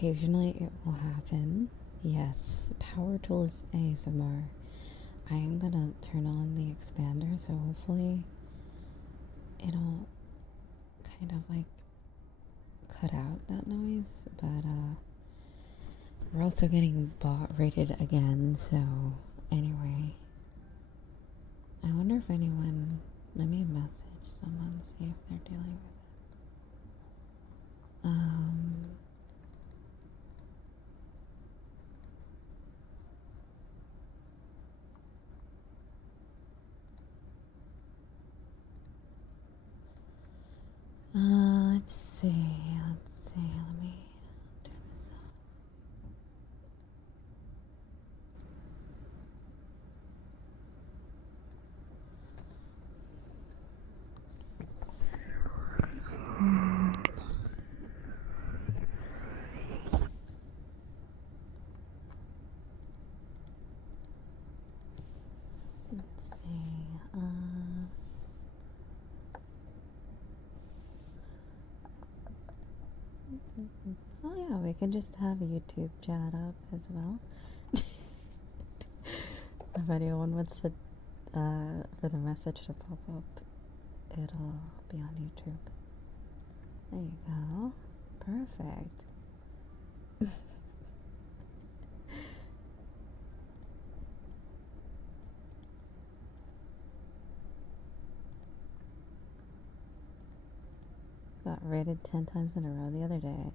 occasionally it will happen. Yes, Power Tools ASMR. I am gonna turn on the expander, so hopefully it'll kind of like cut out that noise. But we're also getting bot rated again, so anyway. I wonder if anyone, let me message someone, see if they're dealing with it. Let's see, let me turn this off. Let's see, oh yeah, we can just have a YouTube chat up as well. If anyone wants to, for the message to pop up, it'll be on YouTube. There you go. Perfect. Got rated 10 times in a row the other day.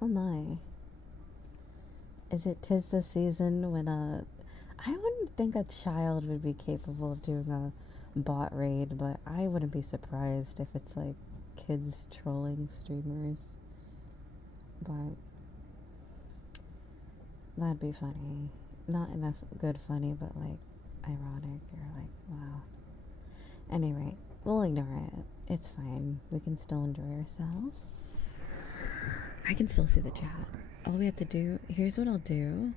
Oh my. Is it 'tis the season when I wouldn't think a child would be capable of doing a bot raid, but I wouldn't be surprised if it's like kids trolling streamers. But that'd be funny. Not enough good funny, but like ironic or like, wow. Anyway, we'll ignore it. It's fine. We can still enjoy ourselves. I can still see the chat. All we have to do, here's what I'll do.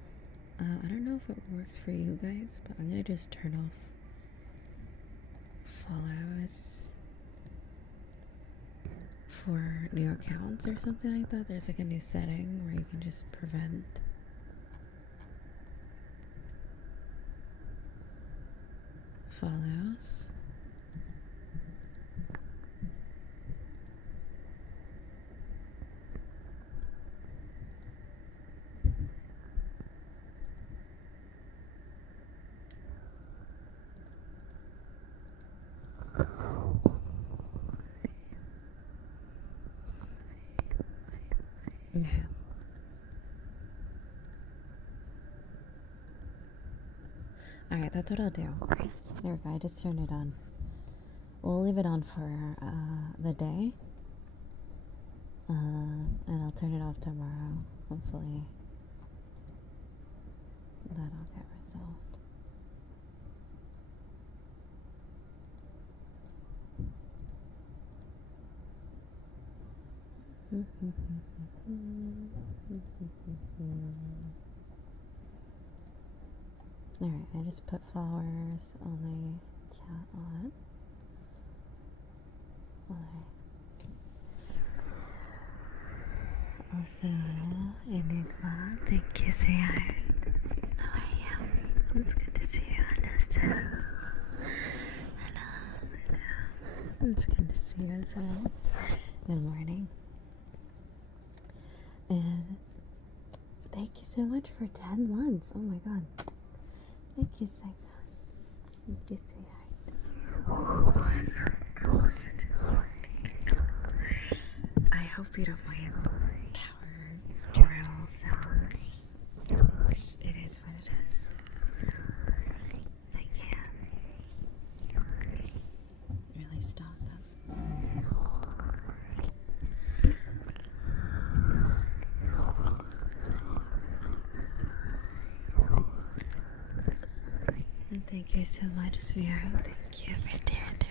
I don't know if it works for you guys, but I'm gonna just turn off follows for new accounts or something like that. There's like a new setting where you can just prevent follows. Okay. Alright, that's what I'll do. There we go, I just turned it on. We'll leave it on for the day. And I'll turn it off tomorrow. Hopefully that'll get resolved. Alright, I just put flowers only chat on. Alright. Also, Enigma, thank you, sweetheart. How are you? It's good to see you. Hello. It's good to see you as well. Good morning. And thank you so much for 10 months. Oh my god. Thank you, Psycho. Thank you, sweetheart. I hope you don't mind power drill sounds. It is what it is. I can't really stop them. And thank you so much, sweetheart. Thank you for tier 3.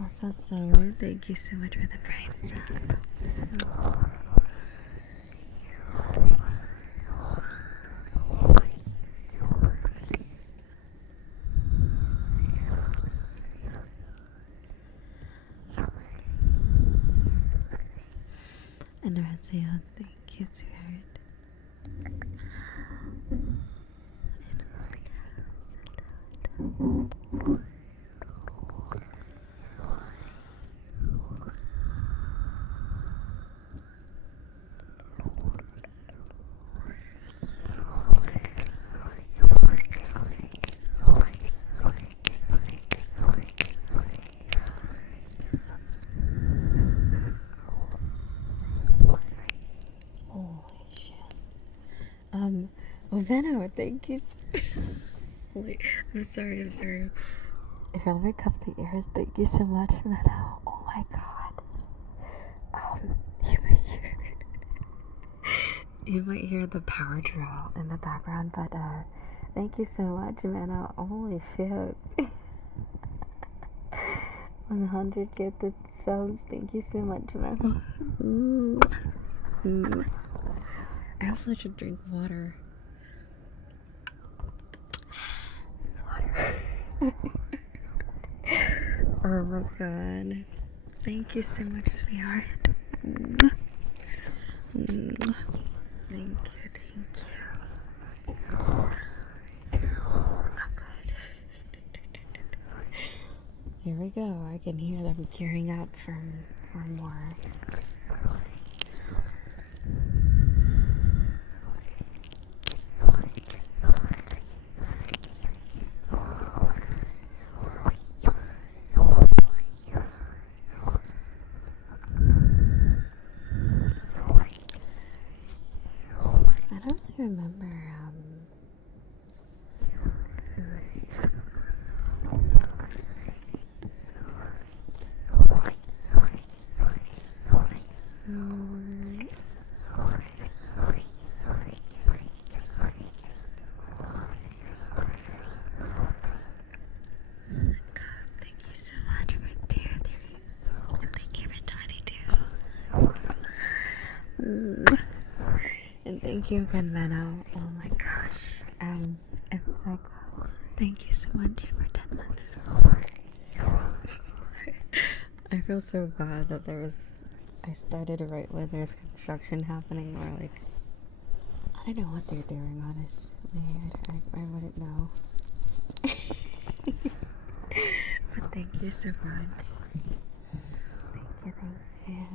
Also, Summer, thank you so much for the prime sub. And Razia, thank you, sweetheart. Holy shit. Venno, thank you. Wait, I'm sorry. If I make up the ears, thank you so much, Venno. Oh my god. You might hear you might hear the power drill in the background, but thank you so much, Venno. Holy shit. 100 gifted subs. Thank you so much, Venno. I also should drink water. Oh my god. Thank you so much, sweetheart. Thank you. Oh, good. Here we go. I can hear them gearing up for more. I don't really remember, thank you so much for tier 3. And thank you for 22. And thank you again, Venno. Oh my gosh. It's so close. Thank you so much for 10 months. I feel so bad that I started right when there's construction happening, or like, I don't know what they're doing, honestly. I wouldn't know. But thank you so much. Thank you.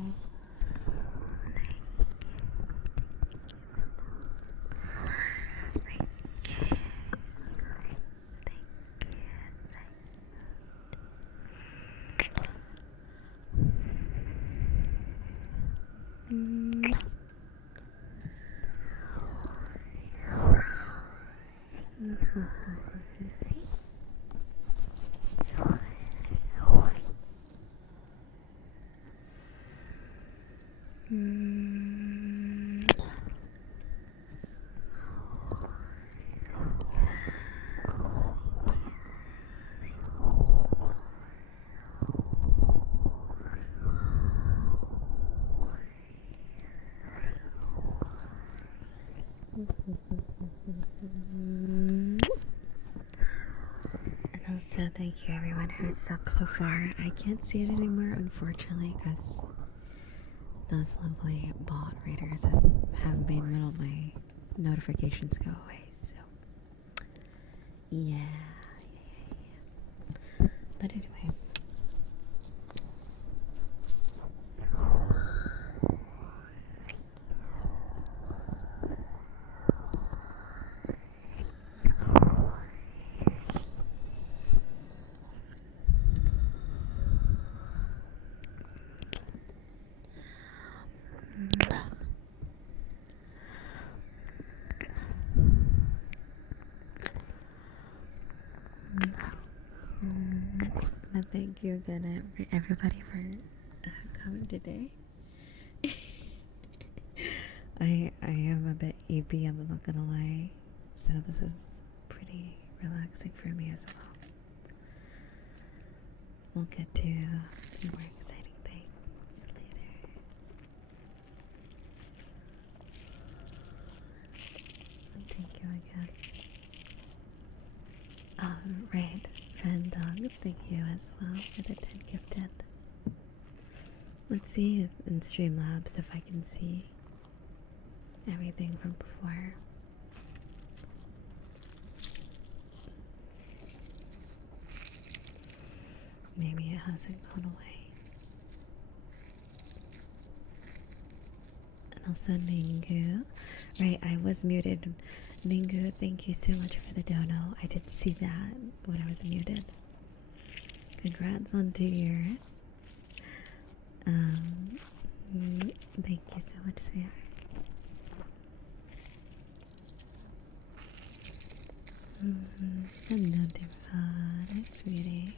And also thank you everyone who's subbed so far. I can't see it anymore, unfortunately, because those lovely bot readers have made one of my notifications go away. So yeah. But anyway. But thank you again, everybody, for coming today. I am a bit eepy, I'm not gonna lie. So this is pretty relaxing for me as well. We'll get to more exciting things later. And thank you again. Right, Fan Dog, thank you as well for the 10 gifted. Let's see if in Streamlabs if I can see everything from before. Maybe it hasn't gone away. And also Ningu. Right, I was muted. Ningu, thank you so much for the dono. I did see that when I was muted. Congrats on 2 years. Thank you so much, sweetheart. Hello, dear sweetie.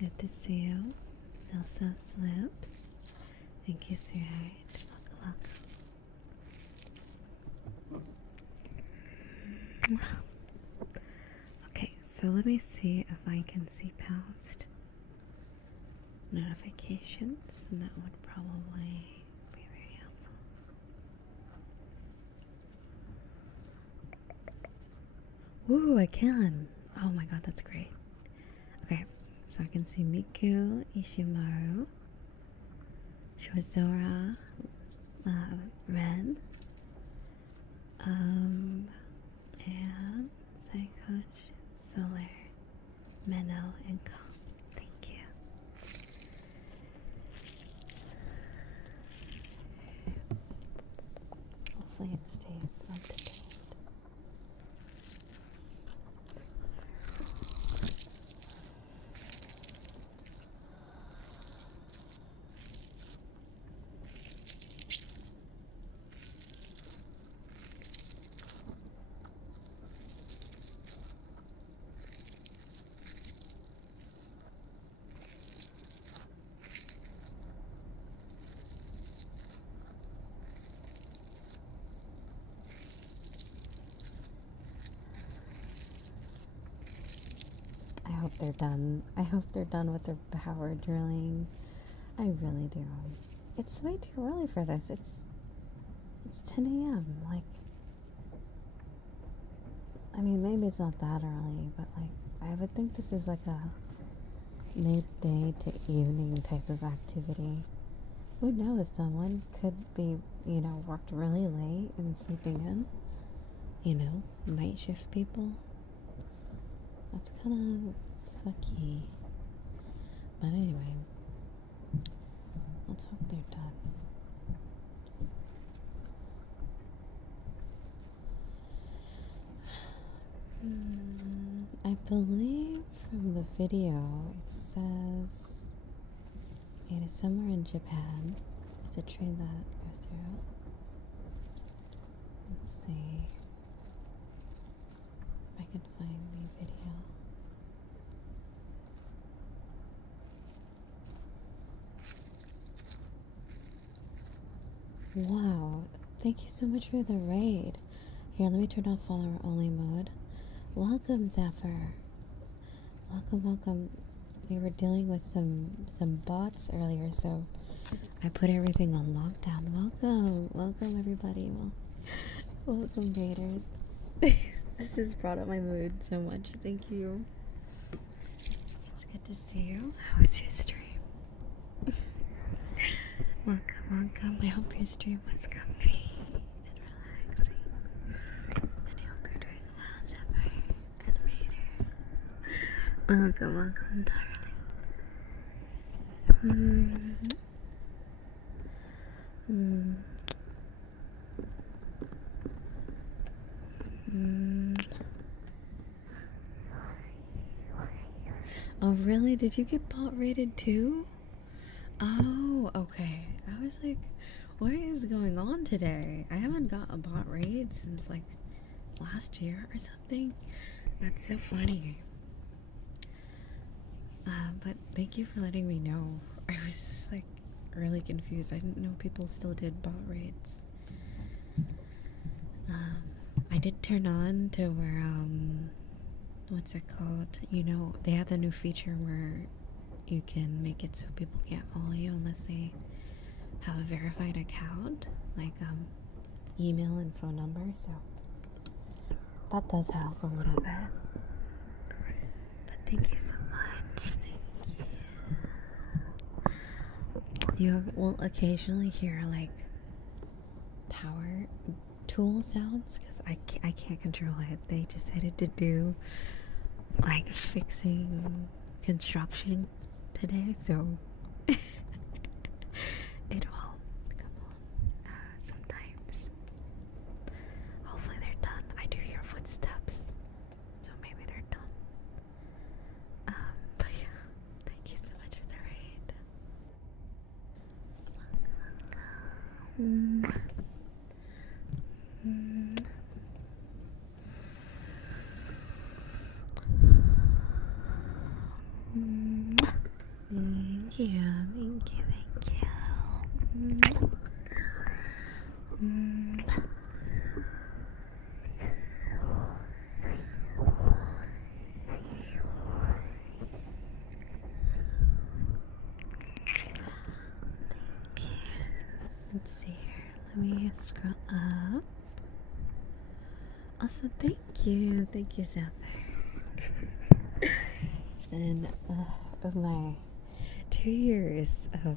Good to see you. Elsa Slips. Thank you, sweetheart. Welcome. Okay, so let me see if I can see past notifications, and that would probably be very helpful. Ooh, I can. Oh my god, that's great. Okay, so I can see Miku, Ishimaru, Shozora, Ren, and Saikosh, Solar, Menno, and Com. Thank you. Hopefully it stays up to date. I hope they're done. I hope they're done with their power drilling. I really do. It's way too early for this. It's 10 a.m. Like, I mean, maybe it's not that early, but like, I would think this is like a midday to evening type of activity. Who knows? Someone could be, you know, worked really late and sleeping in. You know, night shift people. That's kind of sucky. But anyway, let's hope they're done. I believe from the video it says it is somewhere in Japan. It's a train that goes through. Let's see if I can find the video. Wow, thank you so much for the raid. Here, let me turn off follower only mode. Welcome, Zephyr. Welcome, welcome. We were dealing with some bots earlier, so I put everything on lockdown. Welcome, welcome everybody. Welcome, Gators. This has brought up my mood so much. Thank you. It's good to see you. How was your stream? Welcome, welcome. I hope your stream was comfy and relaxing. And I hope you're doing well, Zephyr and Raiders. Welcome, welcome, Oh, really? Did you get bot rated too? Oh, okay. I was like, what is going on today? I haven't got a bot raid since like last year or something. That's so funny. But thank you for letting me know. I was just like really confused. I didn't know people still did bot raids. I did turn on to where, what's it called? You know, they have the new feature where you can make it so people can't follow you unless they have a verified account, like email and phone number, so that does help a little bit. But thank you so much. Thank you. You will occasionally hear like power tool sounds because I can't control it. They decided to do like fixing construction today, so it will come on sometimes. Hopefully they're done. I do hear footsteps, so maybe they're done. But yeah, thank you so much for the raid. Thank you, thank you, thank you. Let's see here. Let me scroll up. Also, thank you, Sapphire. It's been of my 2 years of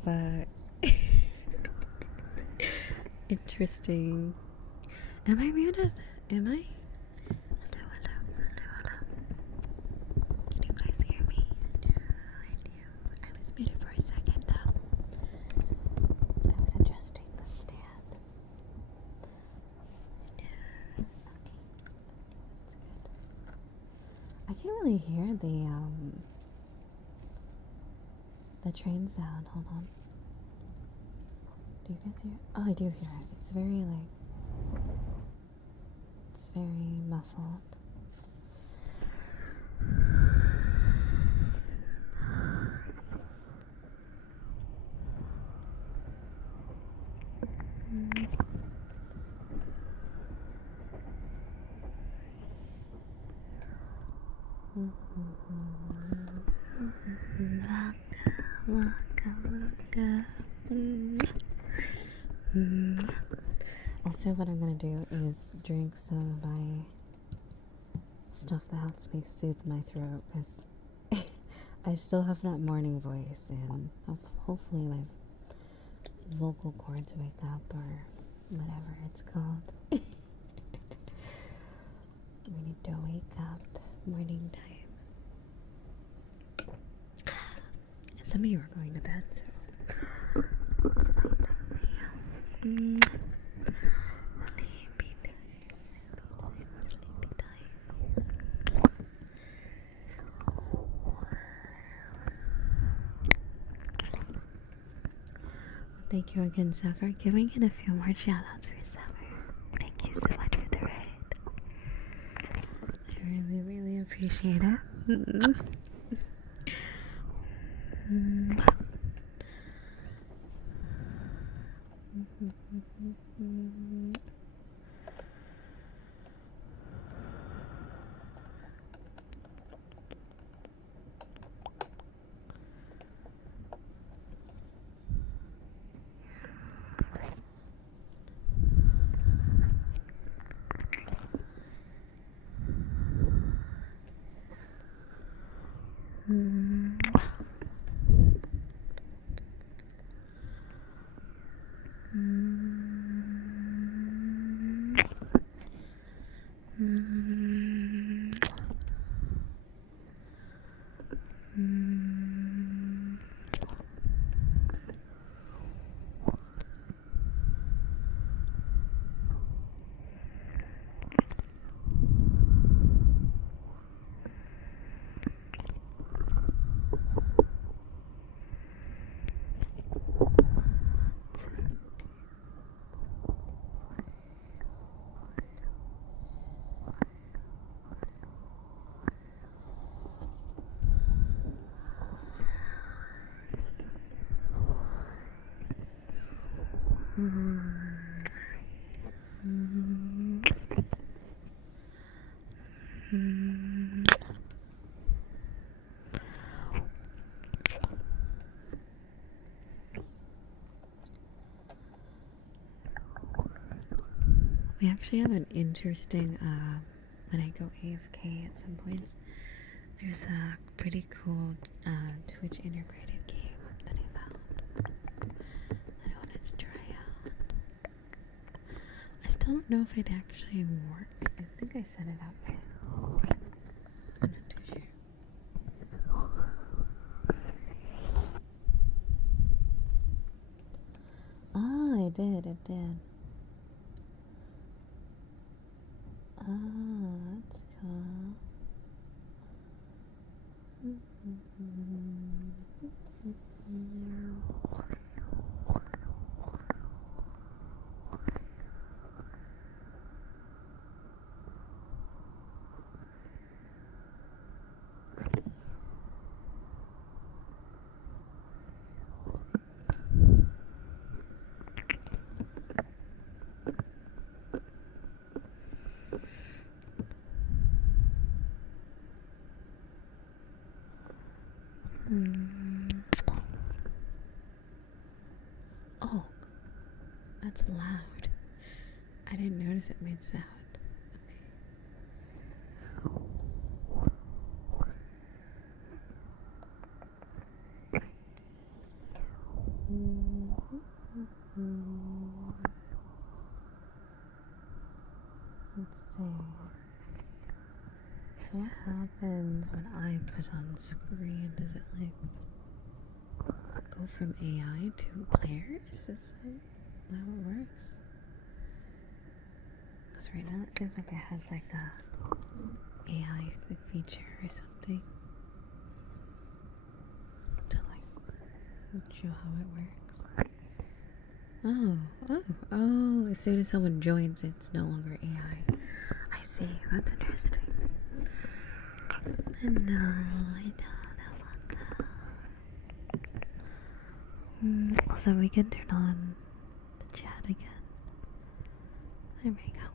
interesting. Am I muted? Am I? Hello. Can you guys hear me? I do. I was muted for a second though. I was adjusting the stand. Okay, that's good. I can't really hear the train sound. Hold on. Do you guys hear it? Oh, I do hear it. It's very muffled. Also, what I'm gonna do is drink some of my stuff that helps me soothe my throat because I still have that morning voice, and hopefully my vocal cords wake up or whatever it's called. We need to wake up morning time. Some of you are going to bed, so it's nighttime for you. Thank you again, Zephyr. Can we get a few more shoutouts for Zephyr? Thank you so much for the raid. I really appreciate it. We actually have an interesting, when I go AFK at some points, there's a pretty cool Twitch integrated game that I found. don't know if it actually worked. I think I set it up. I'm not too sure. Oh, it did. Oh, that's cool. Oh, that's loud. I didn't notice it made sound. Let's see. So what happens when I put on screen? Does it like go from AI to players? Is that how it works? Because right now it seems like it has like a AI feature or something to like show how it works. Oh, as soon as someone joins, it's no longer AI. I see, that's interesting. So we can turn on the chat again. There we go.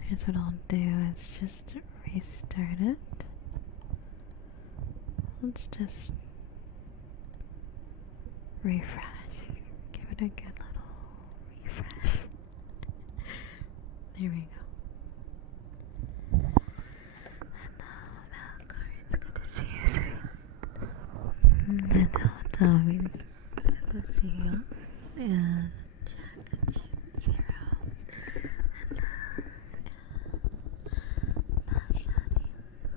Here's what I'll do, is just restart it. Let's just refresh. Give it a good little refresh. There we go. Hello, Malcor. It's good to see you, sweet. Hello, Tommy. Good to see you. And Jack 0.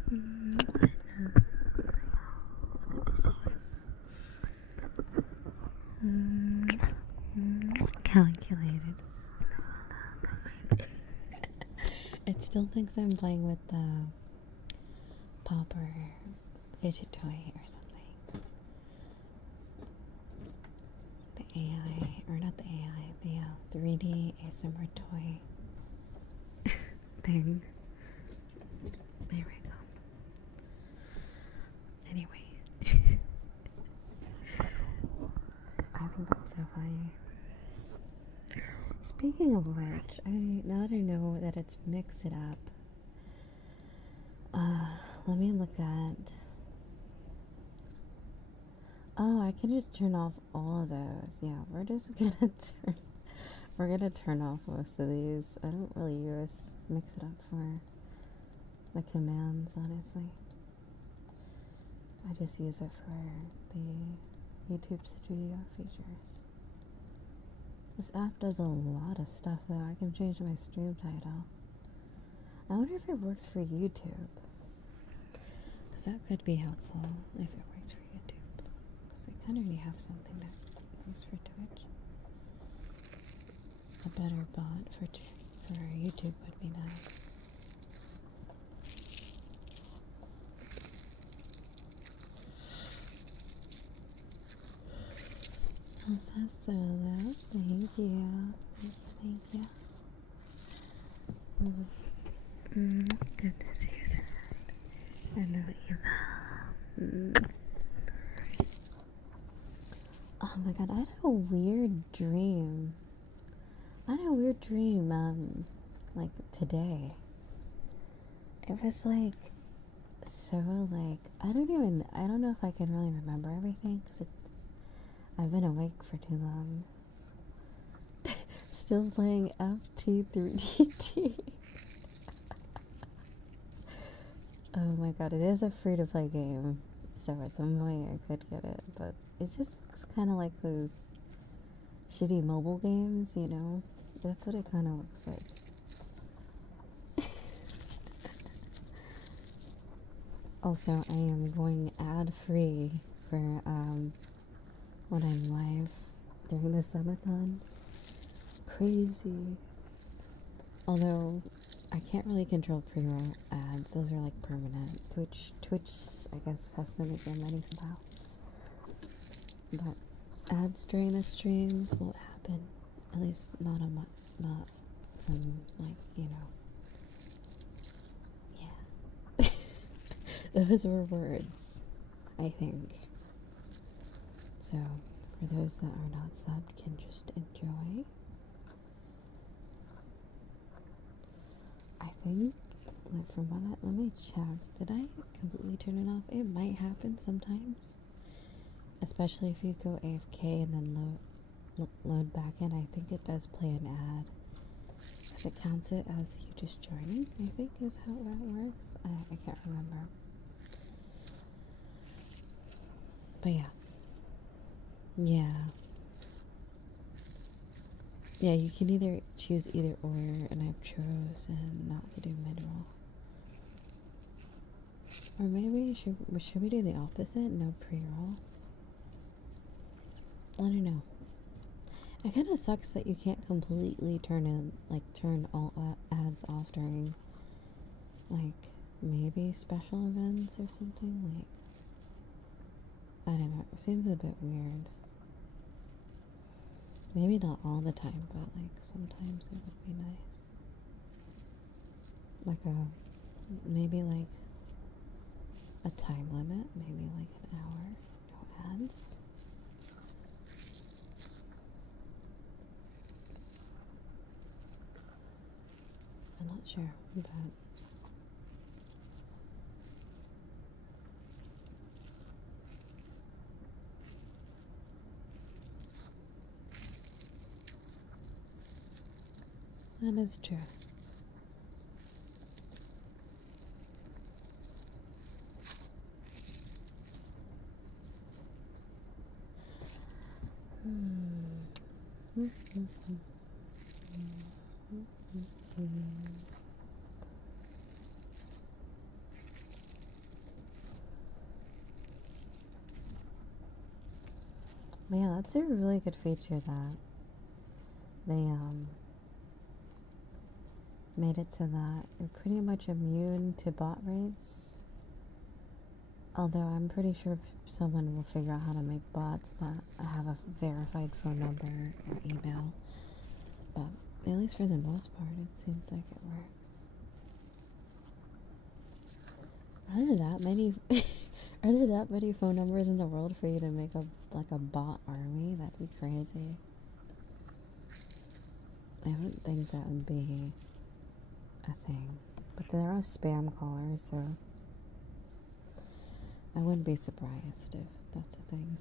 And Mashani. Calculated. It still thinks I'm playing with the popper fidget toy or something. The AI, or not the AI, the 3D ASMR toy thing. There we go. Anyway. I think that's so funny. Speaking of which, now that I know that it's Mix It Up, let me look at. Oh, I can just turn off all of those. Yeah, we're gonna turn off most of these. I don't really use Mix It Up for the commands, honestly. I just use it for the YouTube Studio features. This app does a lot of stuff though. I can change my stream title. I wonder if it works for YouTube. Because that could be helpful if it works for YouTube. Because I kind of already have something that works for Twitch. A better bot for YouTube would be nice. Solo, thank you. Thank you. Good to see you, sir. Hello, Eva. Oh my god, I had a weird dream. Like today. It was like, so like, I don't know if I can really remember everything because I've been awake for too long. Still playing FT3DT. Oh my god, it is a free-to-play game, so at some point I could get it, but it just looks kind of like those shitty mobile games, you know? That's what it kind of looks like. Also, I am going ad-free for when I'm live during the subathon. Crazy. Although I can't really control pre-roll ads; those are like permanent. Twitch, I guess, has to make their money somehow. But ads during the streams won't happen. At least not from like, you know. Yeah. Those were words, I think. So, for those that are not subbed, can just enjoy. I think, from what let me check. Did I completely turn it off? It might happen sometimes. Especially if you go AFK and then load back in. I think it does play an ad. Because it counts it as you just joining, I think is how that works. I can't remember. But yeah. Yeah. Yeah, you can either choose either or, and I've chosen not to do mid-roll. Or maybe, should we do the opposite? No pre-roll? I don't know. It kind of sucks that you can't completely turn all ads off during, like, maybe special events or something. Like, I don't know. It seems a bit weird. Maybe not all the time, but, like, sometimes it would be nice. Like maybe, like, a time limit. Maybe, like, an hour. No ads. I'm not sure, but that is true. Man, that's a really good feature that they made it so that you're pretty much immune to bot rates. Although I'm pretty sure someone will figure out how to make bots that have a verified phone number or email. But at least for the most part, it seems like it works. Are there that many? Are there that many phone numbers in the world for you to make a bot army? That'd be crazy. I don't think that would be a thing. But there are spam callers, so I wouldn't be surprised if that's a thing.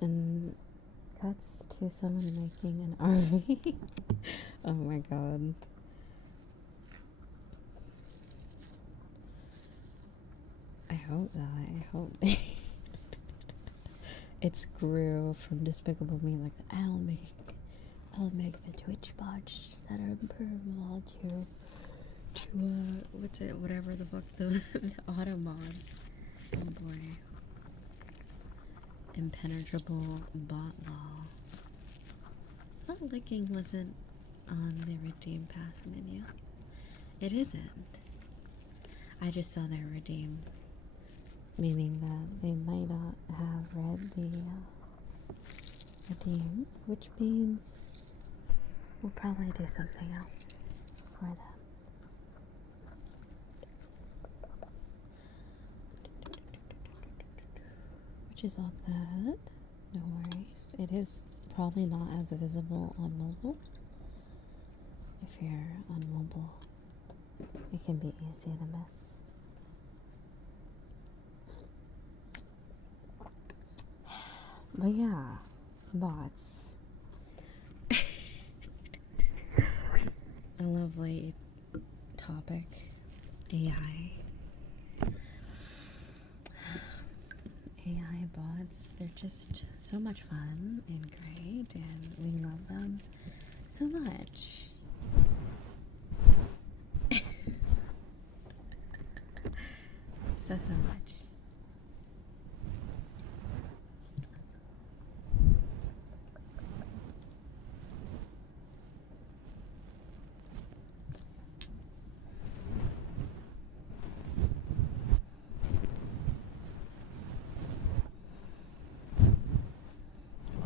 And cuts to someone making an RV. Oh my god. I hope it's Gru from Despicable Me, like, I'll make the Twitch bots that are impermeable to whatever the fuck the Automod. Oh boy. Impenetrable bot wall. That licking wasn't on the redeem pass menu. It isn't. I just saw their redeem meaning that they might not have read the DM, which means we'll probably do something else for them. Which is all good. No worries. It is probably not as visible on mobile. If you're on mobile, it can be easy to miss. But yeah, bots. A lovely topic. AI. AI bots, they're just so much fun and great, and we love them so much. So much.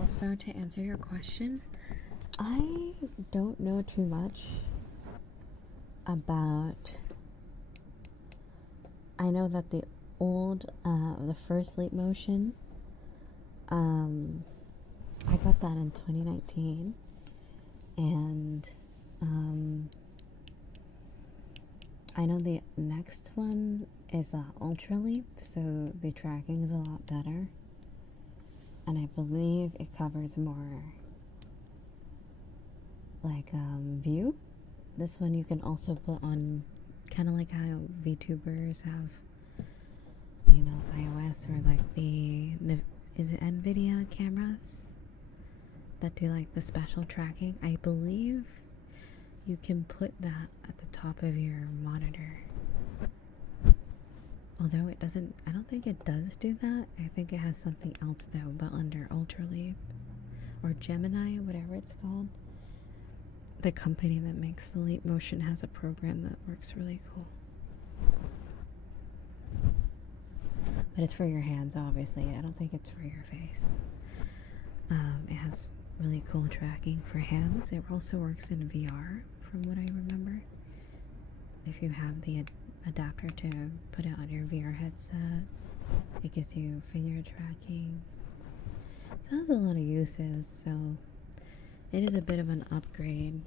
Also, to answer your question, I don't know too much about. I know that the the first Leap Motion, I got that in 2019, and I know the next one is Ultra Leap, so the tracking is a lot better. And I believe it covers more like view. This one you can also put on, kind of like how VTubers have, you know, iOS or like is it NVIDIA cameras that do like the special tracking. I believe you can put that at the top of your monitor. Although it doesn't, I don't think it does do that. I think it has something else though, but under Ultra Leap or Gemini, whatever it's called. The company that makes the Leap Motion has a program that works really cool. But it's for your hands, obviously. I don't think it's for your face. It has really cool tracking for hands. It also works in VR, from what I remember. If you have the adapter to put it on your VR headset, it gives you finger tracking. So it has a lot of uses, so it is a bit of an upgrade,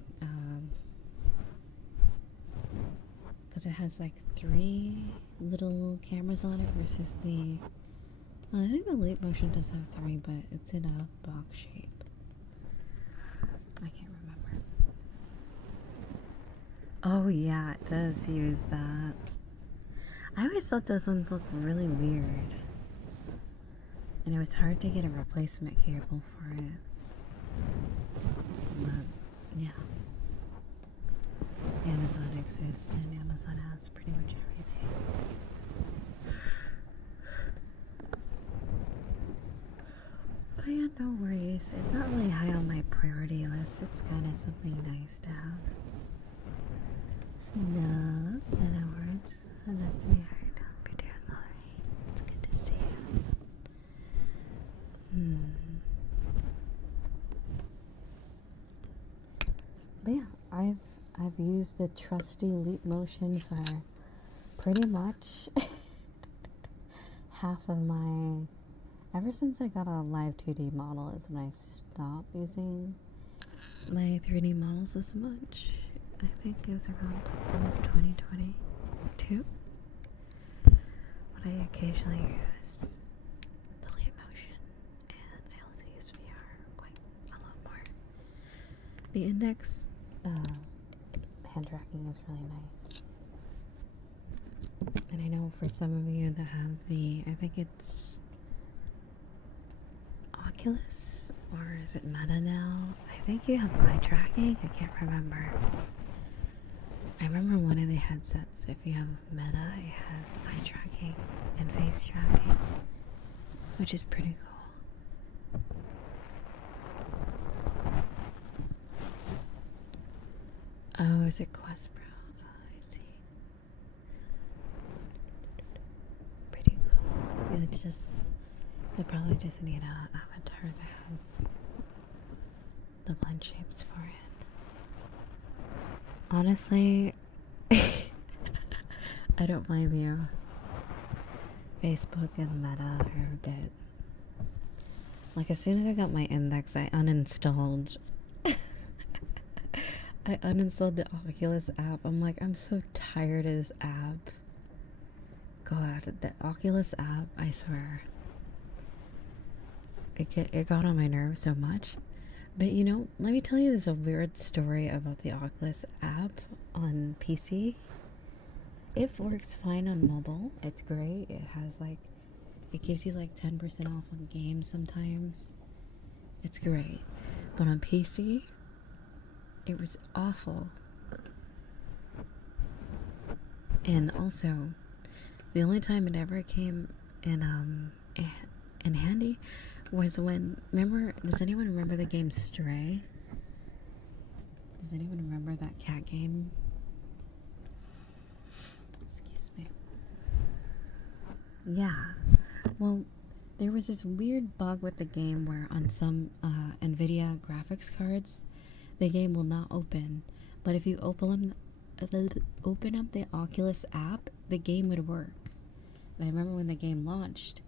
because it has like 3 little cameras on it versus the, well, I think the Leap Motion does have 3, but it's in a box shape. I can't remember. Oh yeah, it does use that. I always thought those ones looked really weird, and it was hard to get a replacement cable for it. But yeah, Amazon exists, and Amazon has pretty much everything. But yeah, no worries. It's not really high on my priority list. It's kind of something nice to have. No, say no words. Unless we are. Hope you're doing alright. It's good to see you. But yeah, I've used the trusty Leap Motion for pretty much half of my. Ever since I got a live 2D model is when I stopped using my 3D models this much. I think it was around 2022 when I occasionally use the Leap Motion, and I also use VR quite a lot more. The index hand tracking is really nice, and I know for some of you that have the, I think it's Oculus, or is it Meta now? I think you have eye tracking. I can't remember. I remember one of the headsets, if you have Meta, it has eye tracking and face tracking, which is pretty cool. Oh, is it Quest Pro? Oh, I see. Pretty cool. I probably just need a avatar that has the blend shapes for it. Honestly, I don't blame you. Facebook and Meta are a bit. Like, as soon as I got my index, I uninstalled. I uninstalled the Oculus app. I'm like, I'm so tired of this app. God, the Oculus app, I swear. It got on my nerves so much. But you know, let me tell you this a weird story about the Oculus app on PC. It works fine on mobile. It's great. It has like, it gives you like 10% off on games sometimes. It's great. But on PC, it was awful. And also, the only time it ever came in handy was when, remember, does anyone remember the game Stray? Does anyone remember that cat game? Excuse me. Yeah. Well, there was this weird bug with the game where on some NVIDIA graphics cards, the game will not open. But if you open up the Oculus app, the game would work. And I remember when the game launched,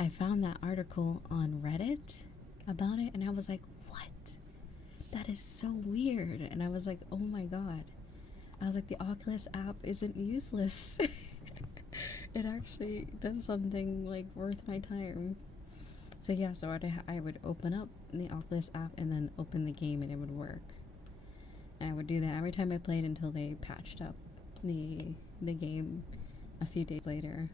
I found that article on Reddit about it, and I was like, what? That is so weird. And I was like, oh my god. I was like, the Oculus app isn't useless. It actually does something like worth my time. So yeah, so I would open up the Oculus app and then open the game and it would work. And I would do that every time I played until they patched up the game a few days later.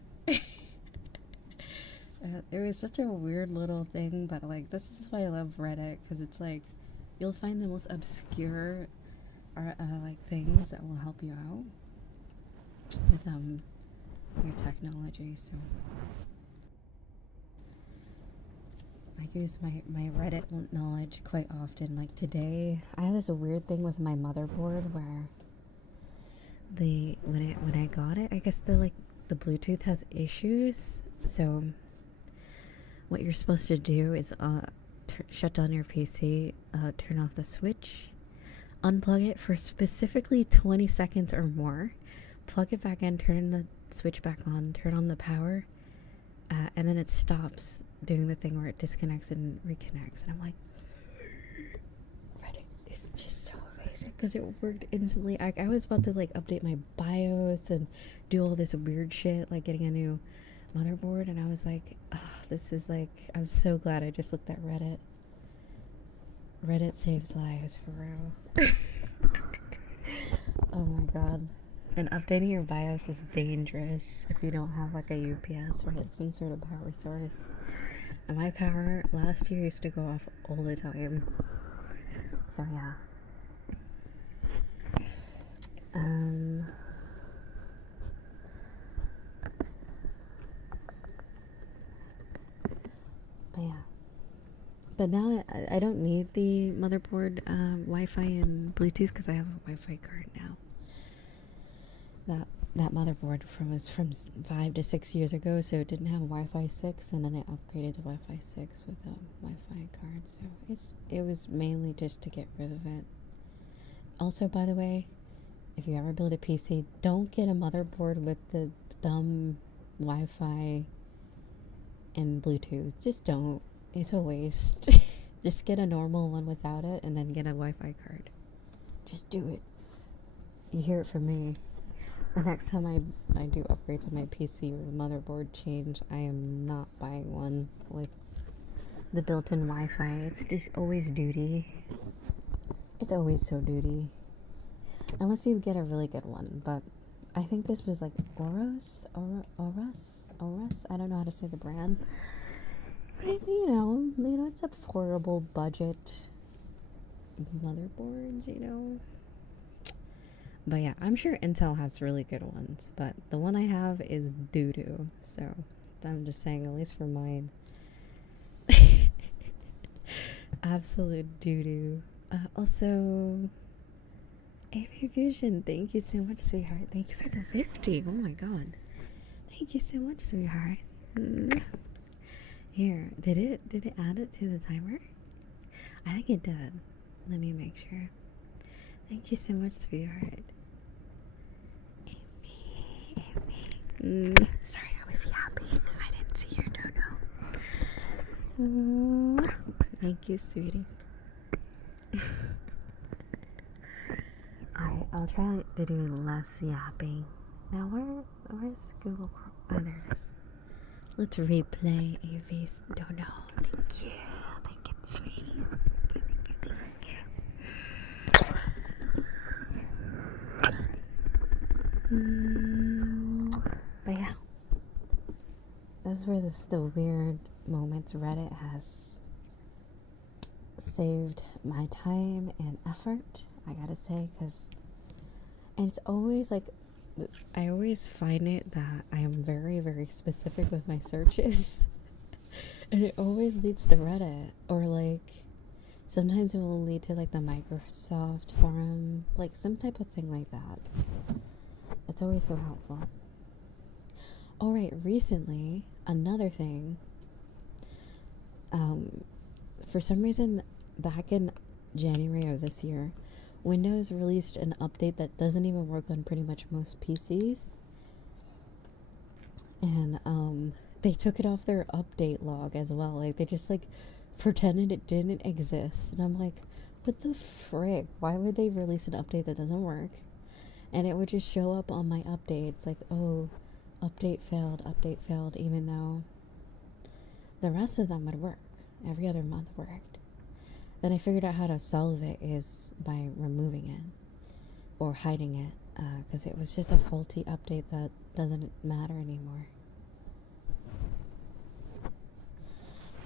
It was such a weird little thing, but like, this is why I love Reddit, because it's like, you'll find the most obscure like things that will help you out with your technology. So I use my Reddit knowledge quite often. Like today, I have this weird thing with my motherboard where when I got it, I guess the Bluetooth has issues. So what you're supposed to do is shut down your PC, turn off the switch, unplug it for specifically 20 seconds or more, plug it back in, turn the switch back on, turn on the power, and then it stops doing the thing where it disconnects and reconnects. And I'm like, Reddit is just so amazing because it worked instantly. I was about to like update my BIOS and do all this weird shit, like getting a new motherboard, and I was like, oh, this is like, I'm so glad I just looked at Reddit. Reddit saves lives, for real. Oh my god. And updating your BIOS is dangerous if you don't have like a UPS or like some sort of power source. And my power last year used to go off all the time. So yeah. But yeah. But now I don't need the motherboard Wi-Fi and Bluetooth because I have a Wi-Fi card now. That motherboard was from 5 to 6 years ago, so it didn't have Wi-Fi 6, and then I upgraded to Wi-Fi 6 with a Wi-Fi card. So it was mainly just to get rid of it. Also, by the way, if you ever build a PC, don't get a motherboard with the dumb Wi-Fi and Bluetooth. Just don't. It's a waste. Just get a normal one without it, and then get a Wi-Fi card. Just do it. You hear it from me. The next time I do upgrades on my PC or motherboard change, I am not buying one with the built-in Wi-Fi. It's just always duty. It's always so duty. Unless you get a really good one, but I think this was like Oros? I don't know how to say the brand. But you know, it's affordable budget motherboards, you know. But yeah, I'm sure Intel has really good ones, but the one I have is doo-doo, so I'm just saying, at least for mine. Absolute doo-doo. Also, AV Fusion, thank you so much, sweetheart. Thank you for the 50. Oh my god. Thank you so much, sweetheart. Here, did it add it to the timer? I think it did. Let me make sure. Thank you so much, sweetheart. Amy. Sorry, I was yapping. I didn't see your dono. Thank you, sweetie. Alright, I'll try to do less yapping. Now, where's Google Chrome? Oh, there it is. Let's replay Avi's dono. Thank you. Thank you, sweetie. But yeah, those were the weird moments. Reddit has saved my time and effort, I gotta say, and it's always like, I always find it that I am very, very specific with my searches. And it always leads to Reddit, or like sometimes it will lead to like the Microsoft forum, like some type of thing like that. It's always so helpful. Alright, recently, another thing, for some reason, back in January of this year, Windows released an update that doesn't even work on pretty much most PCs. And, they took it off their update log as well. Like, they just, like, pretended it didn't exist. And I'm like, what the frick? Why would they release an update that doesn't work? And it would just show up on my updates, like, oh, update failed, even though the rest of them would work. Every other month worked. Then I figured out how to solve it is by removing it or hiding it, because it was just a faulty update that doesn't matter anymore.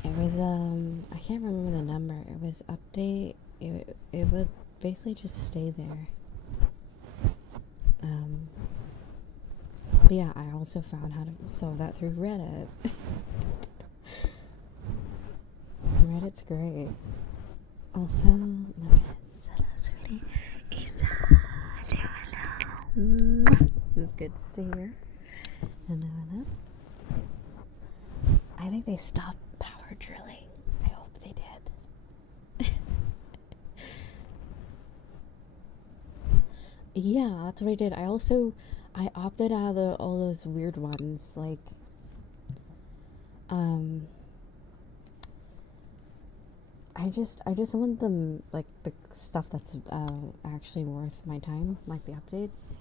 It was, I can't remember the number. It was update, it would basically just stay there. But yeah, I also found how to solve that through Reddit. Reddit's great. Also, Riza, hello. It's good to see you. Hello. I think they stopped power drilling. I hope they did. Yeah, that's what I did. I opted out of all those weird ones, like, I just want them, like, the stuff that's actually worth my time, like the updates.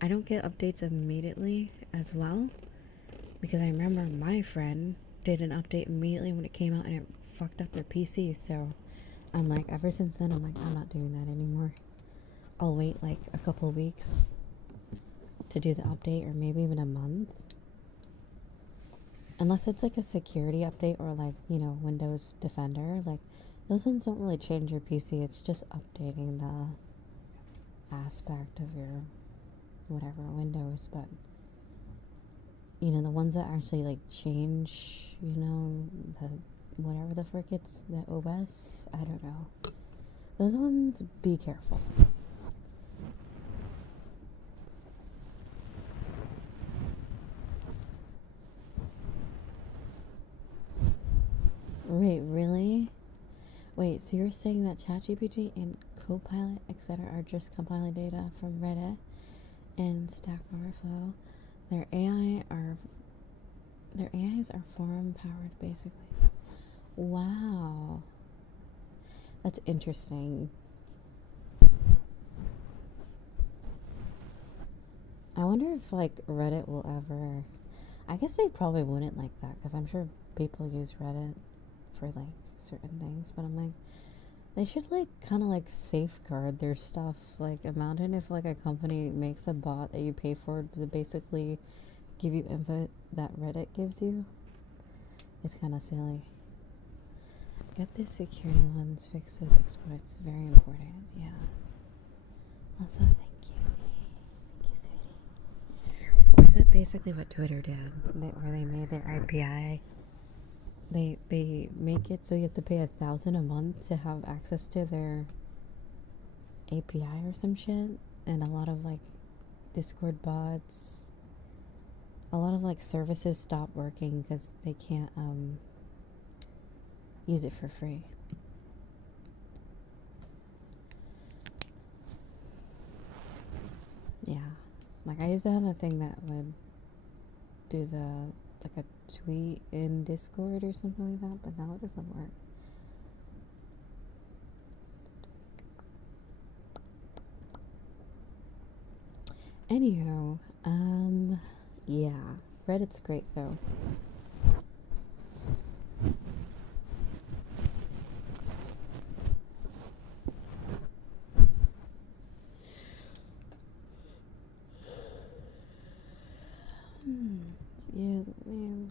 I don't get updates immediately as well, because I remember my friend did an update immediately when it came out and it fucked up their PC, so I'm like, ever since then, I'm like, I'm not doing that anymore. I'll wait like a couple weeks to do the update, or maybe even a month. Unless it's like a security update or like, you know, Windows Defender. Like, those ones don't really change your PC. It's just updating the aspect of your whatever Windows. But, you know, the ones that actually like change, you know, the whatever the frick it's, the OS, I don't know. Those ones, be careful. Wait, really? Wait, so you're saying that ChatGPT and Copilot, etc. are just compiling data from Reddit and Stack Overflow? Their AIs are forum powered, basically. Wow. That's interesting. I wonder if, like, Reddit will ever... I guess they probably wouldn't like that, because I'm sure people use Reddit for, like, certain things, but I'm like, they should, like, kind of, like, safeguard their stuff. Like, imagine if, like, a company makes a bot that you pay for to basically give you input that Reddit gives you. It's kind of silly. Get the security ones, fix those exploits. Very important, yeah. Also, thank you. Thank you, sweetie. Is that basically what Twitter did? Where they made their API? They make it so you have to pay $1,000 a month to have access to their API or some shit, and a lot of like Discord bots a lot of like services stop working because they can't use it for free. Yeah, like I used to have a thing that would do the like a tweet in Discord or something like that, but now it doesn't work. Anyhow, yeah, Reddit's great though. Yes, ma'am.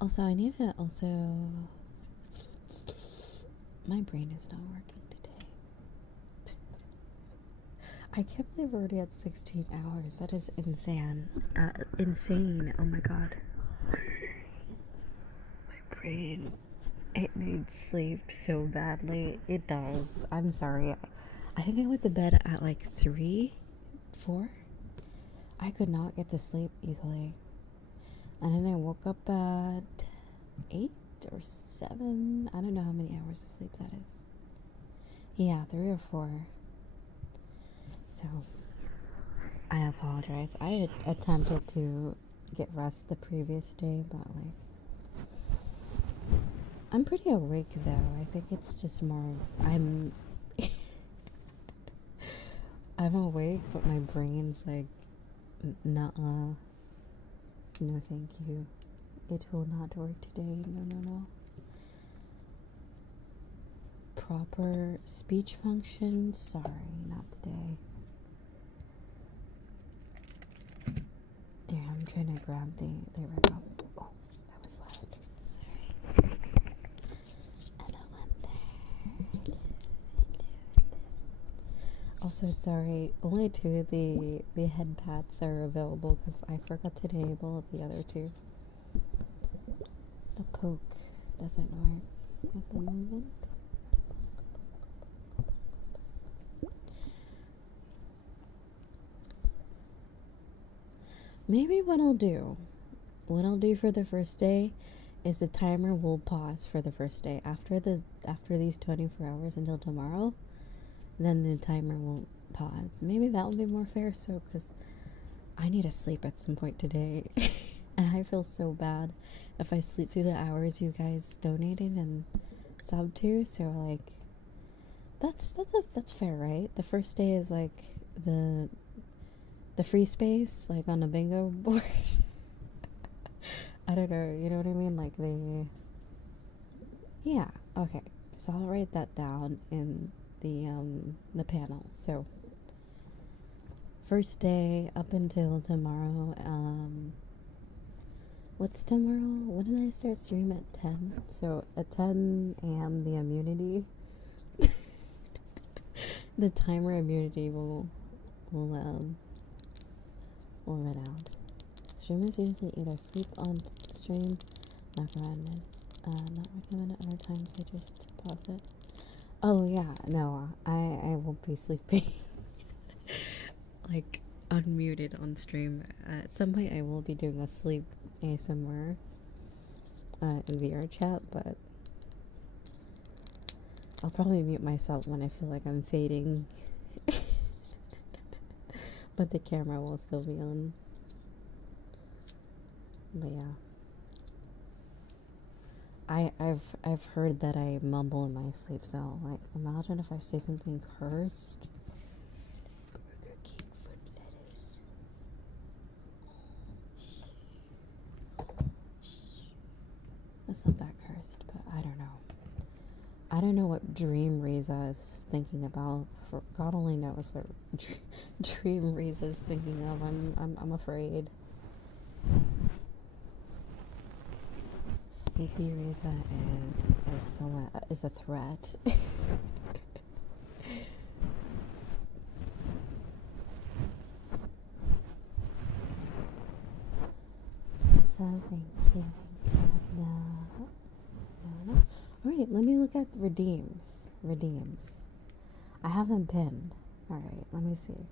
Also, I need to my brain is not working today. I can't believe we're already at 16 hours. That is insane. Insane. Oh my god. My brain. It needs sleep so badly. It does. I'm sorry. I think I went to bed at like 3, 4. I could not get to sleep easily. And then I woke up at 8 or 7. I don't know how many hours of sleep that is. Yeah, 3 or 4. So, I apologize. I had attempted to get rest the previous day, but like, I'm pretty awake though. I think it's just more, I'm awake, but my brain's like, nuh-uh. No, thank you. It will not work today. No. Proper speech function? Sorry, not today. Here, I'm trying to grab there we go. Oh, that was loud. Sorry. And I went there. Also, sorry, only 2 of the head pats are available because I forgot to enable the other 2. The poke doesn't work at the moment. Maybe what I'll do for the first day is the timer will pause for the first day. After these 24 hours until tomorrow, then the timer will pause. Maybe that will be more fair, so because I need to sleep at some point today. And I feel so bad if I sleep through the hours you guys donated and sub to. So like, that's fair, right? The first day is like the free space, like on a bingo board. I don't know, you know what I mean? Like yeah, okay. So I'll write that down in the panel. So first day up until tomorrow. What's tomorrow? When did I start stream? At 10? So at 10 a.m. the immunity the timer immunity will run out. Streamers usually either sleep on stream, not recommended at other times, they just pause it. Oh yeah, no, I won't be sleeping like unmuted on stream. At some point I will be doing a sleep ASMR in VR chat, but I'll probably mute myself when I feel like I'm fading. But the camera will still be on. But yeah, I've heard that I mumble in my sleep, so like imagine if I say something cursed. Burger King foot lettuce. That's not that cursed, but I don't know. I don't know what Dream Riza is thinking about. For God only knows what Dream Riza is thinking of. I'm afraid. Sleepy Riza is a threat. So thank you. No. Alright, let me look at redeems. I have them pinned. Alright, let me see.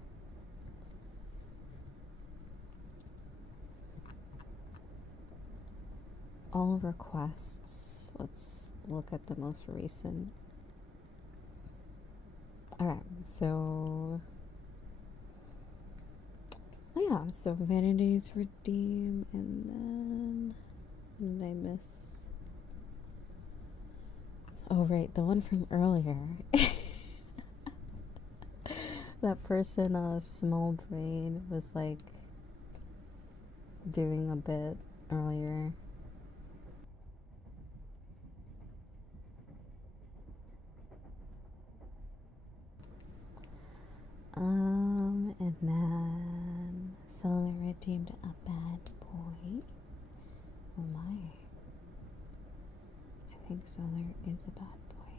all requests. Let's look at the most recent. Alright, so oh yeah, so Vanities redeem, and then what did I miss? Oh right, the one from earlier. That person, small brain, was like doing a bit earlier. And then Solar redeemed a bad boy. Oh my. I think Solar is a bad boy.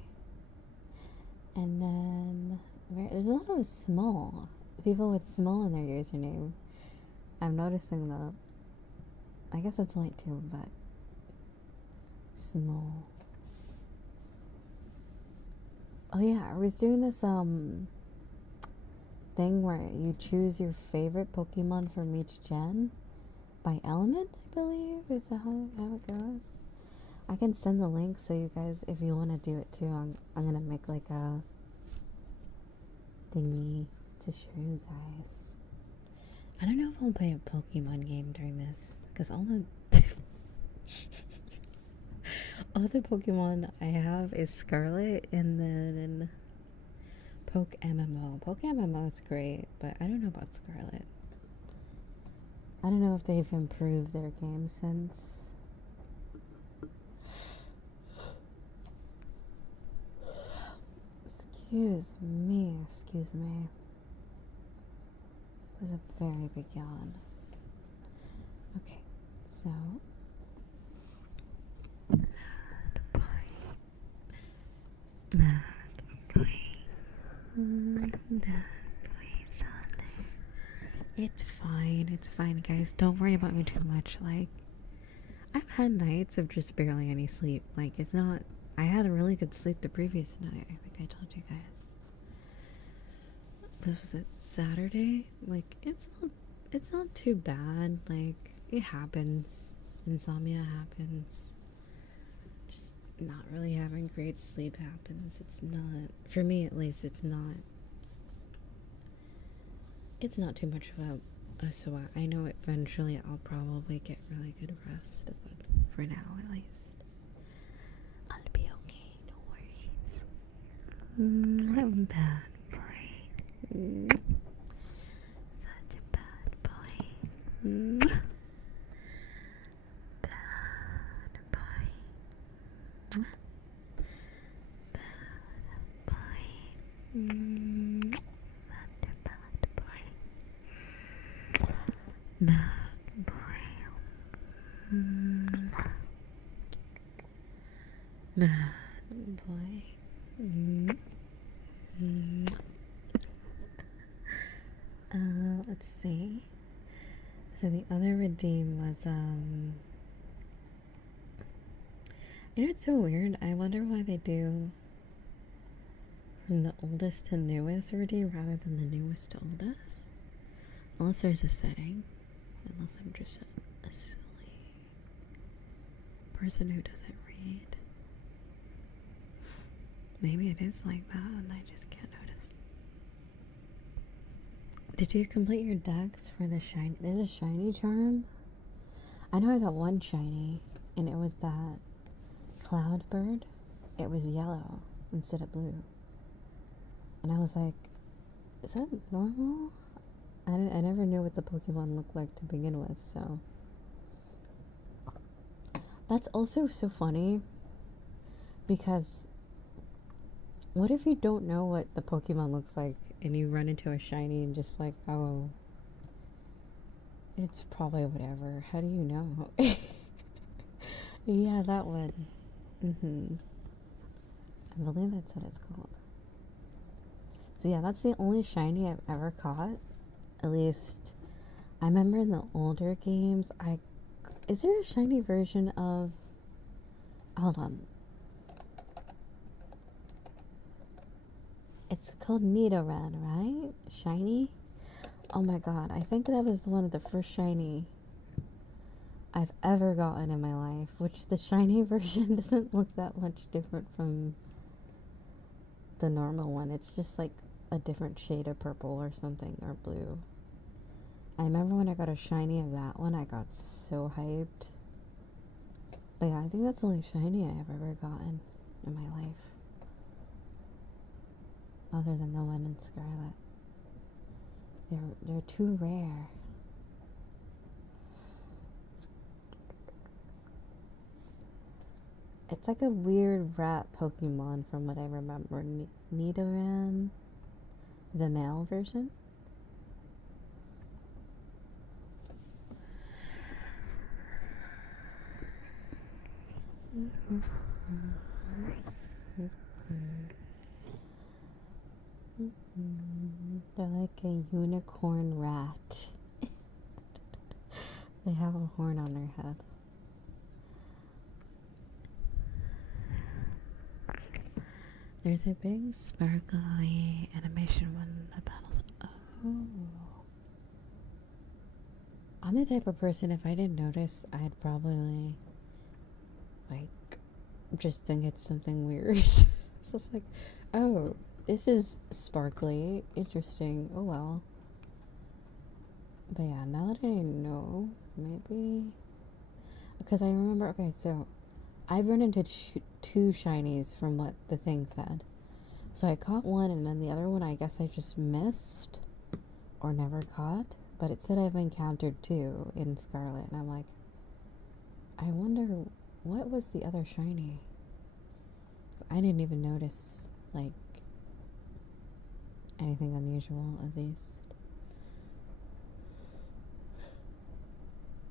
And then there's a lot of small people with small in their username. I'm noticing that. I guess it's light too, but small. Oh yeah, I was doing this thing where you choose your favorite Pokemon from each gen by element, I believe. Is that how it goes? I can send the link so you guys, if you want to do it too, I'm gonna make like a thingy to show you guys. I don't know if I'll play a Pokemon game during this, because all the Pokemon I have is Scarlet, and then Poke MMO. Poke MMO is great, but I don't know about Scarlet. I don't know if they've improved their game since. Excuse me. It was a very big yawn. Okay, so Mad boy. It's fine, guys. Don't worry about me too much. Like, I've had nights of just barely any sleep. Like, it's not. I had a really good sleep the previous night. I think I told you guys. What was it? Saturday? Like, it's not too bad. Like, it happens. Insomnia happens. Just not really having great sleep happens. It's not, for me at least, it's not too much of a sweat. I know eventually I'll probably get really good rest, but for now at least, I'll be okay, no worries. I'm a bad boy. Such a bad boy. Bad boy. Bad boy. Bad boy. Bad boy. Let's see. So the other redeem was you know, it's so weird. I wonder why they do from the oldest to newest redeem rather than the newest to oldest. Unless there's a setting. Unless I'm just a silly person who doesn't read. Maybe it is like that and I just can't notice. Did you complete your decks for the shiny? There's a shiny charm. I know I got one shiny, and it was that Cloudbird. It was yellow instead of blue. And I was like, is that normal? I never knew what the Pokemon looked like to begin with, so. That's also so funny, because what if you don't know what the Pokemon looks like and you run into a shiny and just like, oh, it's probably whatever. How do you know? Yeah, that one. I believe that's what it's called. So yeah, that's the only shiny I've ever caught. At least, I remember in the older games, is there a shiny version of, hold on. It's called Nidoran, right? Shiny? Oh my god, I think that was one of the first shiny I've ever gotten in my life, which the shiny version doesn't look that much different from the normal one. It's just like a different shade of purple or something, or blue. I remember when I got a shiny of that one, I got so hyped. But yeah, I think that's the only shiny I've ever gotten in my life. Other than the one in Scarlet. They're too rare. It's like a weird rat Pokemon from what I remember. Nidoran, the male version. They're like a unicorn rat. They have a horn on their head. There's a big sparkly animation when the battles. Oh. I'm the type of person, if I didn't notice, I'd probably like just think it's something weird. So it's like, oh, this is sparkly, interesting, oh well. But yeah, now that I know, maybe, because I remember, okay, so I've run into two shinies from what the thing said. So I caught one, and then the other one I guess I just missed or never caught. But it said I've encountered two in Scarlet, and I'm like, I wonder what was the other shiny? I didn't even notice like anything unusual, at least.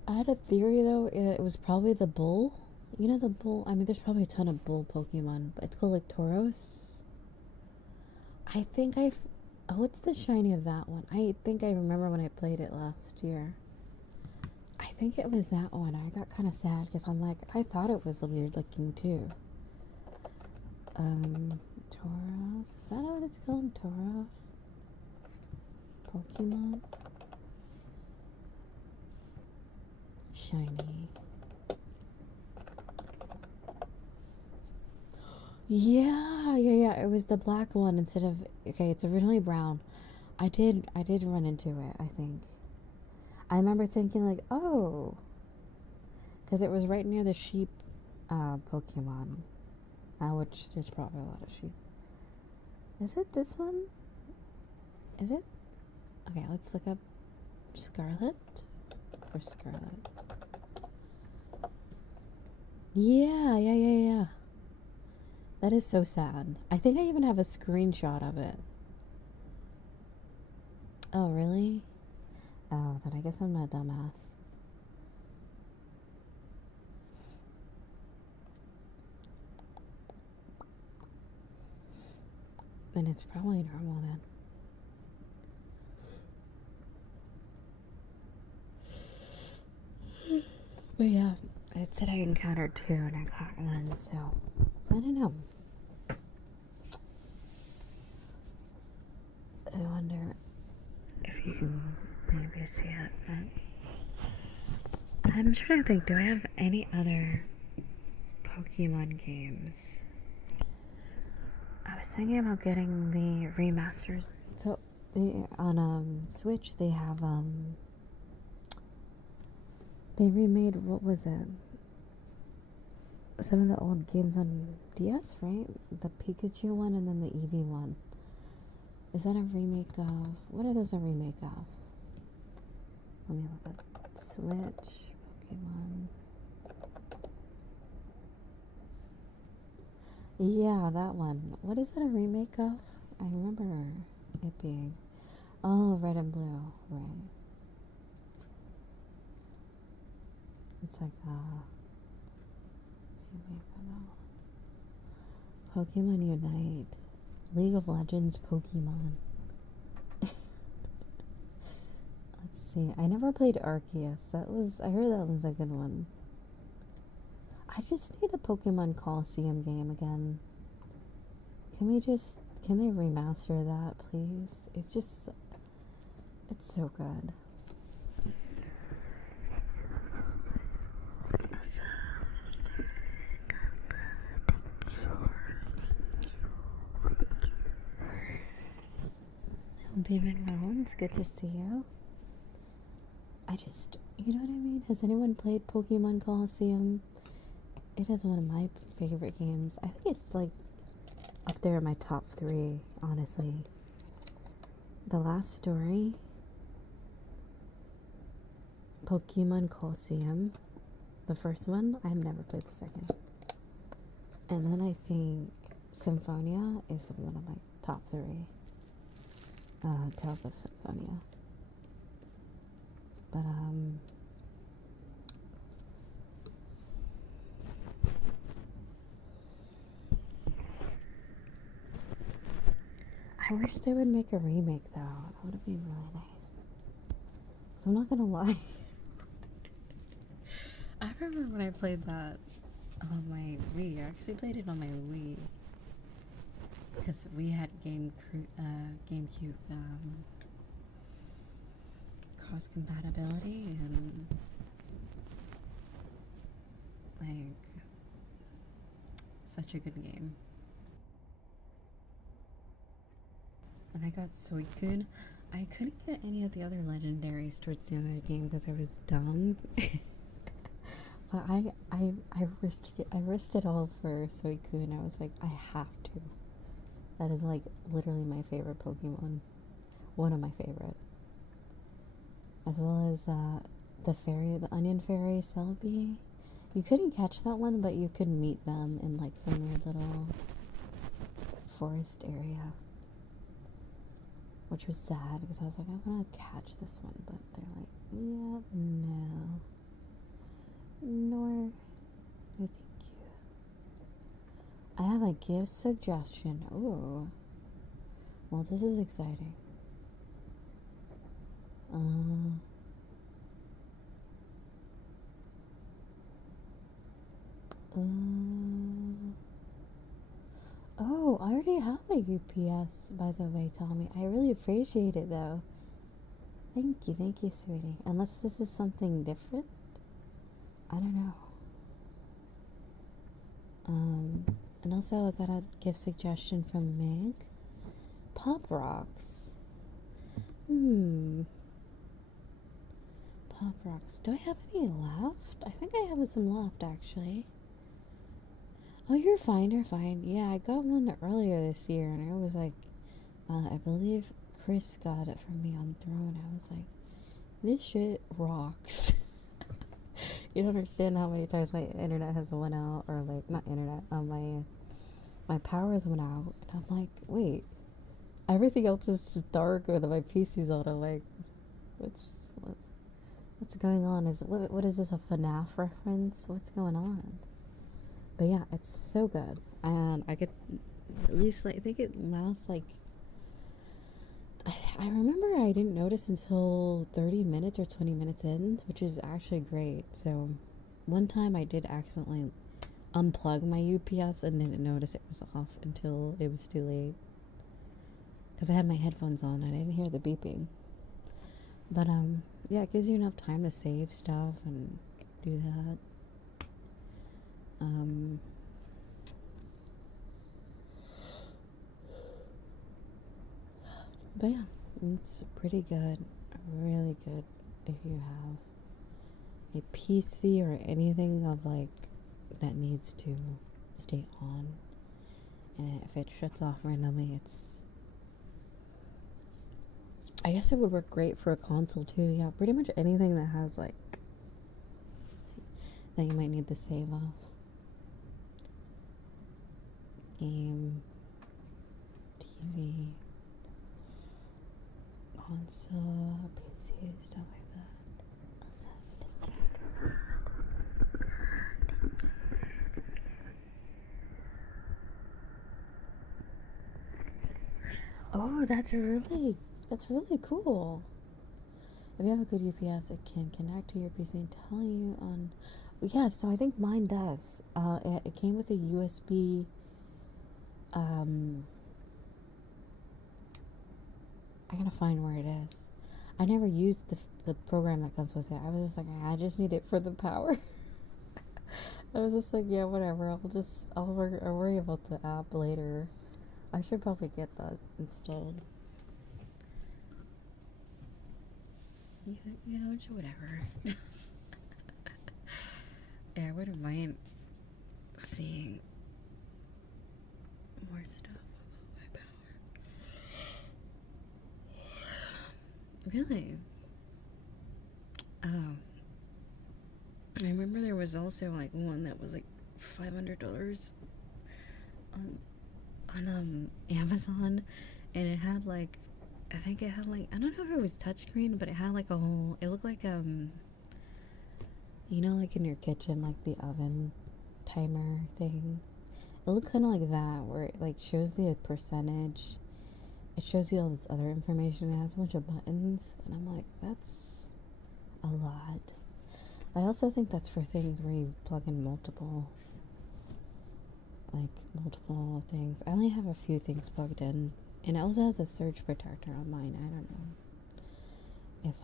I had a theory though, it was probably the bull. You know the bull? I mean, there's probably a ton of bull Pokemon, but it's called like Tauros. I think what's the shiny of that one? I think I remember when I played it last year. I think it was that one. I got kind of sad because I'm like, I thought it was weird looking too. Tauros? Is that what it's called? Tauros? Pokemon? Shiny. Yeah. It was the black one instead of, okay, it's originally brown. I did run into it, I think. I remember thinking like, oh, because it was right near the sheep Pokemon, which there's probably a lot of sheep. Is it this one? Is it? Okay, let's look up Scarlet or Scarlet. Yeah. That is so sad. I think I even have a screenshot of it. Oh, really? Oh, then I guess I'm not a dumbass. Then it's probably normal then. But yeah, it said I encountered two and I caught one, so I don't know. I wonder if you can maybe see it, but I'm trying to think, do I have any other Pokemon games? I was thinking about getting the remasters. So on Switch they have they remade, what was it? Some of the old games on DS, right? The Pikachu one and then the Eevee one. Is that a remake of? What are those a remake of? Let me look at Switch, Pokemon. Yeah, that one. What is it a remake of? I remember it being. Oh, Red and Blue, right. It's like remake of that one. Pokemon Unite. League of Legends Pokemon. Let's see. I never played Arceus. I heard that was a good one. I just need a Pokemon Coliseum game again. Can they remaster that, please? It's so good. Demon Moan, it's good to see you. You know what I mean? Has anyone played Pokemon Colosseum? It is one of my favorite games. I think it's like up there in my top 3, honestly. The last story, Pokemon Colosseum, the first one. I've never played the second. And then I think Symphonia is one of my top 3. Tales of Symphonia. But I wish they would make a remake though. That would have been really nice. So I'm not gonna lie. I remember when I played that on my Wii. I actually played it on my Wii because we had GameCube cross compatibility, and like such a good game. And I got Suicune. I couldn't get any of the other legendaries towards the end of the game because I was dumb. But I risked it all for Suicune. I was like, I have to. That is like literally my favorite Pokemon. One of my favorite. As well as the Onion Fairy Celebi. You couldn't catch that one, but you could meet them in like some weird little forest area. Which was sad because I was like, I want to catch this one, but they're like, yeah, no. Nor, no thank you. I have a gift suggestion. Ooh. Well, this is exciting. Oh, I already have a UPS, by the way, Tommy. I really appreciate it, though. Thank you, sweetie. Unless this is something different? I don't know. And also I got a gift suggestion from Meg. Pop Rocks. Pop Rocks. Do I have any left? I think I have some left, actually. Oh, you're fine. Yeah, I got one earlier this year, and I was like, I believe Chris got it from me on Throne. I was like, this shit rocks. You don't understand how many times my internet has went out, or like, not internet, my power has went out, and I'm like, wait, everything else is darker than my PC's on. I'm like, what's going on? What is this, a FNAF reference? What's going on? But yeah, it's so good, and I get at least like, I think it lasts like, I remember I didn't notice until 30 minutes or 20 minutes in, which is actually great. So one time I did accidentally unplug my UPS and didn't notice it was off until it was too late, because I had my headphones on and I didn't hear the beeping. But yeah, it gives you enough time to save stuff and do that. But yeah, it's pretty good, really good if you have a PC or anything of like that needs to stay on, and if it shuts off randomly, I guess it would work great for a console too. Yeah, pretty much anything that has like that you might need to save off. Game, TV, console, PC, stuff like that. Oh, that's really cool. If you have a good UPS, it can connect to your PC and tell you on. Yeah, so I think mine does. It came with a USB. I gotta find where it is. I never used the program that comes with it. I was just like, I just need it for the power. I was just like, yeah, whatever. I'll worry about the app later. I should probably get that installed. you know, just whatever. Yeah, I wouldn't mind seeing more stuff about my power. Really? Oh. I remember there was also like one that was like $500 on Amazon, and it had like, I think it had like, I don't know if it was touchscreen, but it had like a whole, it looked like you know, like in your kitchen, like the oven timer thing. It looked kind of like that, where it like shows the percentage. It shows you all this other information. It has a bunch of buttons, and I'm like, that's a lot. I also think that's for things where you plug in multiple things. I only have a few things plugged in, and it also has a surge protector on mine. I don't know if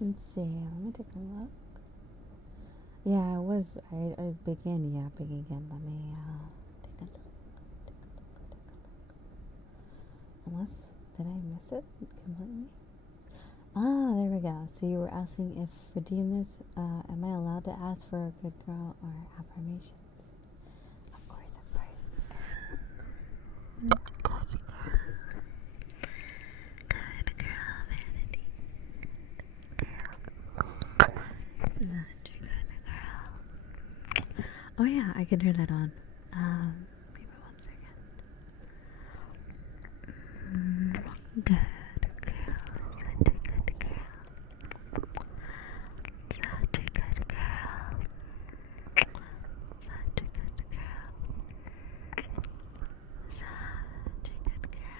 let's see, let me take a look. Yeah, I began yapping again. Let me take a look. Unless, did I miss it completely? Ah, there we go. So you were asking if redeem this, am I allowed to ask for a good girl or affirmations? Of course, of course. Good girl. Good girl, Vanity. Such a good girl. Oh yeah, I can turn that on. Give me 1 second. Good girl. Such a good girl. Such a good girl. Such a good girl. Such a good girl.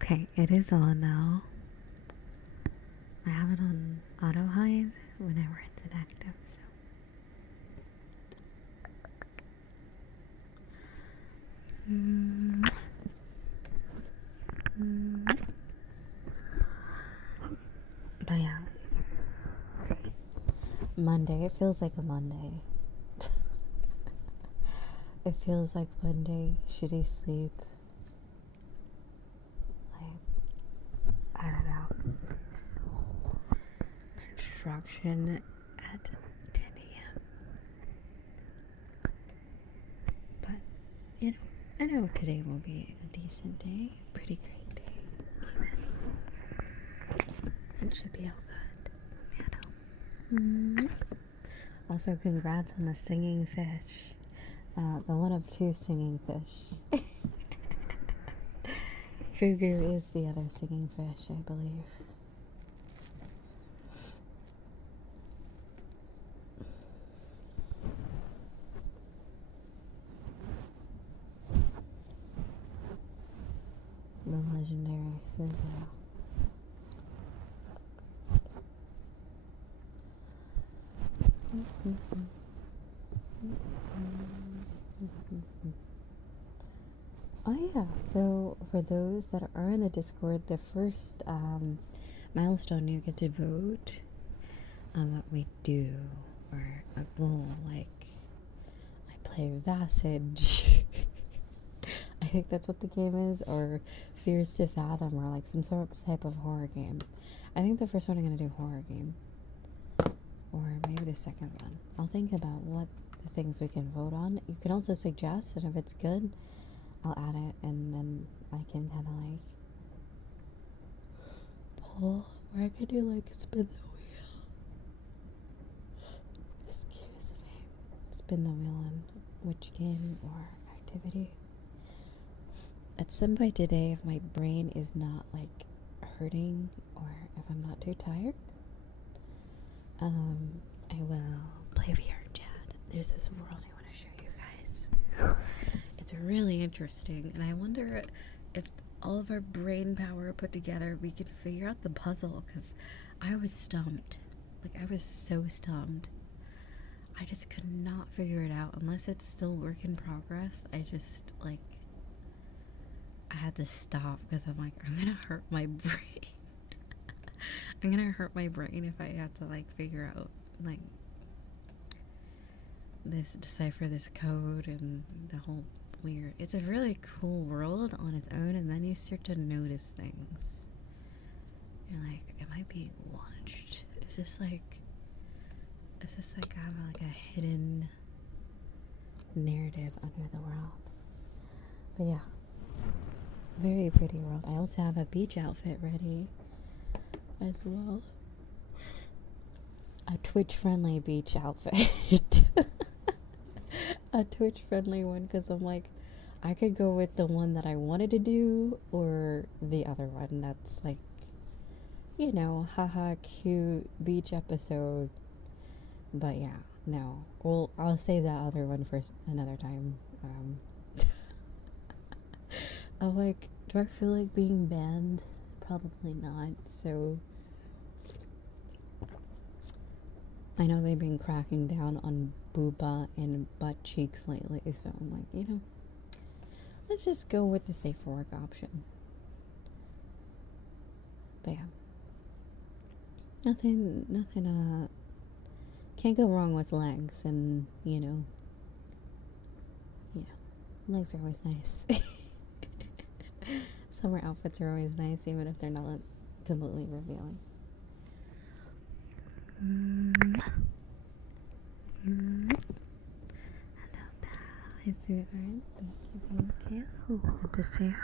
Okay, it is on now. I have it on auto hide whenever it's inactive, so. But yeah. Monday, it feels like a Monday. It feels like Monday, shitty sleep. I don't know. Construction at 10 a.m. But, you know, I know today will be a decent day. Pretty great day. It should be all good. You know. Also, congrats on the singing fish. The one of two singing fish. Fugu is the other singing fish, I believe. The legendary Fugu. Oh yeah, so for those that are in the Discord, the first milestone you get to vote on what we do, or a goal, like I play Vassage. I think that's what the game is, or Fears to Fathom, or like some sort of type of horror game. I think the first one I'm gonna do horror game, or maybe the second one. I'll think about what the things we can vote on. You can also suggest, and if it's good, I'll add it, and then I can kind of like pull, or I could do like spin the wheel. Excuse me. Spin the wheel on which game or activity. At some point today, if my brain is not like hurting, or if I'm not too tired, I will play VR chat. There's this world I want to show you guys. It's really interesting, and I wonder if all of our brain power put together, we could figure out the puzzle, because I was stumped. Like, I was so stumped. I just could not figure it out, unless it's still work in progress. I just, like, I had to stop, because I'm like, I'm gonna hurt my brain. I'm gonna hurt my brain if I have to, like, figure out, like, decipher this code and the whole weird. It's a really cool world on its own, and then you start to notice things. You're like, am I being watched? Is this like I have like a hidden narrative under the world? But yeah, very pretty world. I also have a beach outfit ready as well. A Twitch friendly beach outfit. A Twitch friendly one, because I'm like, I could go with the one that I wanted to do, or the other one that's like, you know, haha, cute beach episode. But yeah, no. Well, I'll save that other one for another time. I'm like, do I feel like being banned? Probably not. So I know they've been cracking down on booba and butt cheeks lately, so I'm like, you know, let's just go with the safe for work option. But yeah, nothing, can't go wrong with legs, and, you know, legs are always nice. Summer outfits are always nice, even if they're not completely revealing. Hi, sweetheart. Thank you. Good to see you.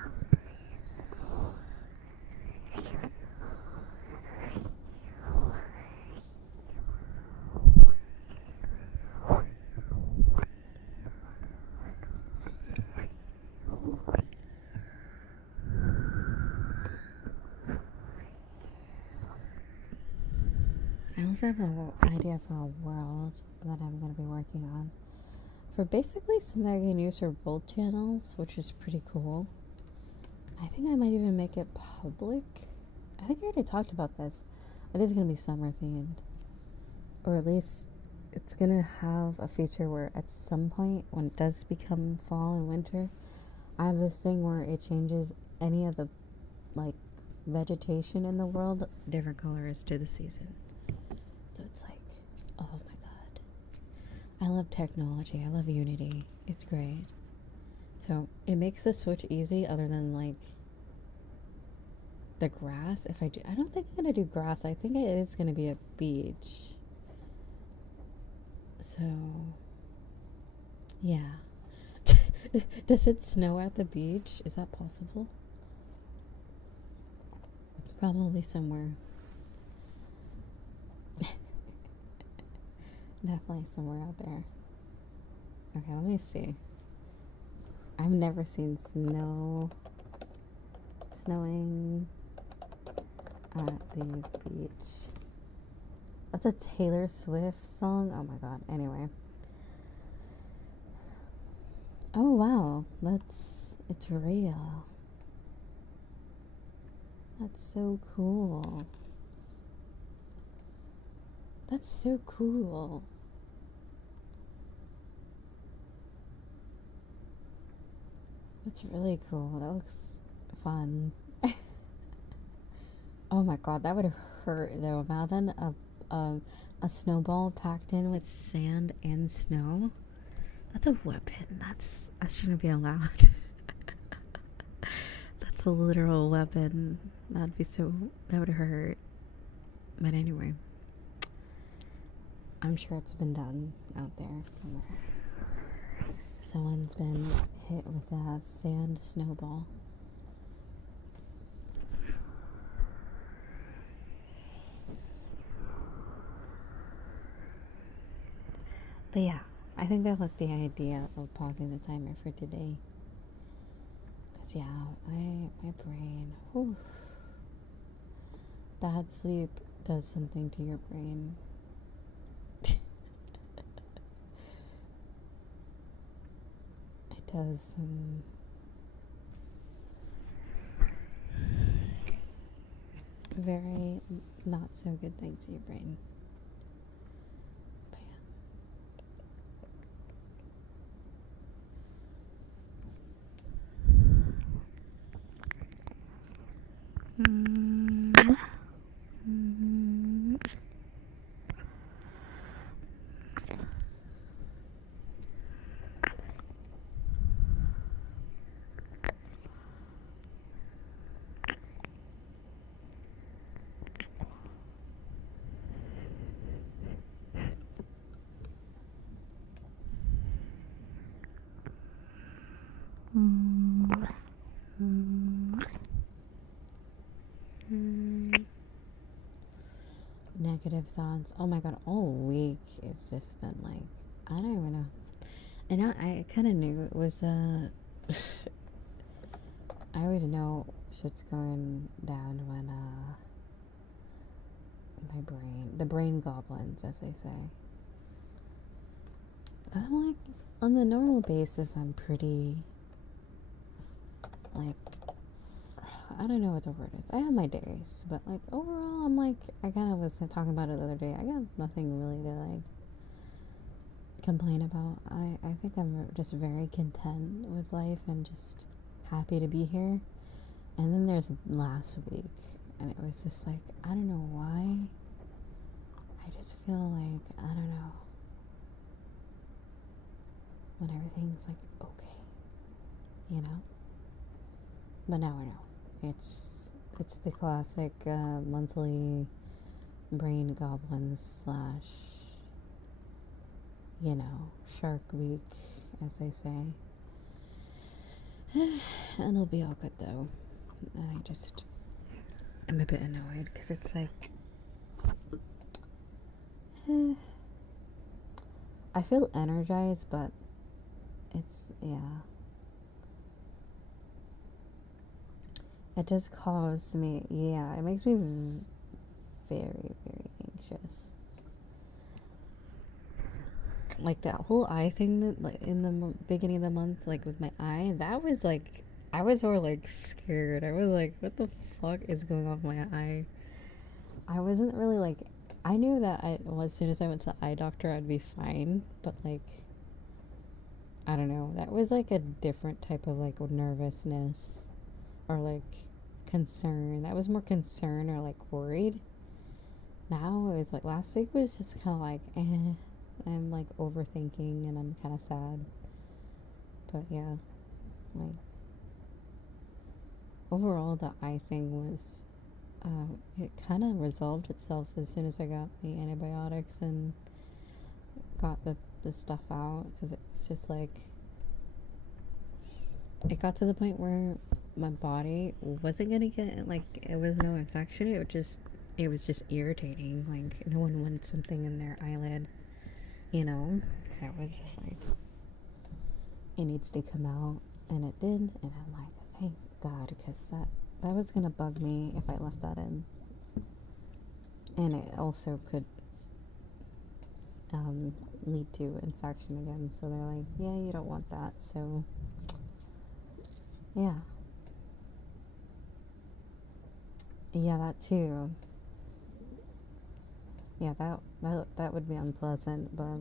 I also have an idea for a world that I'm going to be working on. For basically something I can use for both channels, which is pretty cool. I think I might even make it public. I think I already talked about this. It is going to be summer themed. Or at least it's going to have a feature where at some point, when it does become fall and winter, I have this thing where it changes any of the, like, vegetation in the world different colors to the season. So it's like, oh my god. I love technology. I love Unity. It's great. So it makes the switch easy, other than like the grass. If I do, I don't think I'm gonna do grass. I think it is gonna be a beach. So yeah. Does it snow at the beach? Is that possible? Probably somewhere. Definitely somewhere out there. Okay, let me see. I've never seen snowing at the beach. That's a Taylor Swift song? Oh my god. Anyway. Oh wow. It's real. That's so cool. That's so cool. That's really cool. That looks fun. Oh my god, that would hurt though. Imagine a snowball packed in with sand and snow. That's a weapon. That shouldn't be allowed. That's a literal weapon. That would hurt. But anyway, I'm sure it's been done out there somewhere. Someone's been hit with a sand snowball. But yeah, I think they like the idea of pausing the timer for today. Cause yeah, my brain, whew, bad sleep does something to your brain. It does some very not so good things to your brain. But yeah. Negative thoughts. Oh my god, all week it's just been like, I don't even know. And I kind of knew it was I always know shit's going down when the brain goblins, as they say. But I'm like, on the normal basis, I'm pretty, like, I don't know what the word is. I have my days, but like overall, I'm like, I kind of was talking about it the other day. I got nothing really to like complain about. I think I'm just very content with life and just happy to be here. And then there's last week, and it was just like, I don't know why. I just feel like, I don't know, when everything's like okay, you know. But now I know. It's the classic monthly brain goblins slash, you know, shark week, as they say. And it'll be all good though. I'm a bit annoyed because it's like, I feel energized, but it's, yeah. It just causes me, yeah, it makes me very, very anxious. Like that whole eye thing that, like, in the beginning of the month, like with my eye, that was like, I was more like scared. I was like, what the fuck is going on with my eye? I wasn't really like, I knew that as soon as I went to the eye doctor, I'd be fine, but like, I don't know, that was like a different type of like nervousness or like concern. That was more concern or like worried. Now it was like, last week was just kind of like, I'm like overthinking and I'm kind of sad. But yeah, like overall the eye thing was, it kind of resolved itself as soon as I got the antibiotics and got the stuff out, because it's just like, it got to the point where my body wasn't gonna get, like, it was no infection, it was just irritating. Like, no one wanted something in their eyelid, you know? So it was just like, it needs to come out, and it did, and I'm like, thank God, because that was gonna bug me if I left that in. And it also could lead to infection again. So they're like, yeah, you don't want that. So yeah, that too. Yeah, that would be unpleasant. But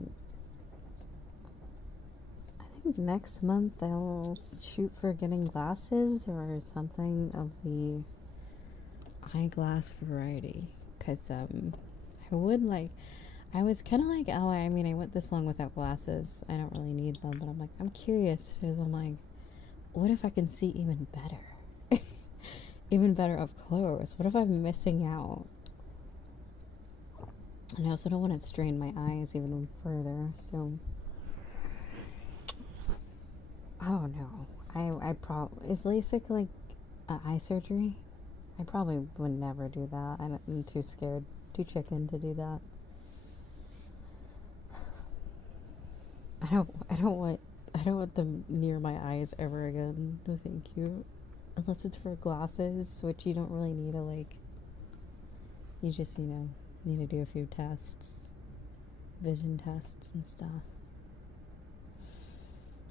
I think next month I'll shoot for getting glasses or something of the eyeglass variety. Cause I would like. I was kind of like, oh, I mean, I went this long without glasses. I don't really need them, but I'm like, I'm curious because I'm like, what if I can see even better? Even better up close? What if I'm missing out? And I also don't want to strain my eyes even further, so I don't know. I probably, is LASIK like eye surgery? I probably would never do that. I'm too scared, too chicken to do that. I don't want them near my eyes ever again. No, thank you. Unless it's for glasses, which you don't really need to like. You just need to do a few tests, vision tests and stuff.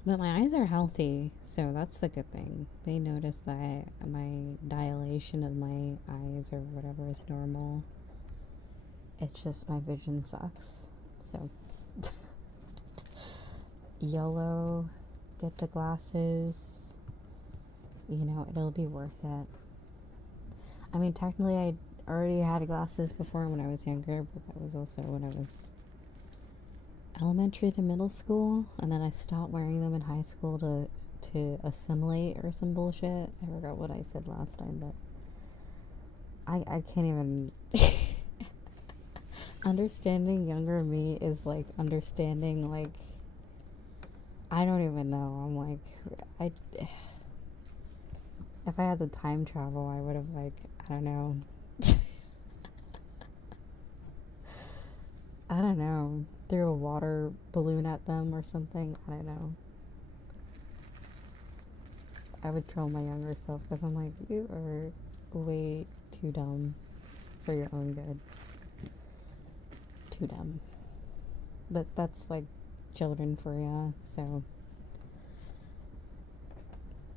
But my eyes are healthy, so that's the good thing. They notice that my dilation of my eyes or whatever is normal. It's just my vision sucks. So. YOLO, get the glasses, it'll be worth it. I mean, technically I already had glasses before when I was younger, but that was also when I was elementary to middle school, and then I stopped wearing them in high school to assimilate or some bullshit. I forgot what I said last time, but I can't even understanding younger me is like understanding like I don't even know. I'm like, if I had the time travel, I would have like, I don't know. I don't know. Threw a water balloon at them or something. I don't know. I would troll my younger self because I'm like, you are way too dumb for your own good. Too dumb. But that's like children for ya, so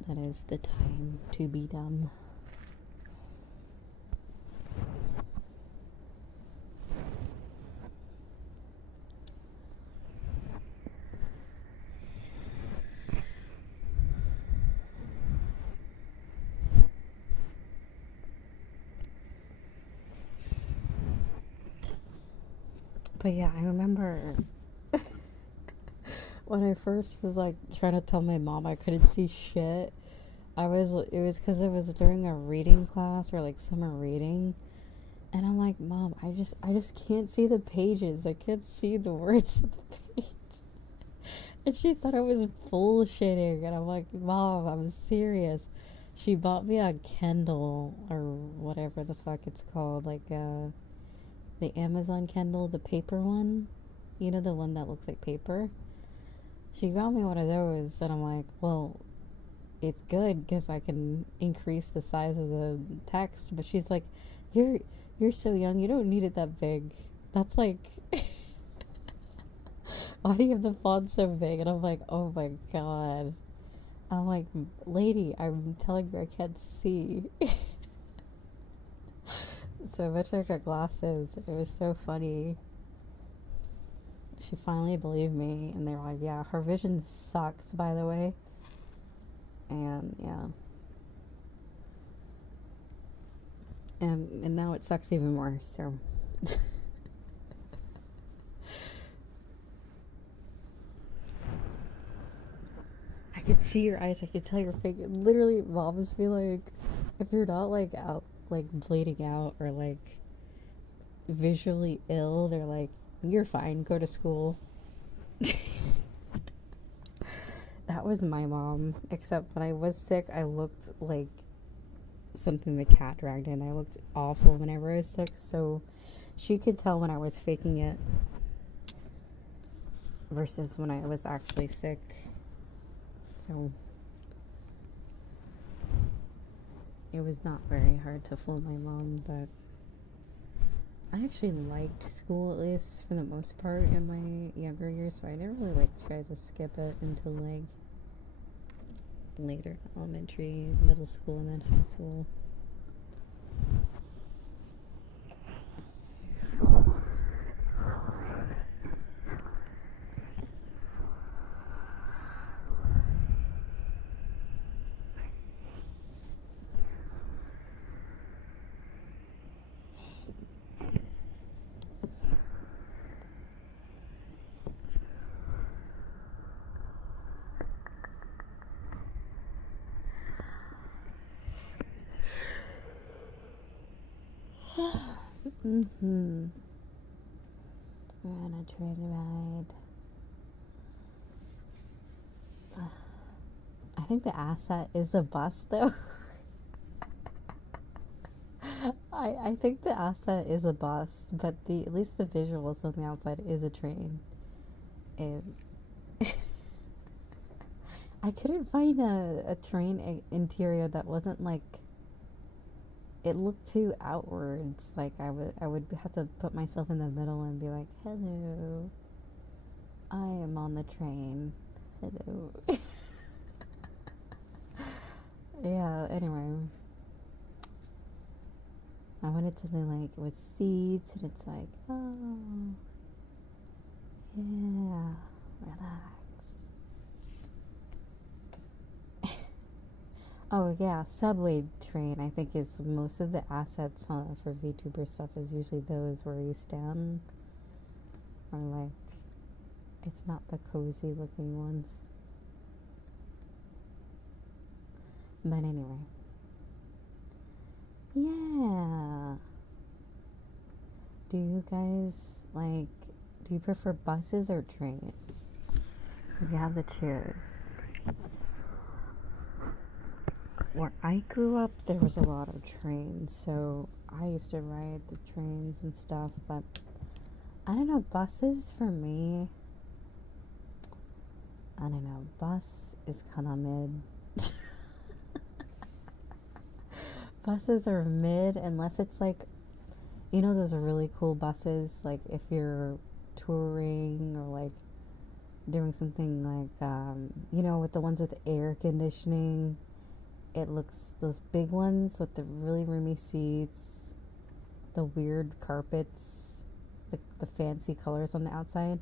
that is the time to be dumb. But yeah, I remember when I first was like trying to tell my mom I couldn't see shit, it was because it was during a reading class or like summer reading, and I'm like, Mom, I just can't see the pages. I can't see the words of the page. And she thought I was bullshitting, and I'm like, Mom, I'm serious. She bought me a Kindle or whatever the fuck it's called, like the Amazon Kindle, the paper one, the one that looks like paper. She got me one of those, and I'm like, well, it's good because I can increase the size of the text. But she's like, you're so young, you don't need it that big. That's like, why do you have the font so big? And I'm like, oh my God. I'm like, lady, I'm telling you I can't see. So eventually I got glasses. It was so funny. She finally believed me, and they were like, yeah, her vision sucks, by the way. And yeah. And now it sucks even more, so. I could see your eyes, I could tell your face. Literally, moms be like, if you're not like out, like bleeding out or like visually ill, they're like, you're fine, go to school. That was my mom, except when I was sick, I looked like something the cat dragged in. I looked awful whenever I was sick, so she could tell when I was faking it. versus when I was actually sick. So it was not very hard to fool my mom, but I actually liked school, at least for the most part, in my younger years, so I never really like tried to skip it until like later, elementary, middle school, and then high school. Mm-hmm. We're on a train ride. I think the asset is a bus, though. I think the asset is a bus, but at least the visuals on the outside is a train. And I couldn't find a train interior that wasn't like, it looked too outwards. Like I would have to put myself in the middle and be like, hello, I am on the train. Hello. Yeah, anyway. I want it to be like with seats, and it's like, oh, yeah, relax. Oh yeah, subway train. I think is most of the assets for VTuber stuff is usually those where you stand, or like, it's not the cozy looking ones. But anyway, yeah. Do you guys like? Do you prefer buses or trains? If you have the chairs. Where I grew up, there was a lot of trains, so I used to ride the trains and stuff, but I don't know, buses for me, I don't know, bus is kind of mid. Buses are mid unless it's like, you know, those are really cool buses, like if you're touring or like doing something like, you know, with the ones with air conditioning. It looks, those big ones with the really roomy seats, the weird carpets, the fancy colors on the outside.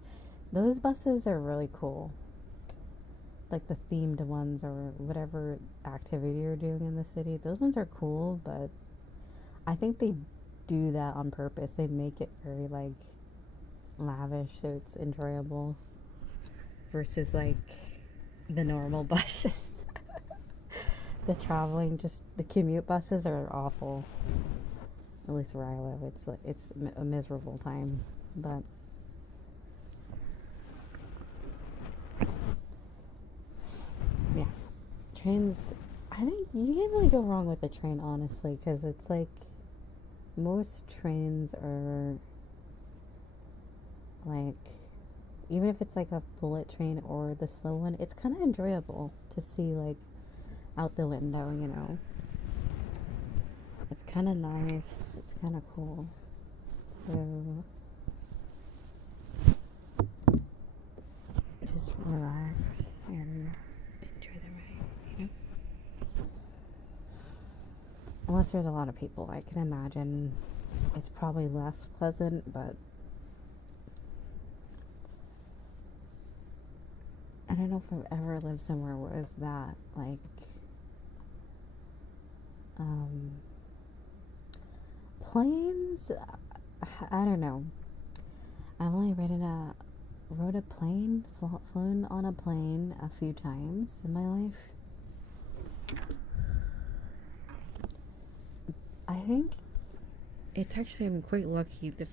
Those buses are really cool. Like the themed ones or whatever activity you're doing in the city. Those ones are cool, but I think they do that on purpose. They make it very like lavish so it's enjoyable versus like the normal buses. The traveling, just the commute buses are awful. At least where I live, it's a miserable time. But yeah, trains. I think you can't really go wrong with a train, honestly, because it's like most trains are like, even if it's like a bullet train or the slow one, it's kind of enjoyable to see like out the window, you know. It's kind of nice. It's kind of cool. So just relax and enjoy the ride, you know. Unless there's a lot of people, I can imagine it's probably less pleasant, but I don't know if I've ever lived somewhere where it's that like planes, I don't know. I've only rode a plane, flown on a plane a few times in my life. I think it's actually, I'm quite lucky. The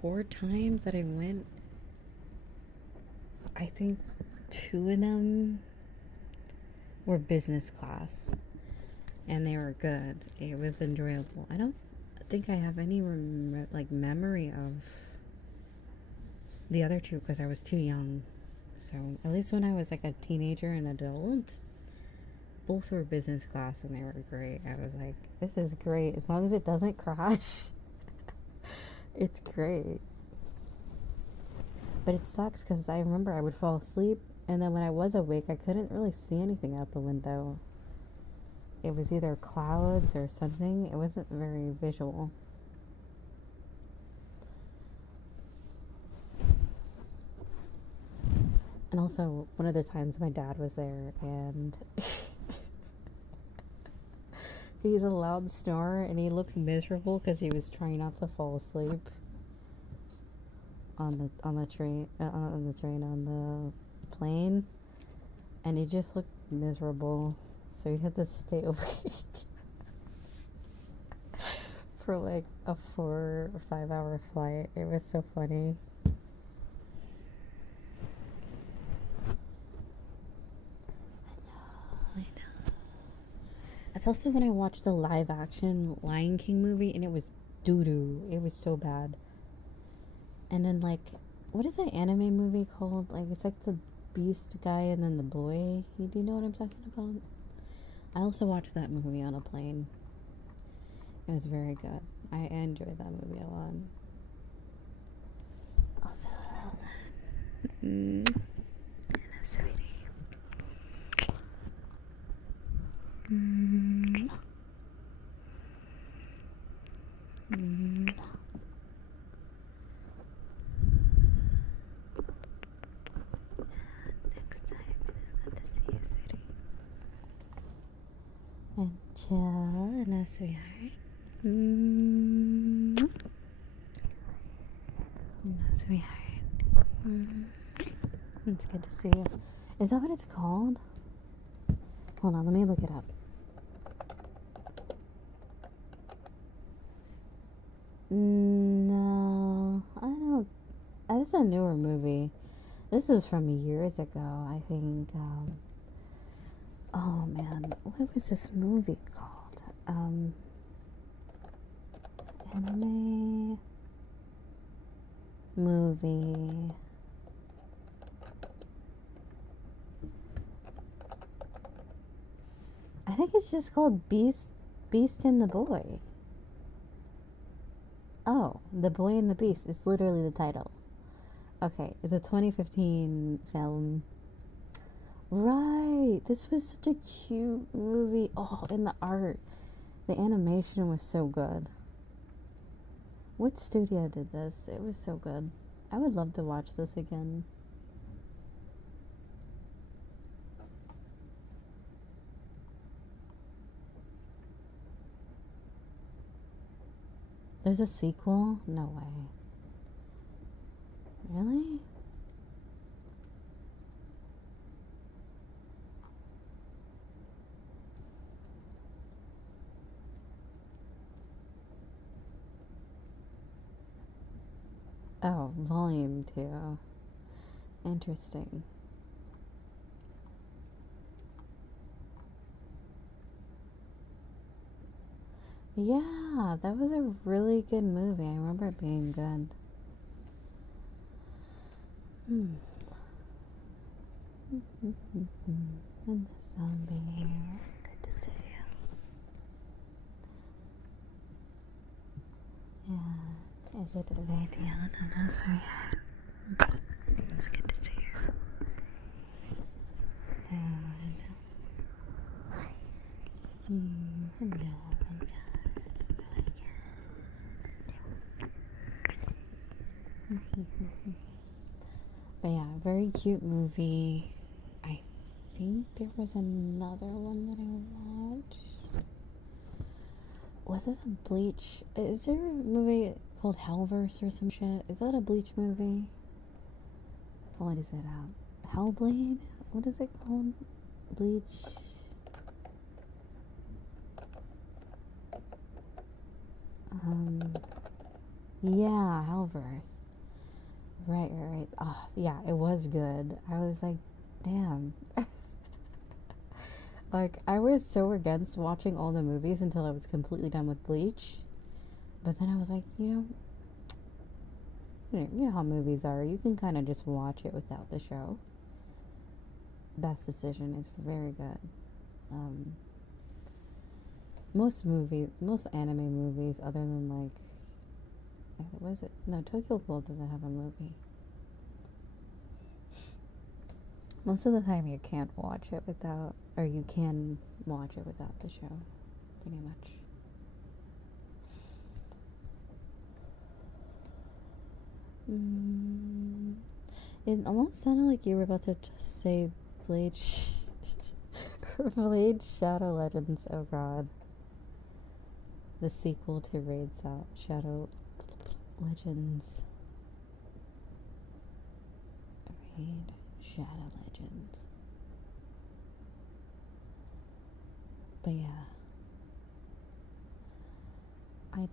4 times that I went, I think 2 of them were business class. And they were good. It was enjoyable. I don't think I have any like memory of The other two because I was too young. So at least when I was like a teenager and adult, both were business class and they were great. I was like, this is great. As long as it doesn't crash, it's great. But it sucks because I remember I would fall asleep, and then when I was awake, I couldn't really see anything out the window. It was either clouds or something. It wasn't very visual. And also, one of the times my dad was there, and he's a loud snorer, and he looked miserable because he was trying not to fall asleep on the plane, and he just looked miserable. So he had to stay awake for like a 4 or 5 hour flight. It was so funny. I know. That's also when I watched the live action Lion King movie, and it was doo-doo. It was so bad. And then, like, what is that anime movie called? Like, it's like the beast guy and then the boy. Do you know what I'm talking about? I also watched that movie on a plane. It was very good. I enjoyed that movie a lot. Also, hello, sweetie. Next time, I just got to see you, sweetie. And chill, and sweetheart. Sweetheart. It's good to see you. Is that what it's called? Hold on, let me look it up. No, I don't. It's a newer movie. This is from years ago, I think. Oh man, what was this movie called? Anime movie. I think it's just called Beast and the Boy. Oh, The Boy and the Beast. It's literally the title. Okay, it's a 2015 film. Right, this was such a cute movie. Oh, and the art. The animation was so good. What studio did this? It was so good. I would love to watch this again. There's a sequel? No way. Really? Oh, volume 2. Interesting. Yeah, that was a really good movie. I remember it being good. And the zombie. Good to see you. Yeah. Is it radio? No, sorry. It's good to see you. Hello. But yeah, very cute movie. I think there was another one that I watched. Was it a Bleach? Is there a movie called Hellverse or some shit? Is that a Bleach movie? What is it? Hellblade? What is it called? Bleach. Yeah, Hellverse. Right. Oh, yeah, it was good. I was like, damn. Like, I was so against watching all the movies until I was completely done with Bleach. But then I was like, you know how movies are. You can kind of just watch it without the show. Best Decision is very good. Most anime movies, other than like, was it? No, Tokyo Ghoul doesn't have a movie. Most of the time, you can't watch it without, or you can watch it without the show, pretty much. It almost sounded like you were about to say Blade Blade Shadow Legends. Oh god. The sequel to Raid Shadow Legends. Raid Shadow Legends. But yeah. I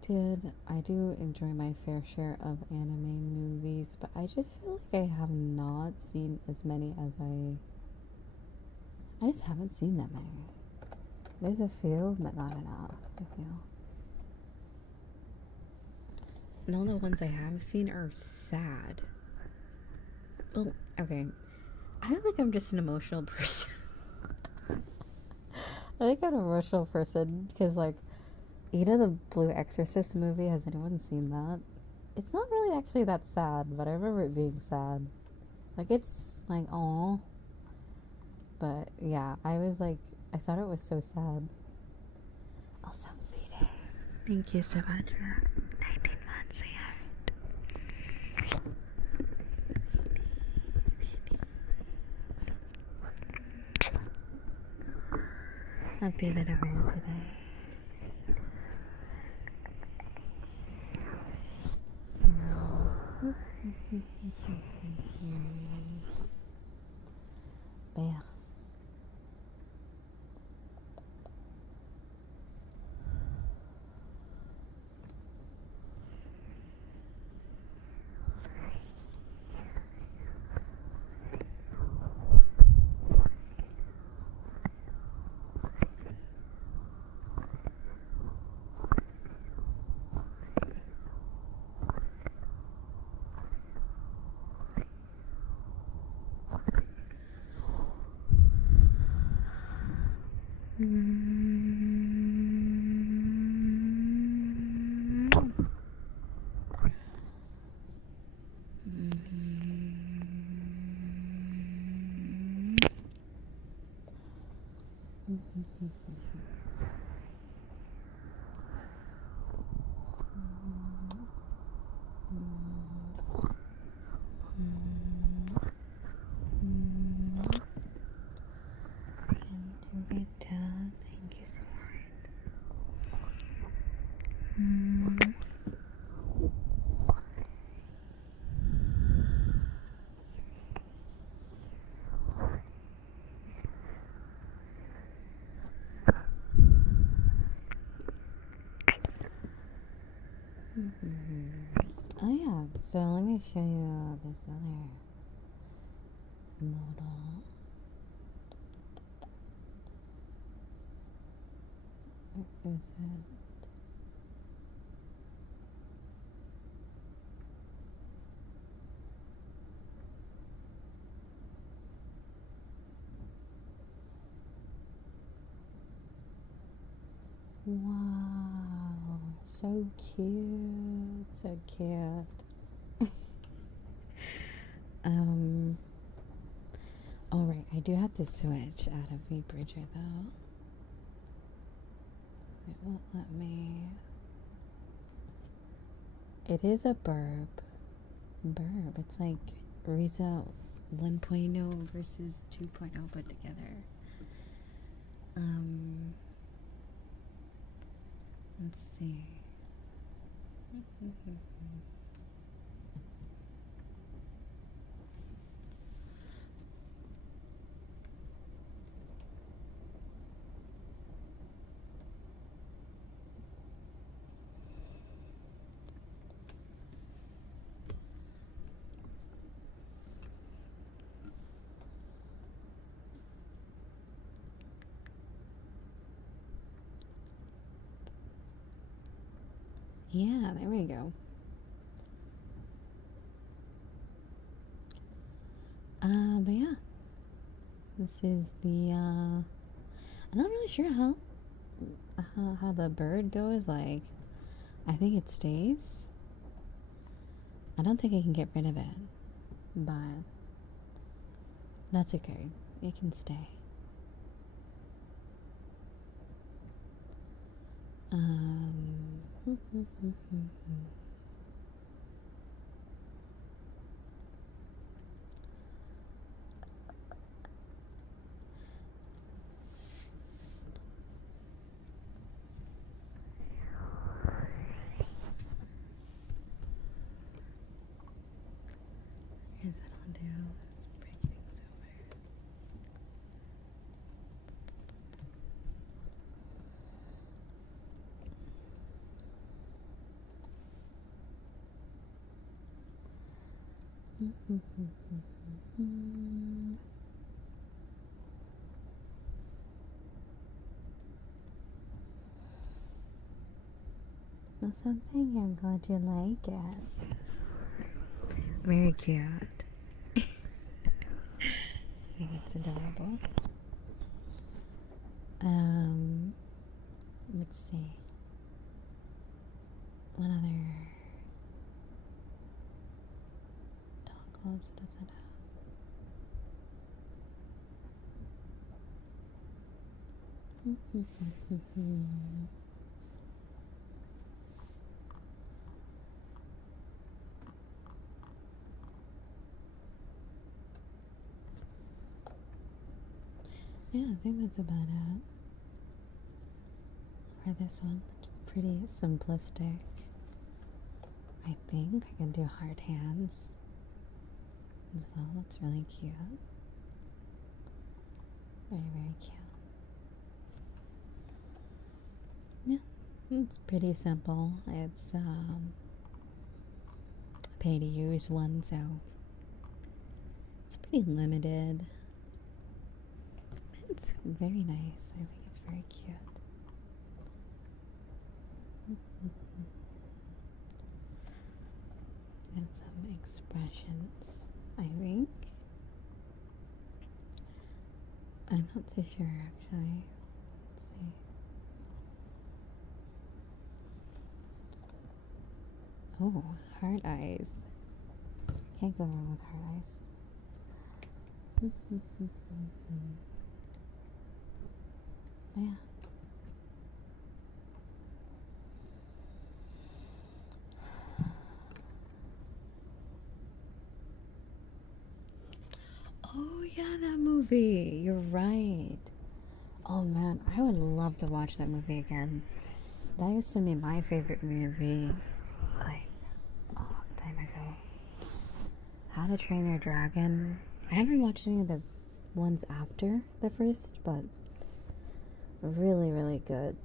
do enjoy my fair share of anime movies, but I just feel like I have not seen as many as I just haven't seen that many. There's a few, but not enough, I feel. And all the ones I have seen are sad. Well, okay. I feel like I'm just an emotional person. I think I'm an emotional person because, like, you know the Blue Exorcist movie? Has anyone seen that? It's not really actually that sad, but I remember it being sad. Like, it's like, aw. But yeah, I was like, I thought it was so sad. Also, Vita, thank you so much for 19 months here. I'm feeling around today. But yeah. Thank you, sweetheart. Oh yeah, so let me show you this other model. Where is it? Wow, so cute, so cute. Alright, I do have to switch out of VBridger though. It won't let me. It is a burb. It's like Riza 1.0 versus 2.0 put together. Let's see. Yeah, there we go. But yeah, this is the, I'm not really sure how the bird goes. Like, I think it stays. I don't think I can get rid of it, but that's okay. It can stay. Here's what I'll do. Let's break things over. Well, something I'm glad you like it. Very cute. I think it's adorable. Let's see. What other toggles does it have? Yeah, I think that's about it for this one. It's pretty simplistic. I think I can do hard hands as well. It's really cute. Very, very cute. Yeah, it's pretty simple. It's a pay to use one, so it's pretty limited. It's very nice. I think it's very cute. And some expressions, I think. I'm not too sure actually. Let's see. Oh, heart eyes. Can't go wrong with heart eyes. Yeah. Oh yeah, that movie. You're right. Oh man, I would love to watch that movie again. That used to be my favorite movie, like a long time ago. How to Train Your Dragon. I haven't watched any of the ones after the first, but really, really good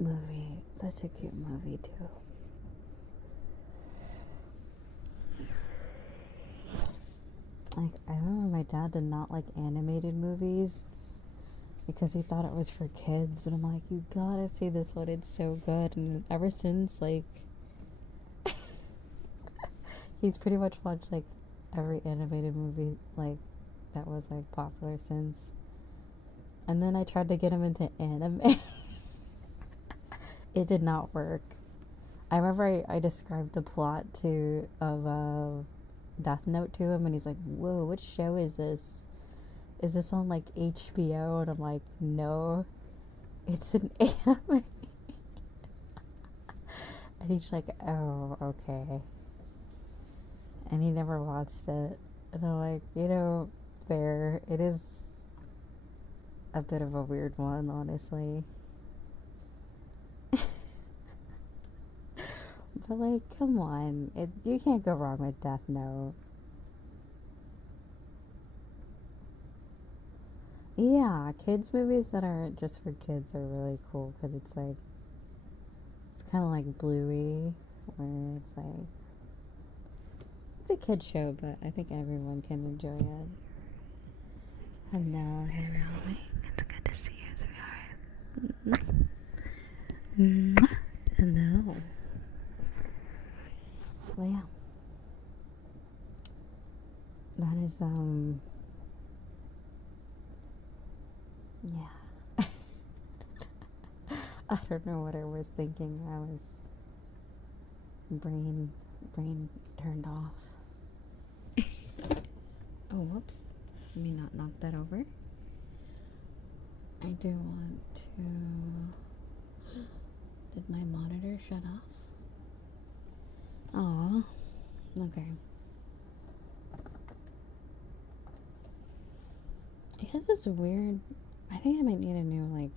movie. Such a cute movie too. Like, I remember my dad did not like animated movies because he thought it was for kids, but I'm like, you gotta see this one, it's so good. And ever since, like, he's pretty much watched like every animated movie like that was like popular since. And then I tried to get him into anime. It did not work. I remember I described the plot of Death Note to him, and he's like, whoa, what show is this? Is this on like HBO? And I'm like, no, it's an anime. And he's like, oh, okay. And he never watched it. And I'm like, fair. It is a bit of a weird one, honestly. But like, come on, you can't go wrong with Death Note. Yeah, kids movies that aren't just for kids are really cool because it's like, it's kind of like Bluey, where it's like, it's a kid show, but I think everyone can enjoy it. Hello, everyone. It's good to see you, sweetheart. Hello. Well, yeah. That is, Yeah. I don't know what I was thinking. I was brain turned off. Oh, whoops. Let me not knock that over. I do want to... Did my monitor shut off? Oh, okay. It has this weird... I think I might need a new, like,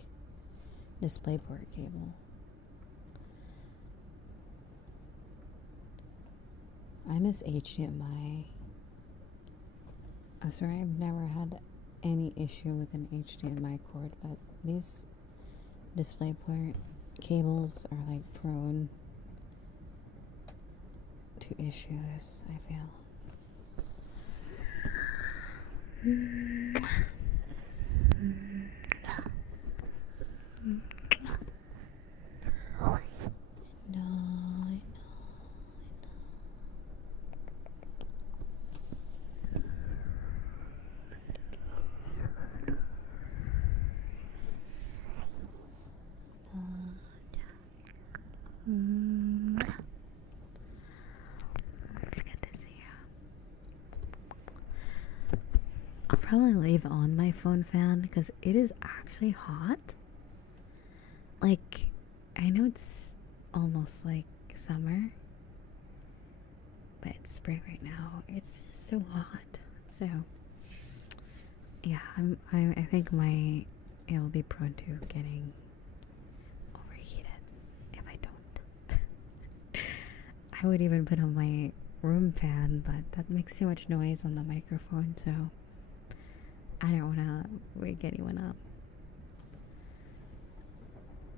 DisplayPort cable. I miss HDMI. I swear I've never had any issue with an HDMI cord, but these DisplayPort cables are like prone to issues, I feel. It's good to see you. I'll probably leave on my phone fan because it is actually hot. Like, I know it's almost like summer, but it's spring right now. It's just so hot. So, yeah, I think it will be prone to getting overheated if I don't. I would even put on my room fan, but that makes too much noise on the microphone, so I don't want to wake anyone up.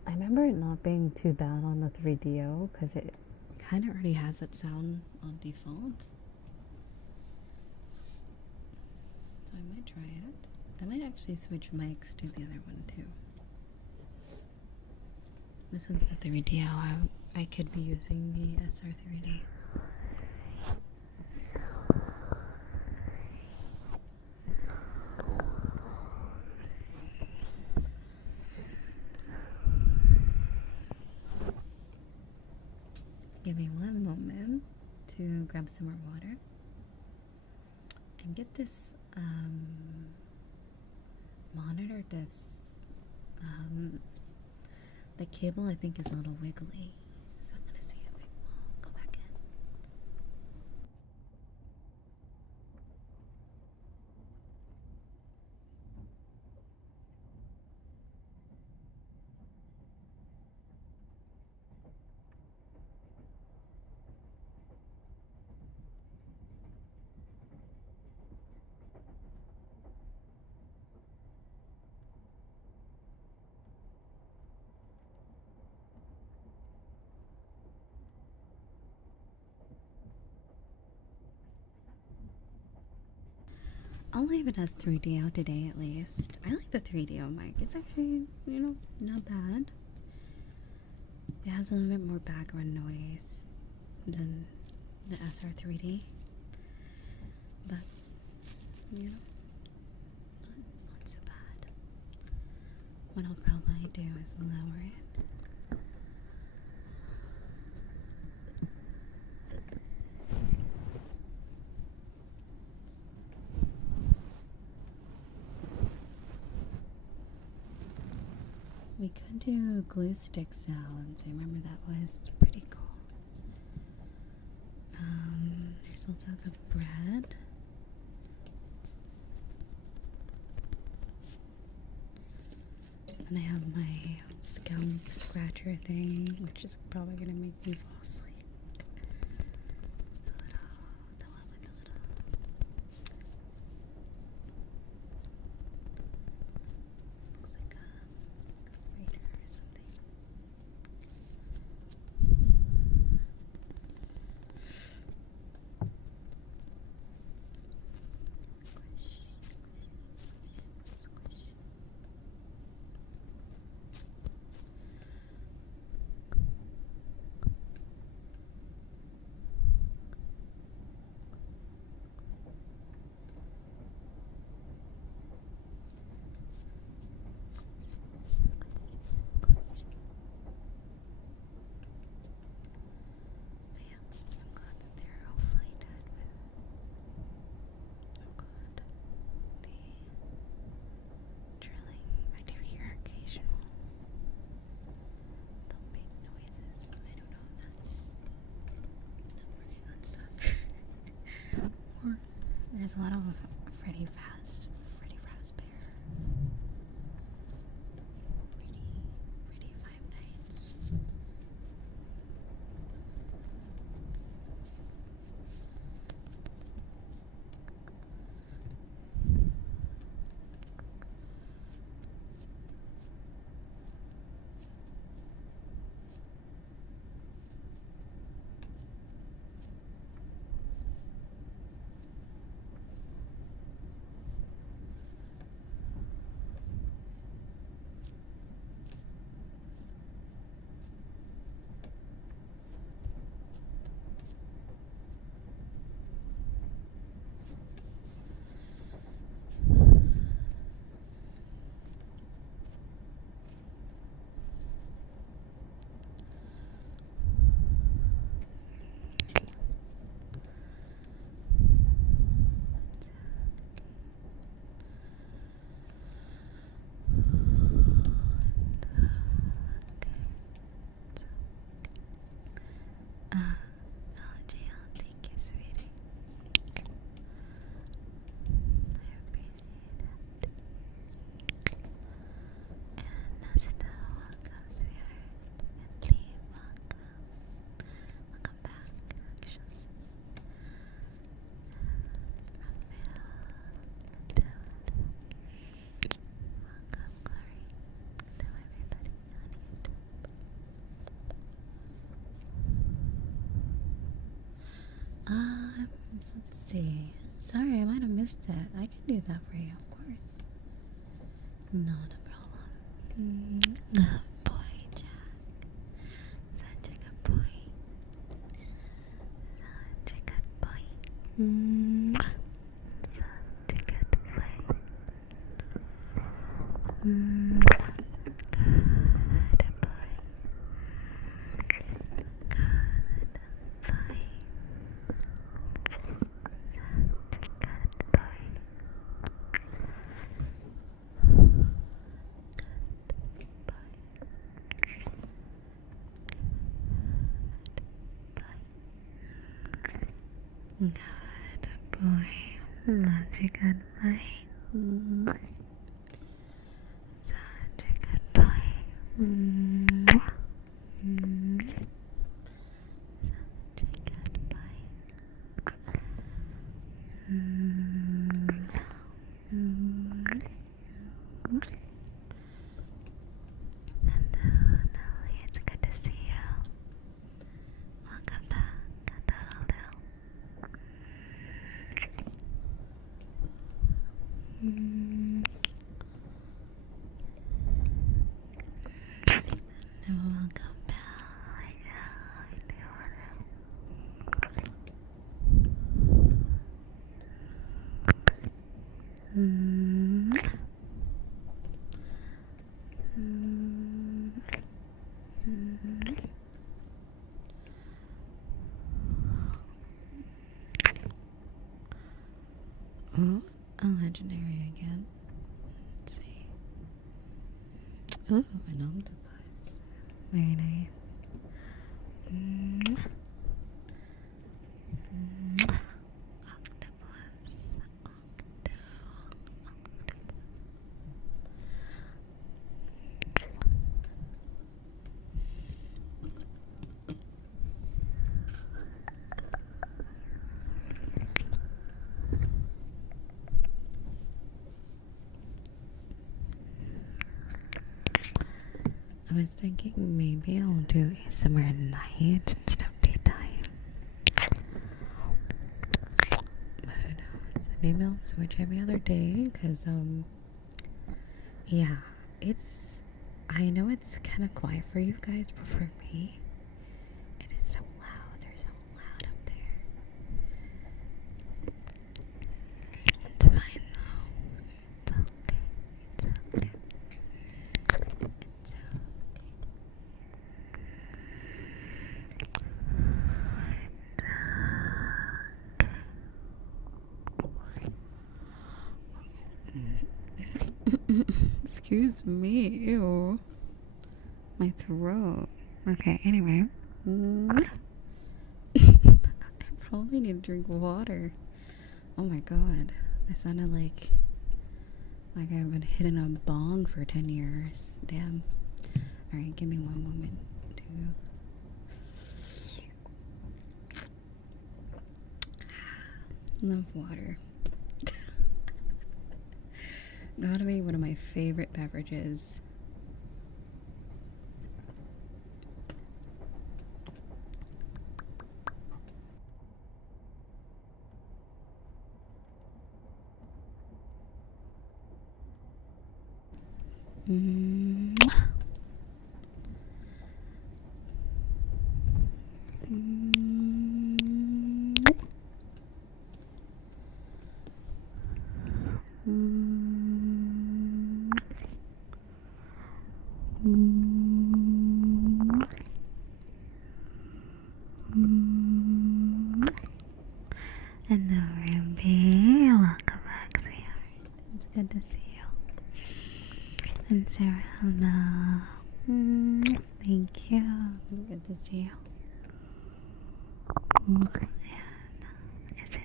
I remember it not being too bad on the 3DO because it kind of already has that sound on default. So I might try it. I might actually switch mics to the other one too. This one's the 3DO. I could be using the SR3D. Give me one moment to grab some more water and get this monitor. The cable I think is a little wiggly, so I'm gonna see if it will go back in. I'll leave it as 3DO today at least. I like the 3DO mic. It's actually, you know, not bad. It has a little bit more background noise than the SR3D. But, you know, not so bad. What I'll probably do is lower it. We could do glue stick sounds. I remember that was pretty cool. There's also the bread. And I have my scalp scratcher thing, which is probably gonna make me fall asleep. The one with the little. Looks like a spider or something. a lot of Freddy Fazbear. Freddy Five Nights. Let's see. Sorry, I might have missed it. I can do that for you, of course. Not a problem. Good boy, Jack. Such a good boy. Such a good boy. Such a good boy. Good boy. Good boy. Such a good boy. Such a good boy. Such a good boy. And Nelly, it's good to see you. Welcome back. Welcome back. Oh, a legendary again. Let's see. Ooh, an octopus. Very nice. Octopus. I was thinking maybe I'll do ASMR at night instead of daytime. But who knows? Maybe I'll switch every other day because, yeah, I know it's kind of quiet for you guys, but for me, it is so loud. They're so loud up there. It's fine though. It's okay. It's okay. It's okay. Excuse me. Ew. My throat. Okay, anyway. I probably need to drink water. Oh my god. I sounded like I've been hitting a bong for 10 years. Damn. Alright, give me one moment to love water. Gotta be one of my favorite beverages. Hello, Ruby. Welcome back, sweetheart. It's good to see you. And Sarah, hello. Thank you. Good to see you. And is it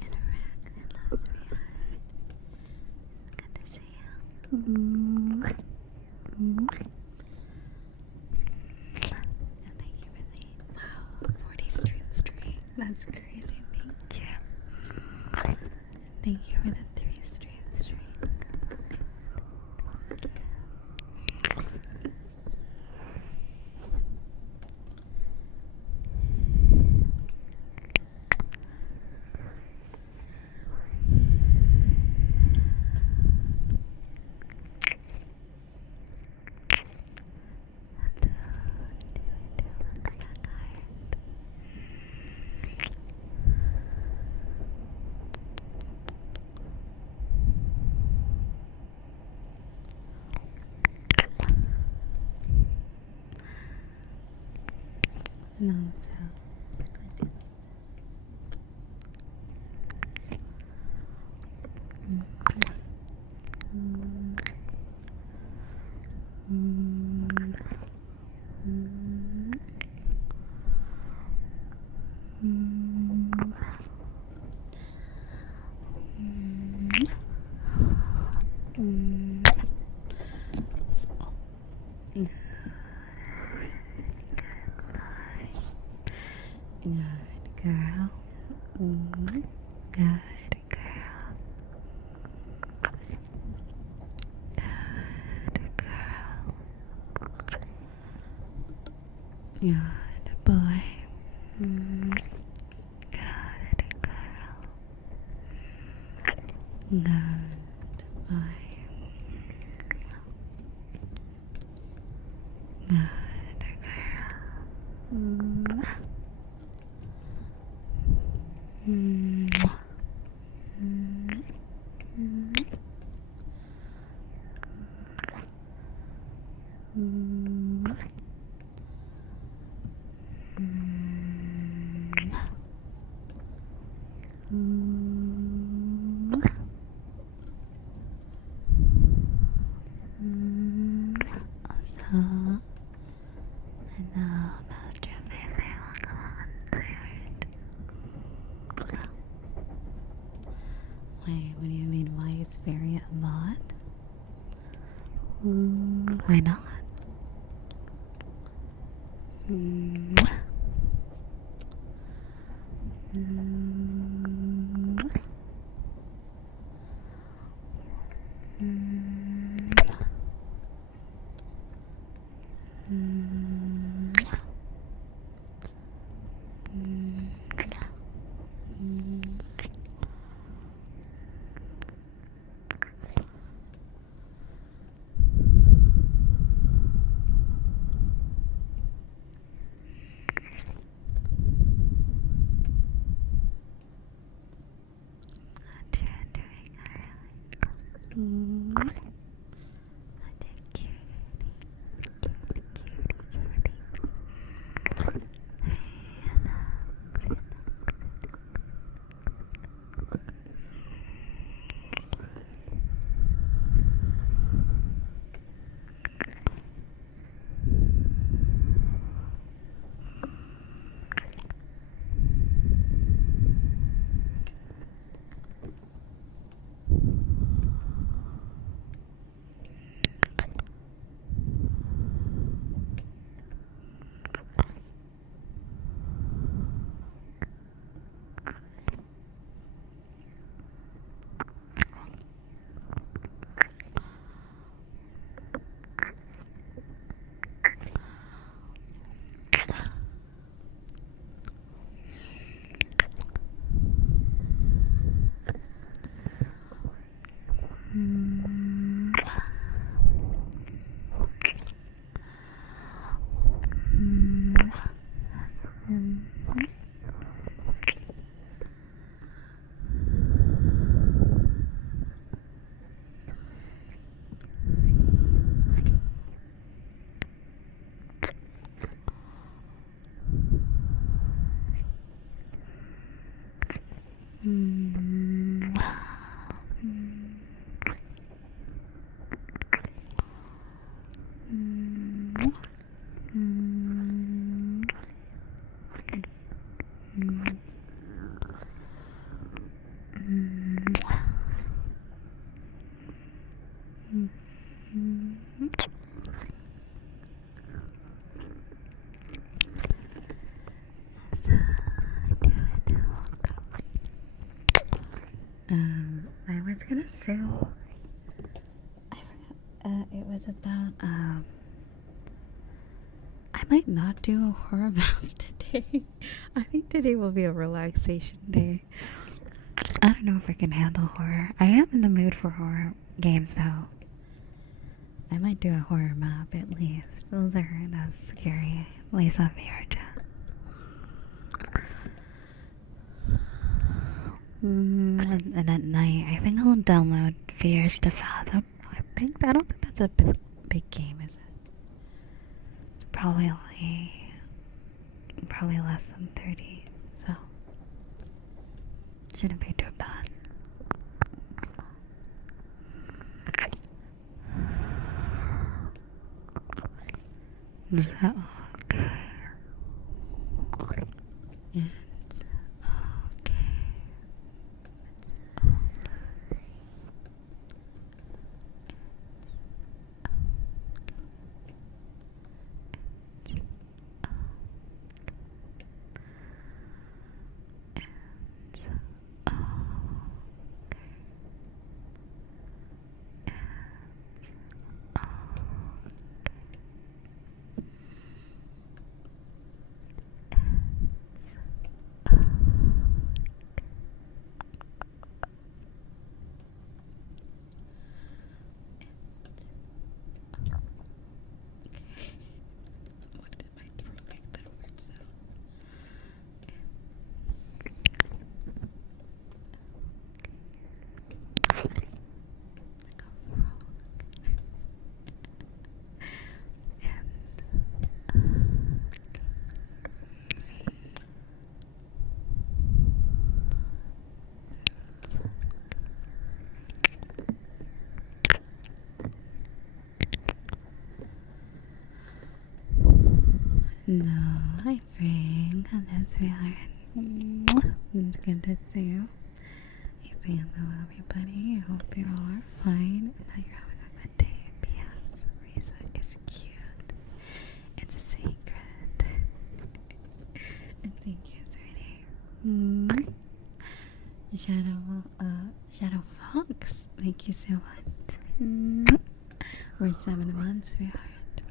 Interact, hello, sweetheart. Good to see you. And thank you for the 40 stream. That's crazy. Thank you. And thank you for the 3 stream. And also, good girl. Good girl. Good boy. Good girl. Good boy. Good girl. Also, hello, Master Baby, welcome on, sweetheart. Wait, what do you mean? Why is Fairy a bot? Why not? I was gonna say, I forgot, it was about, I might not do a horror map today. I think today will be a relaxation day. I don't know if I can handle horror. I am in the mood for horror games though. I might do a horror map at least. Those aren't as scary, at least on VRChat. And at night, I think I'll download Fears to Fathom. I don't think that's a big game, is it? It's probably less than 30, so shouldn't be too bad. Is that okay? It's okay. It's okay. Why did my throat make that weird sound? Like a frog. No, hi Frank. Hello, sweetheart. It's good to see you. I say hello, everybody. I hope you all are fine and that you're having a good day. P.S. Riza is cute. It's a secret. And thank you, sweetie. Shadow Fox. Thank you so much. We're 7 months, sweetheart.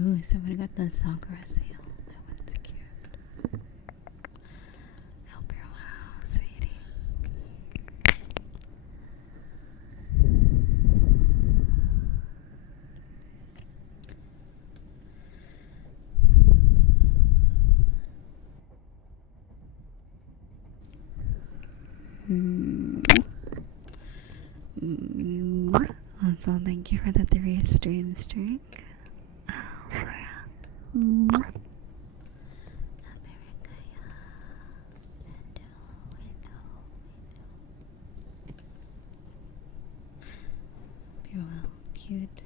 Ooh, somebody got the Sakura seal. That one's cute. I hope you're well, sweetie. Also, thank you for the 3 stream streak. You're well. Cute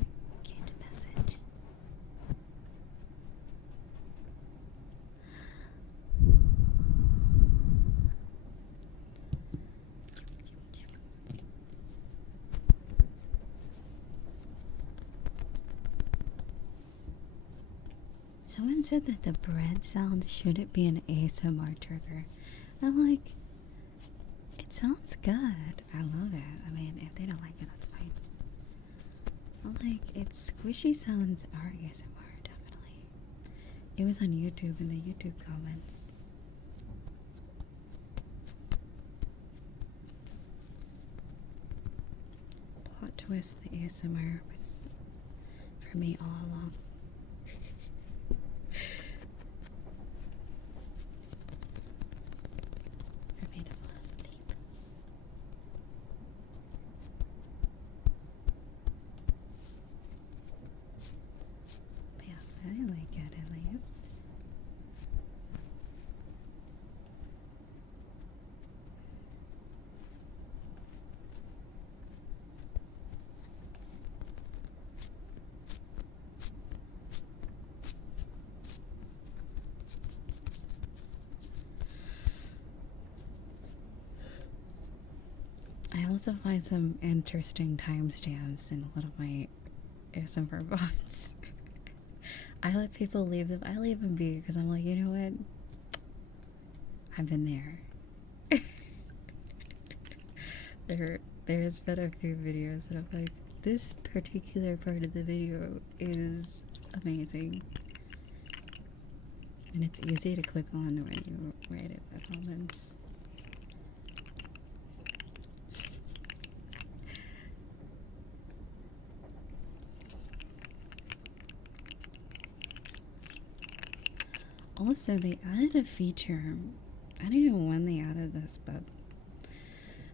message. Someone said that the bread sound shouldn't be an ASMR trigger. I'm like, it sounds good. I love it. I mean, if they don't like it, that's fine. I'm like, it's squishy sounds are ASMR, definitely. It was on YouTube in the YouTube comments. Plot twist, the ASMR was for me all along. For me to fall asleep. But yeah, I like it at least. also find some interesting timestamps in a lot of my ASMR bots. I let people leave them. I leave them be because I'm like, you know what? I've been there. There's been a few videos that I'm like, this particular part of the video is amazing. And it's easy to click on when you write it in the comments. Also, they added a feature. I don't know when they added this, but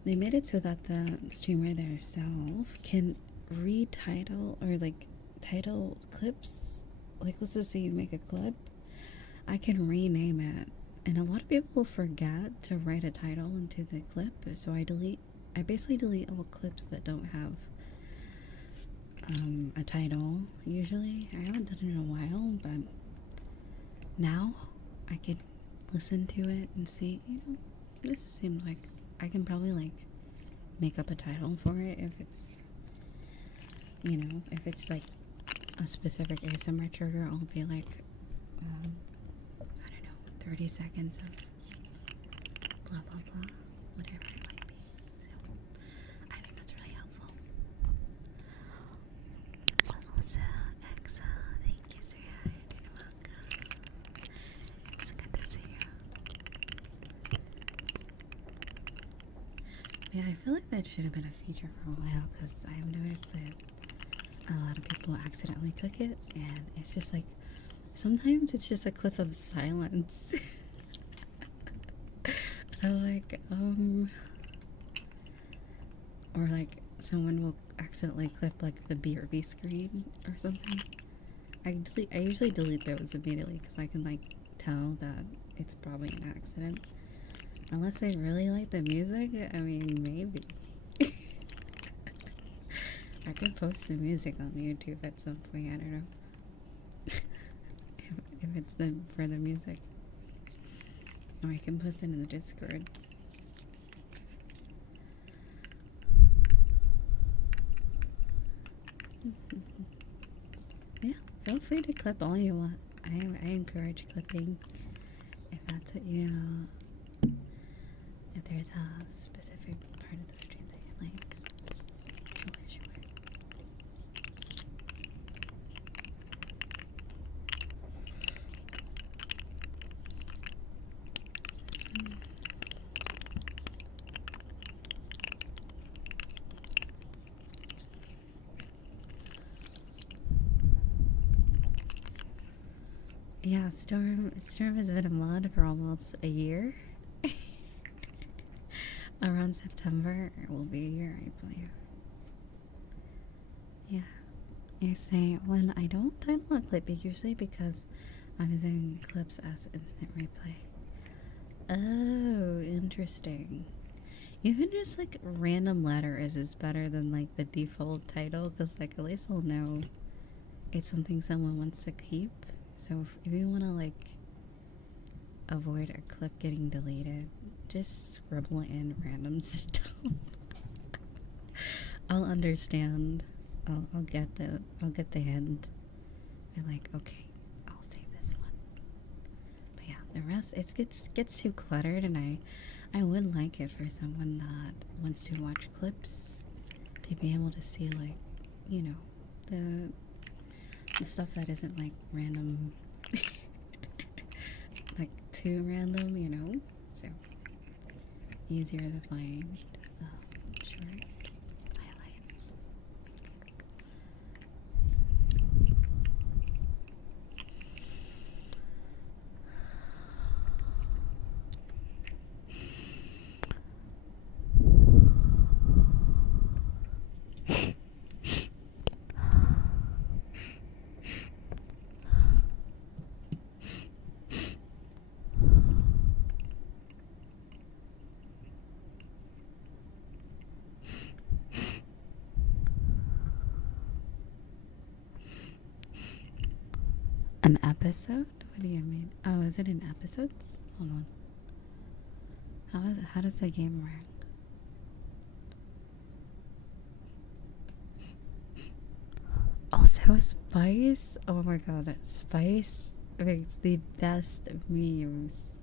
they made it so that the streamer themselves can retitle or like title clips. Like, let's just say you make a clip, I can rename it. And a lot of people forget to write a title into the clip, so I basically delete all clips that don't have a title. Usually, I haven't done it in a while, but now I could listen to it and see, you know, this seems like I can probably like make up a title for it if it's, you know, if it's like a specific ASMR trigger. I'll be like, I don't know, 30 seconds of blah blah blah, whatever it might be. So I think that's really helpful. Also, Exa, thank you, sweetheart, and welcome. It's good to see you. Yeah, I feel like that should have been a feature for a while because I've noticed that a lot of people accidentally click it, and it's just like, sometimes it's just a clip of silence. I'm like, or like someone will accidentally clip like the BRB screen or something. I usually delete those immediately because I can like tell that it's probably an accident. Unless they really like the music, I mean, maybe. I could post the music on YouTube at some point, I don't know. if it's for the music. Or I can post it in the Discord. Yeah, feel free to clip all you want. I encourage clipping if that's what you, if there's a specific part of the stream that you like. Sure. Yeah, Storm has been a mod for almost a year. Around September, it will be a year, I believe. Yeah. I say when I don't title a clip, it's usually because I'm using clips as instant replay. Oh, interesting. Even just like random letters is better than like the default title, because like at least I'll know it's something someone wants to keep. So if you want to like avoid a clip getting deleted, just scribble in random stuff. I'll understand. I'll get the hint. I'm like, okay, I'll save this one. But yeah, the rest it gets too cluttered, and I would like it for someone that wants to watch clips to be able to see, like, you know, the stuff that isn't like random, like too random, you know. So easier to find short highlights. An episode? What do you mean? Oh, is it in episodes? Hold on. How does the game rank? How Spice? Oh my god, Spice makes the best memes.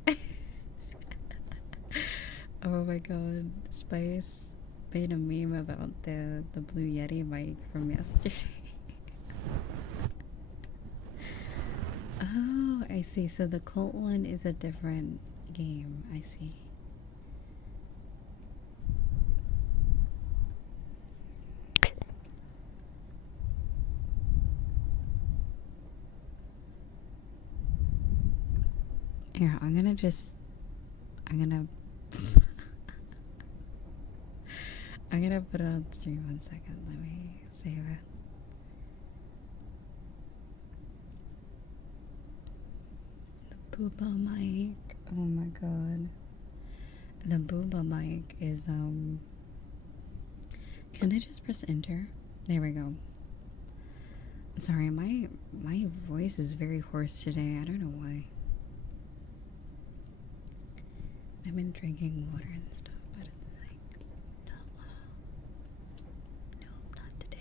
Oh my god, Spice made a meme about the Blue Yeti mic from yesterday. Oh, I see. So the cult one is a different game. I see. Here, I'm gonna I'm gonna put it on stream 1 second. Let me save it. The booba mic. Oh my god. The booba mic is can I just press enter? There we go. Sorry, my voice is very hoarse today. I don't know why. I've been drinking water and stuff, but it's like nope, not today.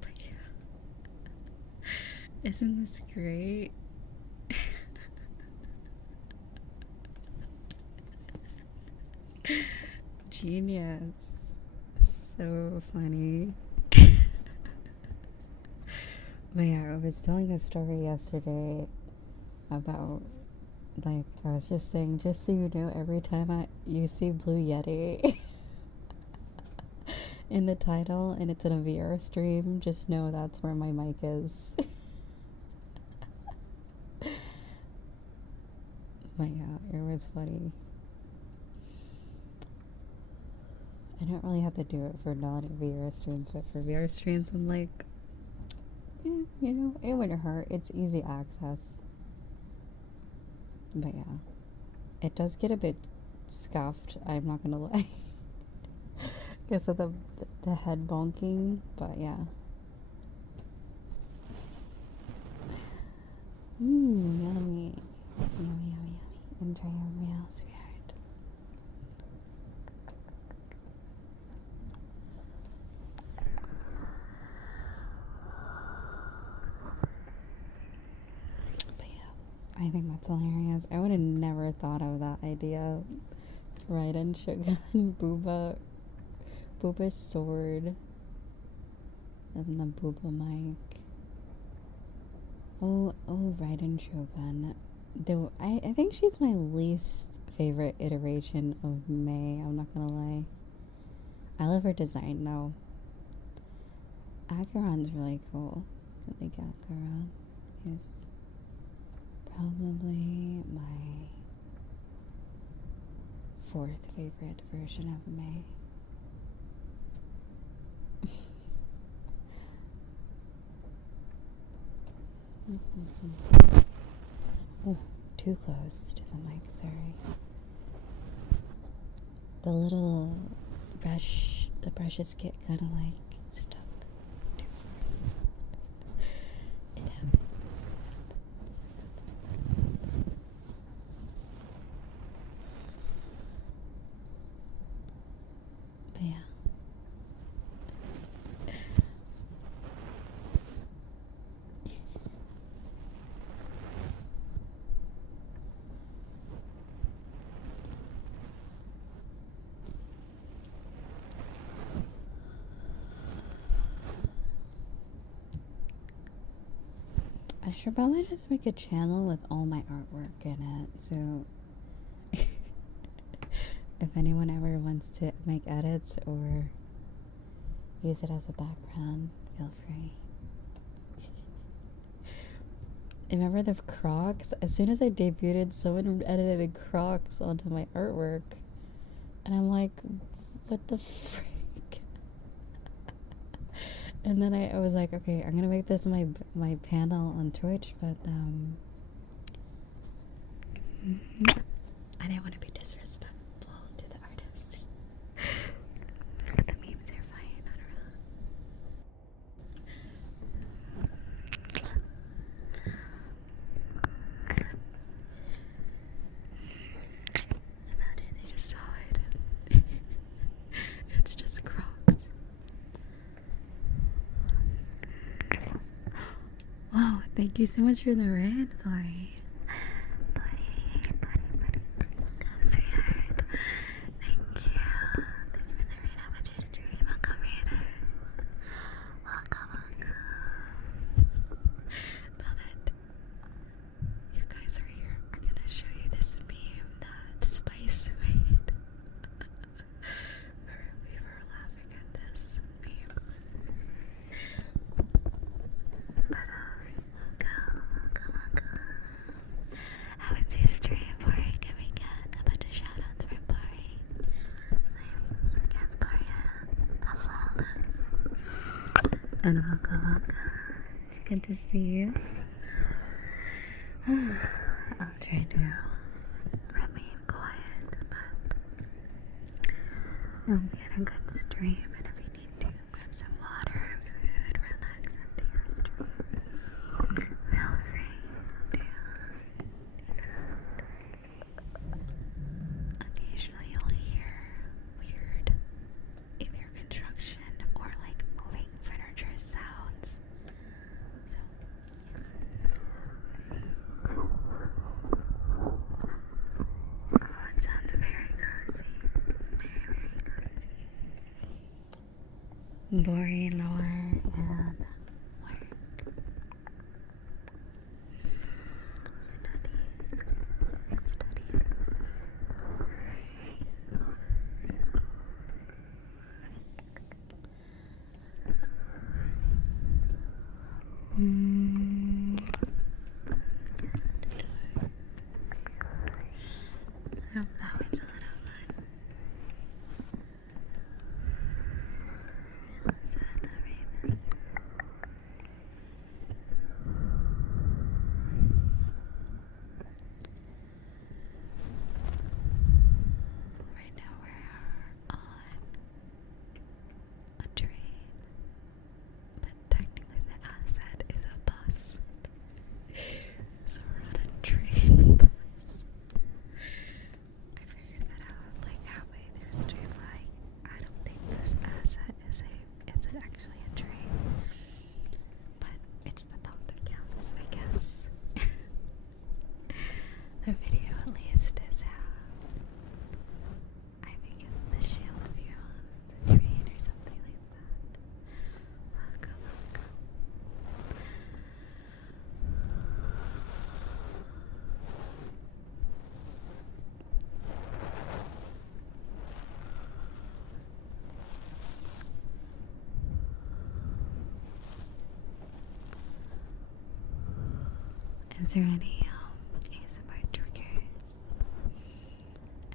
But yeah. Isn't this great? Genius. So funny. But yeah, I was telling a story yesterday about, like, I was just saying, just so you know, every time you see Blue Yeti in the title and it's in a VR stream, just know that's where my mic is. But yeah, it was funny. I don't really have to do it for non-VR streams, but for VR streams, I'm like, yeah, you know, it wouldn't hurt. It's easy access. But yeah, it does get a bit scuffed, I'm not gonna lie. Because of the head bonking, but yeah. Yummy. Yummy, yummy, yummy. Enjoy your meal, sweetheart. But yeah, I think that's hilarious. I would have never thought of that idea. Raiden Shogun, Booba's sword, and the Booba mic. Oh, Raiden Shogun. Though I think she's my least favorite iteration of Mei, I'm not gonna lie. I love her design though. Acheron's really cool. I think Acheron is probably my 4th favorite version of Mei. Oh, too close to the mic, sorry. The little brush, the brushes get kind of like stuck too far. It happens. But yeah. I should probably just make a channel with all my artwork in it, so if anyone ever wants to make edits or use it as a background, feel free. Remember the Crocs? As soon as I debuted, someone edited Crocs onto my artwork, and I'm like, what the frick? And then I was like, okay, I'm gonna make this my panel on Twitch, but I didn't want to be disrespectful to the artist. The memes are fine, I don't know. Thank you so much for the red, Bori. Buddy. Welcome, sweetheart. Thank you. Thank you for the raid. How much is stream? Welcome, raiders. Welcome. Love it. You guys are here. I'm gonna show you this meme that Spice made. We were laughing at this meme. But welcome. How was your stream, Bori? Can we get a bunch of shoutouts for Bori? Give Bori a follow. And welcome. It's good to see you. I'll try to remain quiet, but it'll be a good stream. And if you need to grab some water or food, relax after your stream, feel free to do that. Occasionally you'll hear weird either construction or like moving furniture sounds. So it sounds very cozy. Very cozy. Bori, lore, and work. Study. I hope that was a little fun. Said the raven. Right now we're on a train, but technically the asset is a bus. So we're on a train bus. I figured that out like halfway through the stream. Like, I don't think this asset is actually a train, but it's the thought that counts, I guess. The video at least is how I think it's the shield view of the train or something like that. Welcome. Is there any ASMR triggers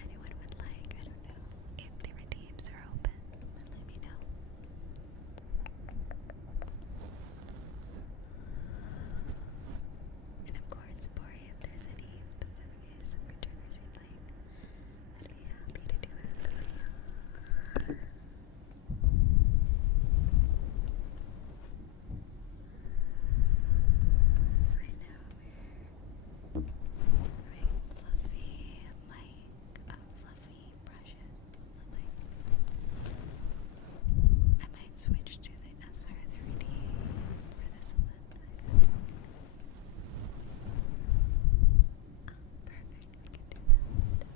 anyone would like? I don't know if the redeems are open, but let me know. And of course, Bori, if there's any specific ASMR triggers you'd like, I'd be happy to do it for you. Right now we're doing fluffy fluffy brushes on the mic. I might switch to the SR3D for this one. Perfect, we can do that.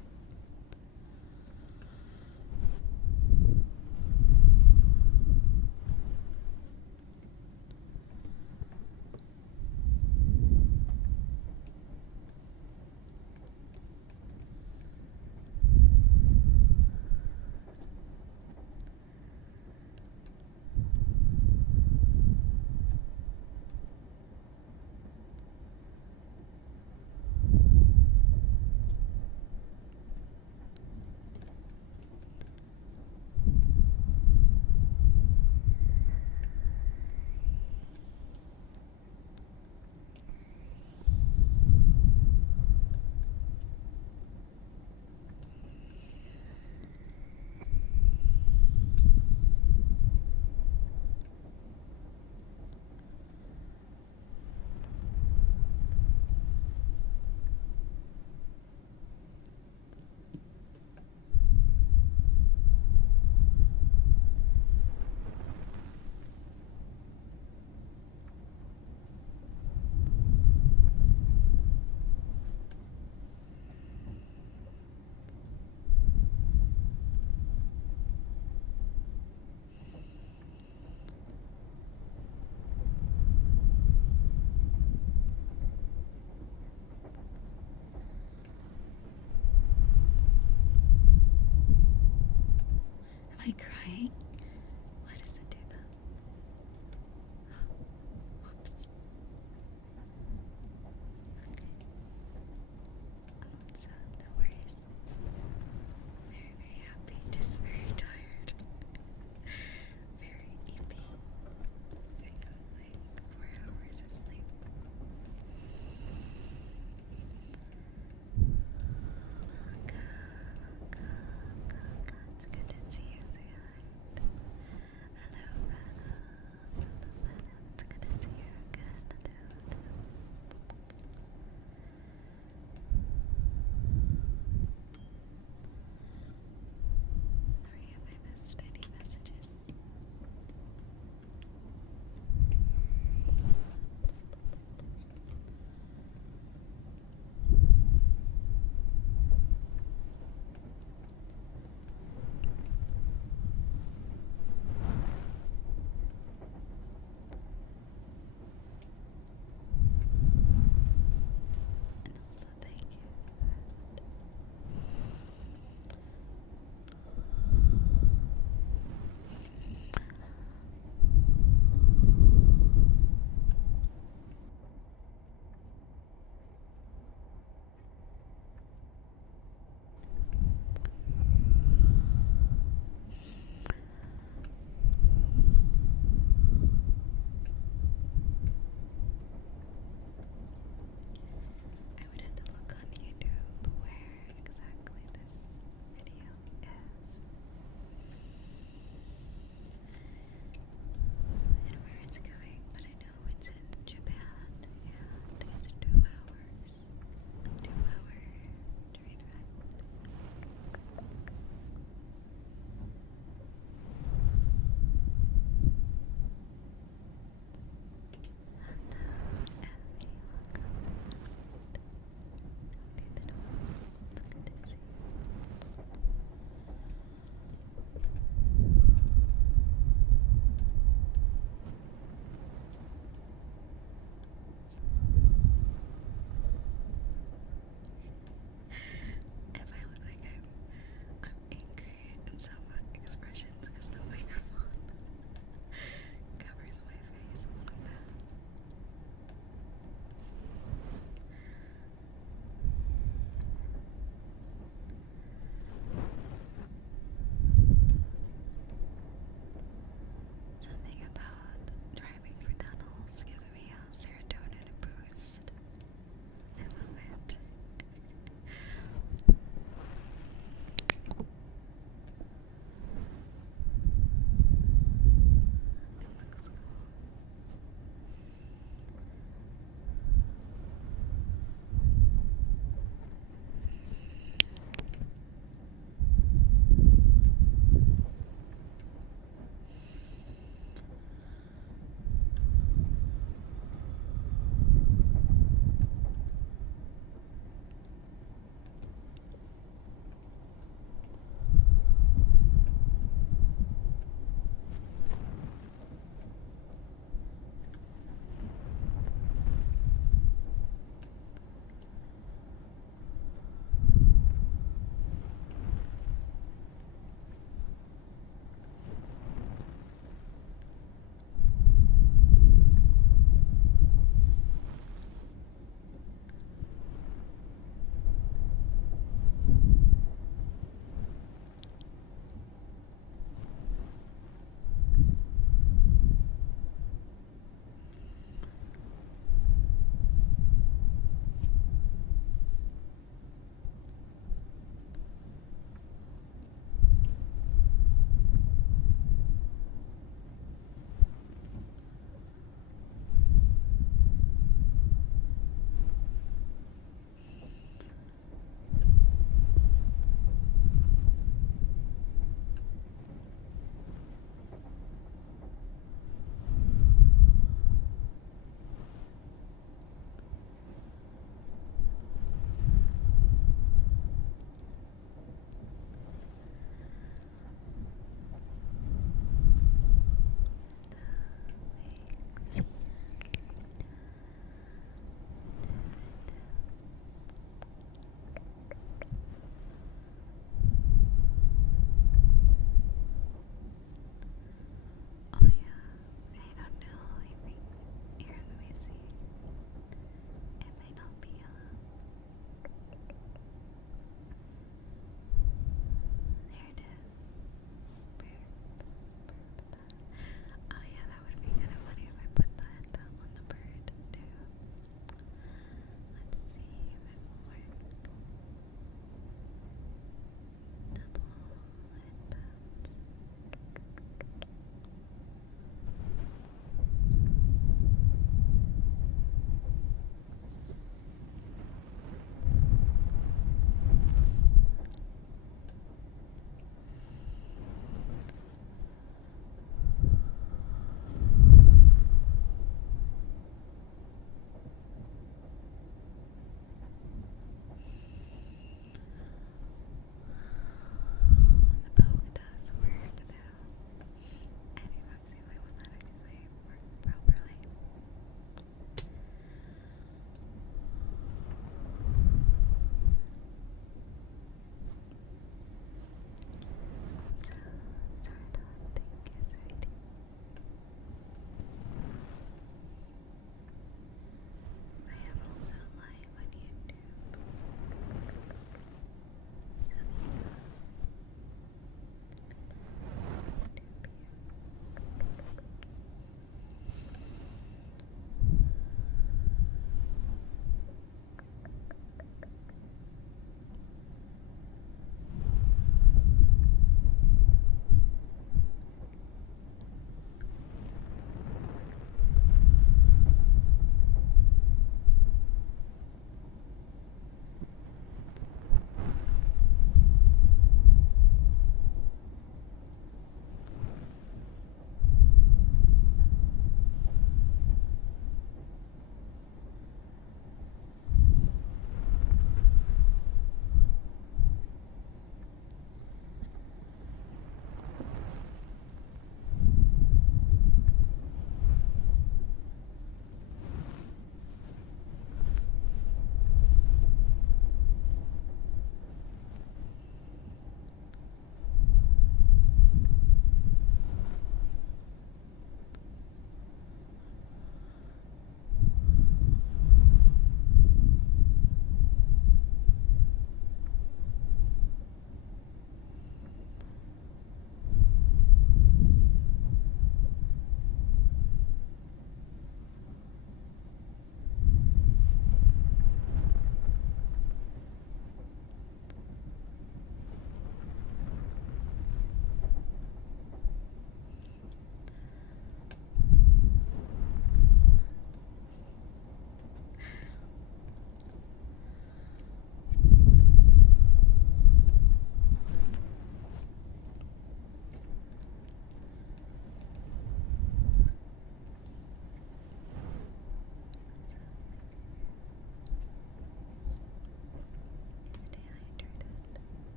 I crying? Why does it do that? Whoops. Okay. Oh, it's sad, no worries. Very, very happy, just very tired. Very eepy. I got like 4 hours of sleep. It's good to see you, sweetheart.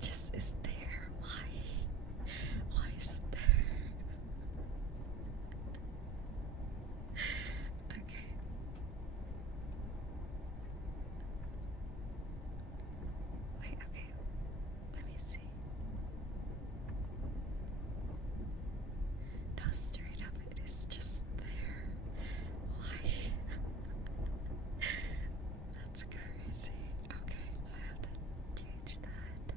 It just is there. Why? Why is it there? Okay. Wait, okay. Let me see. No, straight up, it is just there. Why? That's crazy. Okay, I have to change that.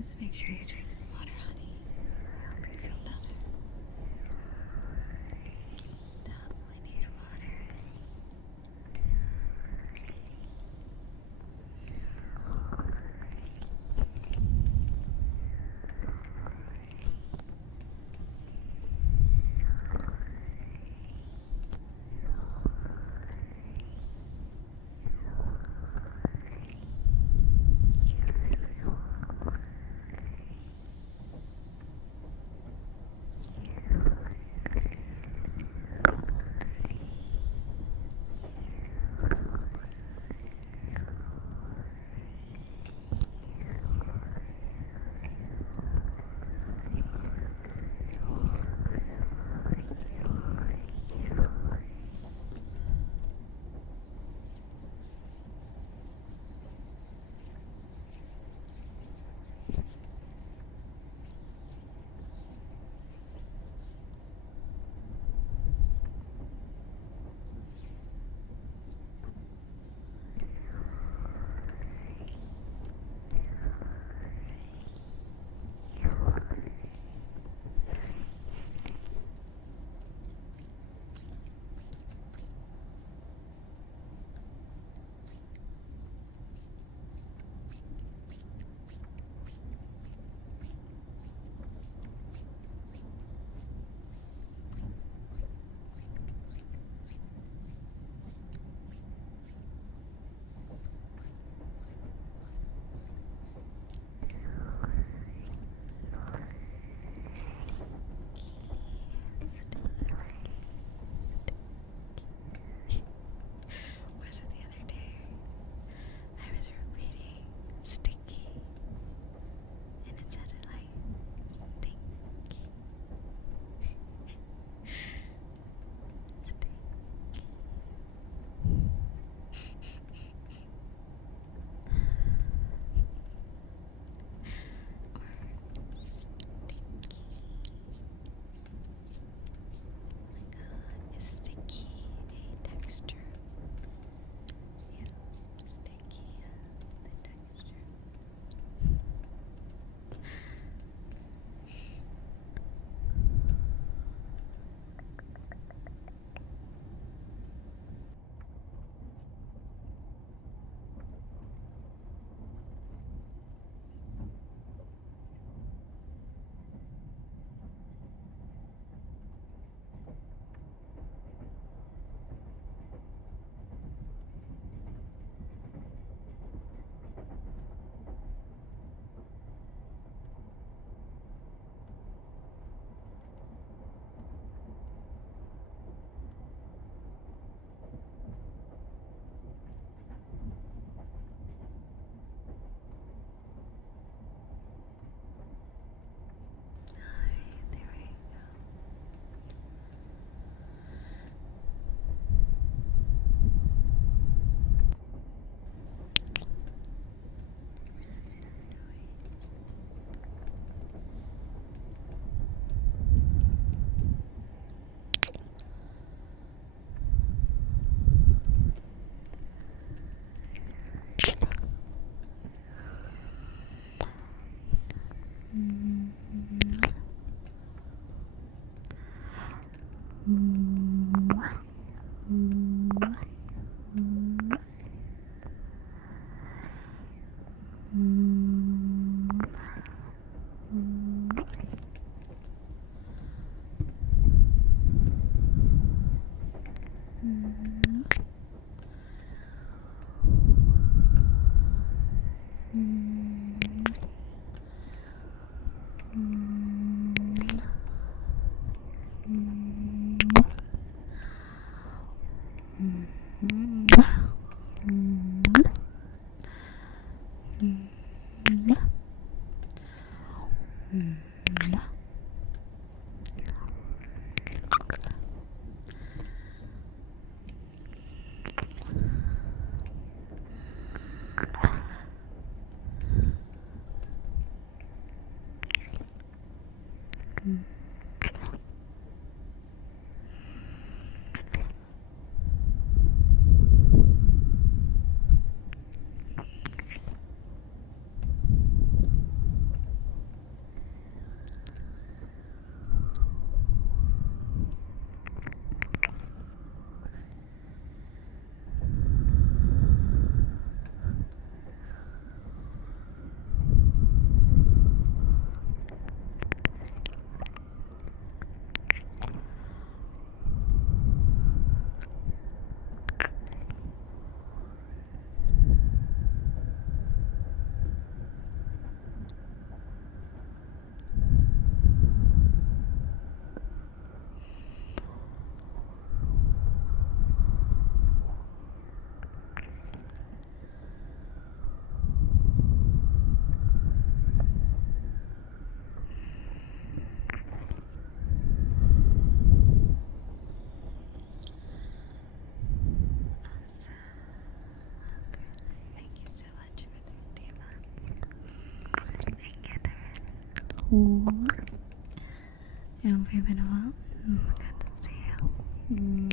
Just make sure you drink water, honey. I hope you feel better. Definitely need water. Was it the other day? I was repeating sticky, and it sounded like stinky. Stinky. Like a sticky, a texture. Yeah, sticky, the texture. Alright, there we go. I hope you've been well. Good to see you.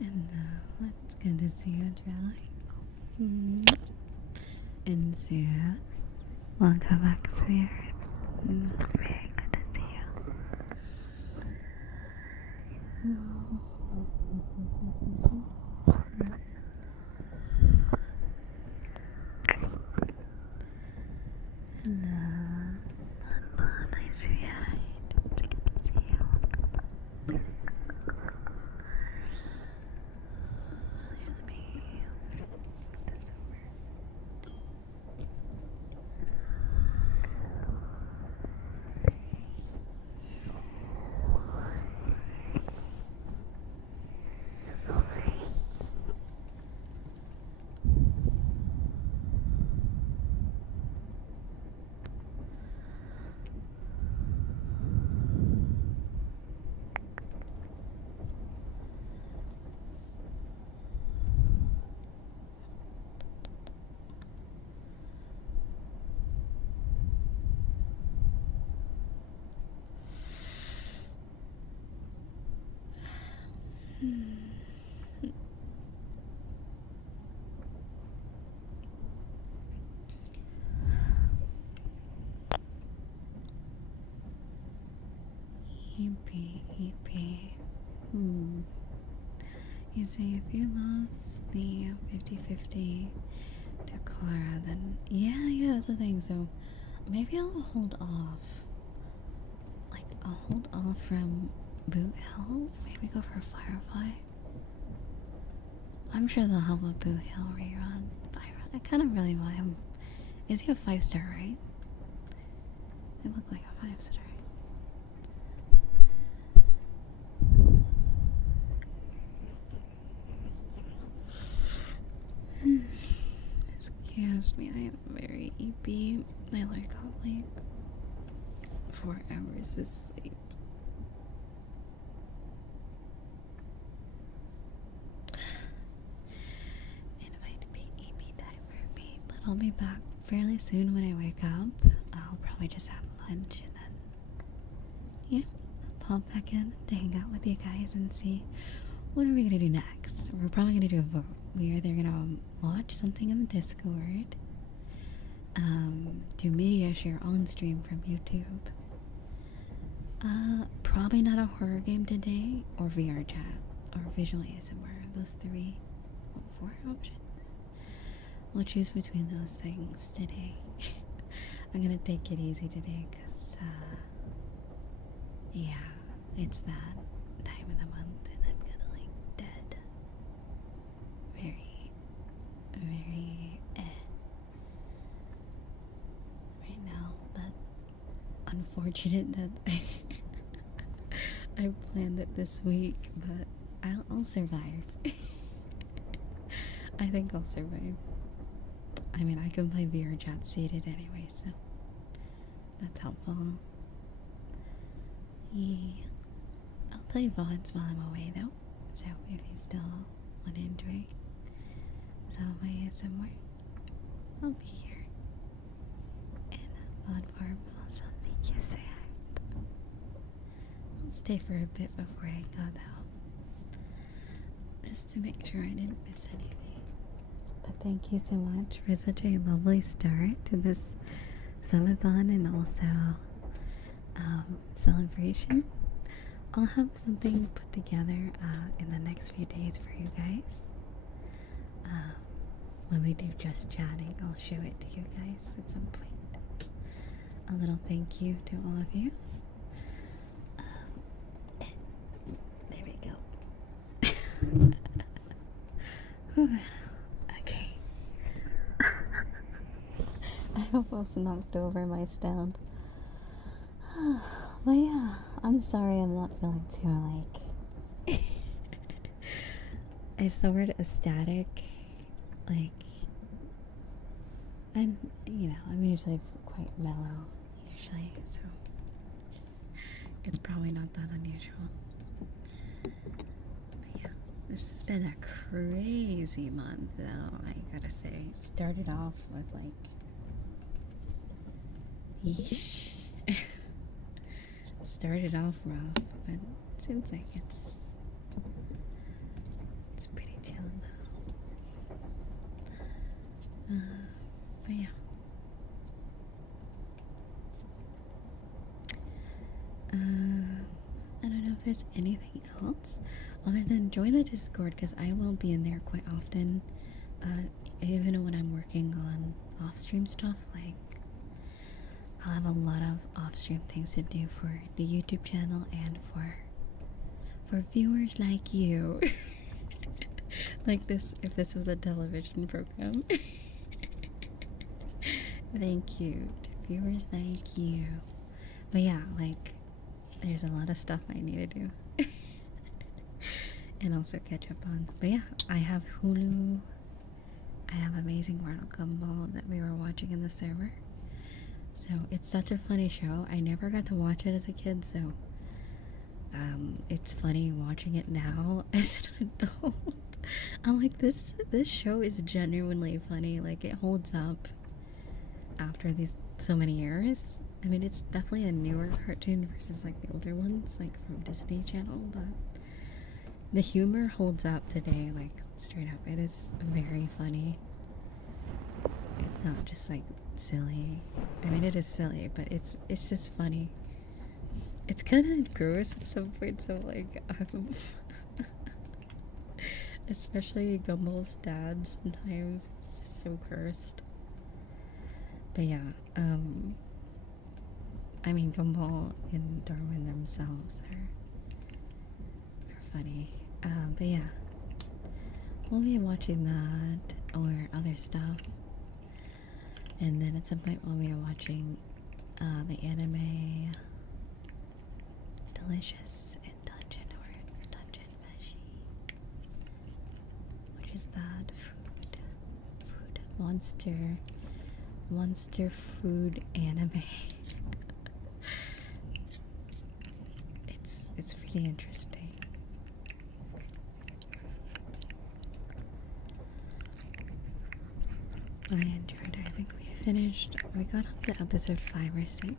And it's good to see you, Charlie. And Zeus. Welcome back, sweetheart. Very good to see you. Hello. My sweetheart. It's good to see you. Here, let me this over. EP. You say if you lost the 50-50 to Clara, then yeah, that's the thing. So maybe I'll hold off. Like, I'll hold off from Boot Hill. Maybe go for Firefly. I'm sure they'll have a Boot Hill rerun. I kind of really want him. Is he a 5-star, right? They look like a 5-star. Excuse me, I am very EP. I like got like 4 hours of sleep. It might be EP time for me, but I'll be back fairly soon when I wake up. I'll probably just have lunch and then, you know, pop back in to hang out with you guys and see what are we gonna do next. We're probably gonna do a vote. We are either gonna watch something in the Discord, do media share on stream from YouTube. Probably not a horror game today, or VR chat, or visual ASMR. Those 4 options. We'll choose between those things today. I'm gonna take it easy today, cause yeah, it's that time of the month, and I'm kinda like dead. Very right now, but unfortunate that I planned it this week, but I'll survive. I think I'll survive. I mean, I can play VR chat seated anyway, so that's helpful. Yeah. I'll play VODs while I'm away though, so if you still want to enjoy some of my ASMR, I'll be here in VOD form also. Thank you, sweetheart. I'll stay for a bit before I go though, just to make sure I didn't miss anything. But thank you so much for such a lovely start to this subathon and also celebration. I'll have something put together in the next few days for you guys. When we do just chatting, I'll show it to you guys at some point. A little thank you to all of you. There we go. Okay. I almost knocked over my stand. But yeah, I'm sorry I'm not feeling too like is the word ecstatic. Like, I'm usually quite mellow usually, so it's probably not that unusual. But yeah, this has been a crazy month though, I gotta say. Started off with like yeesh. Started off rough, but it seems like it's if there's anything else other than join the Discord, because I will be in there quite often. Even when I'm working on off-stream stuff, like I'll have a lot of off-stream things to do for the YouTube channel and for viewers like you. Like this, if this was a television program. Thank you to viewers like you. But yeah, like there's a lot of stuff I need to do. And also catch up on. But yeah, I have Hulu. I have Amazing Mortal Kombat that we were watching in the server. So it's such a funny show. I never got to watch it as a kid, so it's funny watching it now as an adult. I'm like, this show is genuinely funny. Like, it holds up after these so many years. I mean, it's definitely a newer cartoon versus like the older ones, like from Disney Channel, but the humor holds up today, like straight up. It is very funny. It's not just like silly. I mean, it is silly, but it's just funny. It's kind of gross at some point, so like especially Gumball's dad sometimes. It's just so cursed. But yeah, I mean, Gumball and Darwin themselves are funny. But yeah, we'll be watching that or other stuff. And then at some point we'll be watching the anime Delicious in Dungeon or Dungeon Meshi, which is that food monster food anime. It's pretty interesting. I enjoyed it. I think we got up to episode 5 or 6.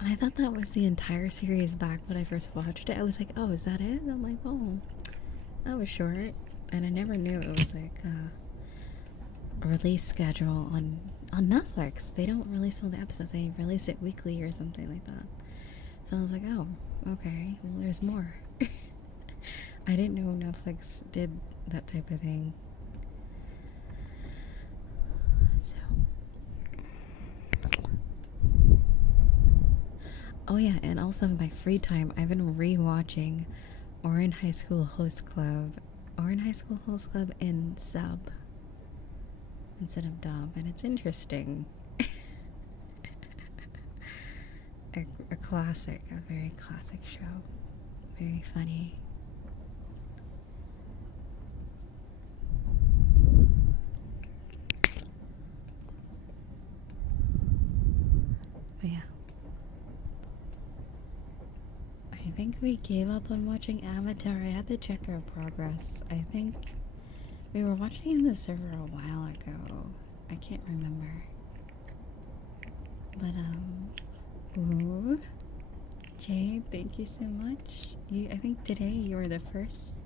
And I thought that was the entire series back when I first watched it. I was like, oh, is that it? And I'm like, oh, that was short. And I never knew it was like a release schedule on Netflix. They don't release all the episodes. They release it weekly or something like that. So I was like, oh, okay, well, there's more. I didn't know Netflix did that type of thing. So, oh yeah, and also in my free time, I've been rewatching Ouran High School Host Club. Ouran High School Host Club in sub instead of dub, and it's interesting. a classic, a very classic show. Very funny. But yeah. I think we gave up on watching Avatar. I had to check our progress. I think we were watching in the server a while ago. I can't remember. But ooh, Jay, thank you so much. I think today you were the first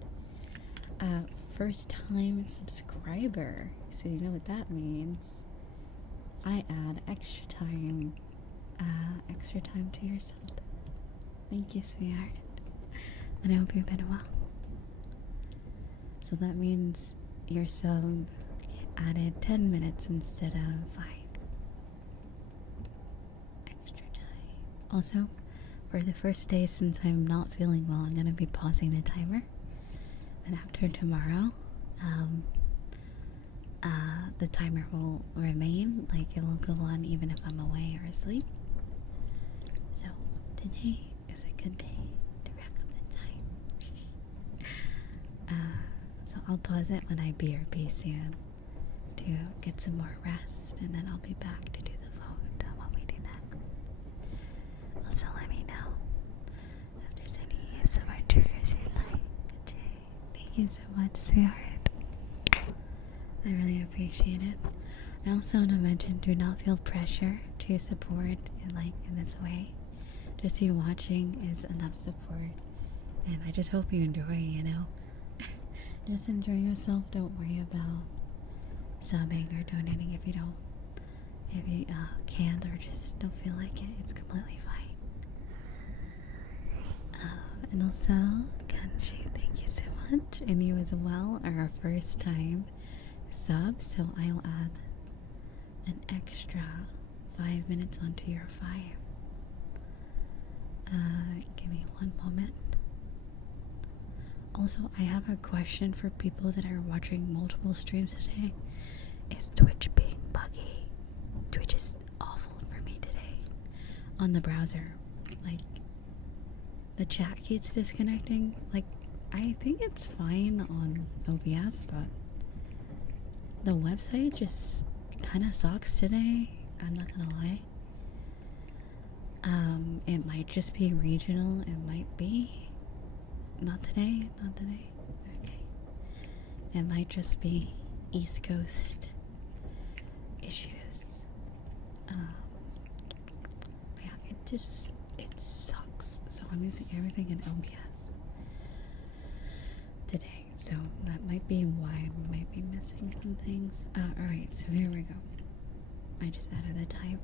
time subscriber. So you know what that means. I add extra time to your sub. Thank you, sweetheart. And I hope you've been well. So that means your sub added 10 minutes instead of 5. Extra time. Also, for the first day since I'm not feeling well, I'm going to be pausing the timer. And after tomorrow, the timer will remain. Like, it will go on even if I'm away or asleep. So, today is a good day to rack up the time. So I'll pause it when I BRB soon to get some more rest, and then I'll be back to do the vote on what we do next. Also, let me know if there's any ASMR triggers you'd like. Jay, thank you so much, sweetheart. I really appreciate it. I also want to mention, do not feel pressure to support in this way. Just you watching is enough support, and I just hope you enjoy, you know. Just enjoy yourself. Don't worry about subbing or donating if you can't or just don't feel like it. It's completely fine. And also, Kanshi, thank you so much. And you as well are our first time sub, so I'll add an extra 5 minutes onto your 5. Give me one moment. Also, I have a question for people that are watching multiple streams today. Is Twitch being buggy? Twitch is awful for me today on the browser. Like, the chat keeps disconnecting. Like, I think it's fine on OBS, but the website just kind of sucks today. I'm not gonna lie. It might just be regional. It might be. Not today. Not today. Okay. It might just be East Coast issues. Yeah, it sucks. So I'm using everything in OBS today. So that might be why I might be missing some things. Alright, so here we go. I just added the time.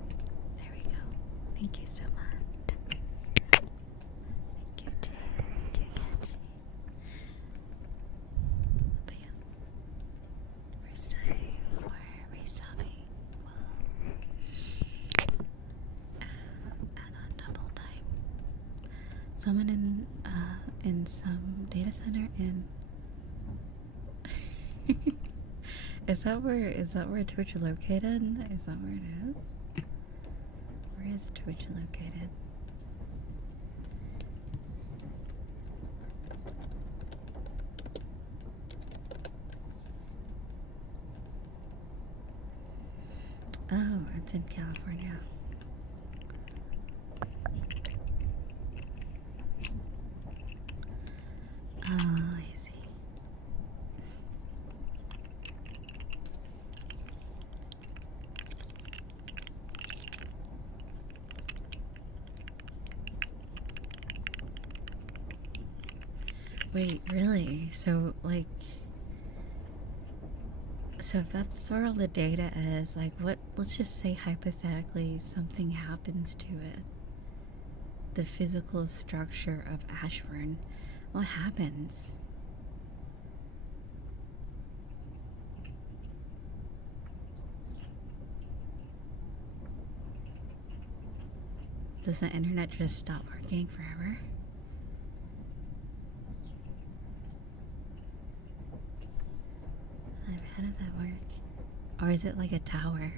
There we go. Thank you so much. Thank you, Jay. Thank you, Kenji. But yeah. First time for resubbing. And on double time. Someone in some data center in Is that where Twitch located? Is that where it is? Where is Twitch located? Oh, it's in California. Oh, I see. Wait, really? So, like, so if that's where all the data is, like, what, let's just say hypothetically something happens to it. The physical structure of Ashburn, what happens? Does the internet just stop working forever? How does that work? Or is it like a tower?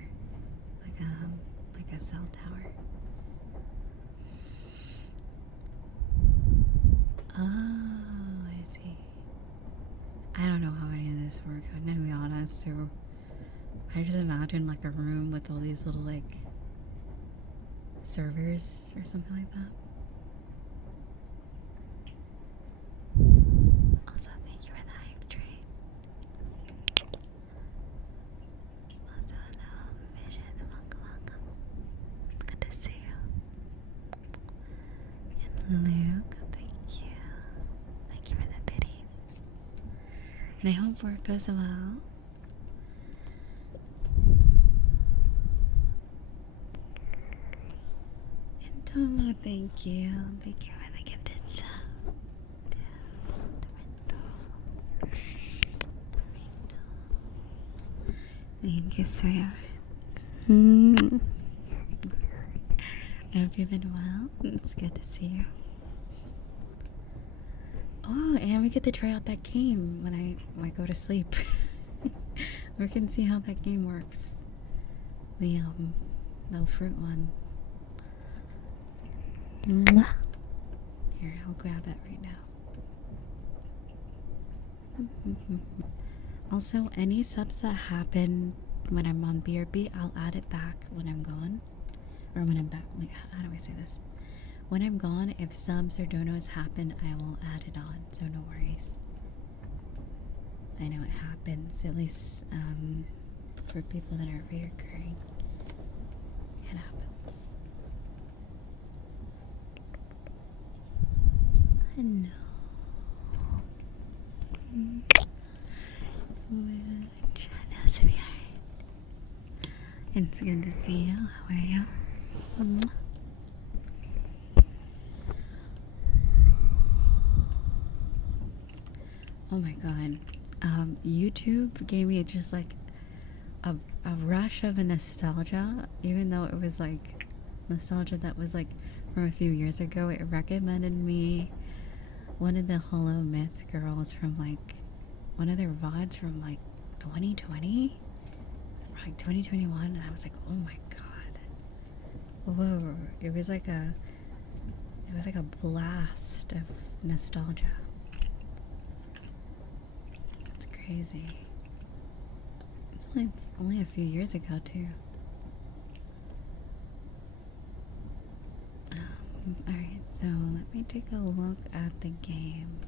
Like a cell tower? Oh, I see. I don't know how any of this works. I'm gonna be honest. So I just imagine like a room with all these little like servers or something like that. Also, thank you for the hype train. Also, no vision. Welcome. It's good to see you. And Luke, thank you. Thank you for the pity. And I hope work goes well. And Tomo, thank you. Thank you for the gifted sub. Thank you, sweetheart. I hope you've been well. It's good to see you. Oh, and we get to try out that game when I go to sleep. We can see how that game works. The fruit one. Here, I'll grab it right now. Also, any subs that happen when I'm on BRB, I'll add it back when I'm gone. Or when I'm back. Wait, how do I say this? When I'm gone, if subs or donos happen, I will add it on, so no worries. I know it happens, at least for people that are reoccurring. It happens. I know. It's good to see you. How are you? Oh my god. YouTube gave me just like a rush of a nostalgia, even though it was like nostalgia that was like from a few years ago. It recommended me one of the Hollow Myth girls from like one of their VODs from like 2020 or like 2021, and I was like, oh my god. Whoa. It was like a blast of nostalgia. It's crazy. It's only a few years ago too. Alright, so let me take a look at the game.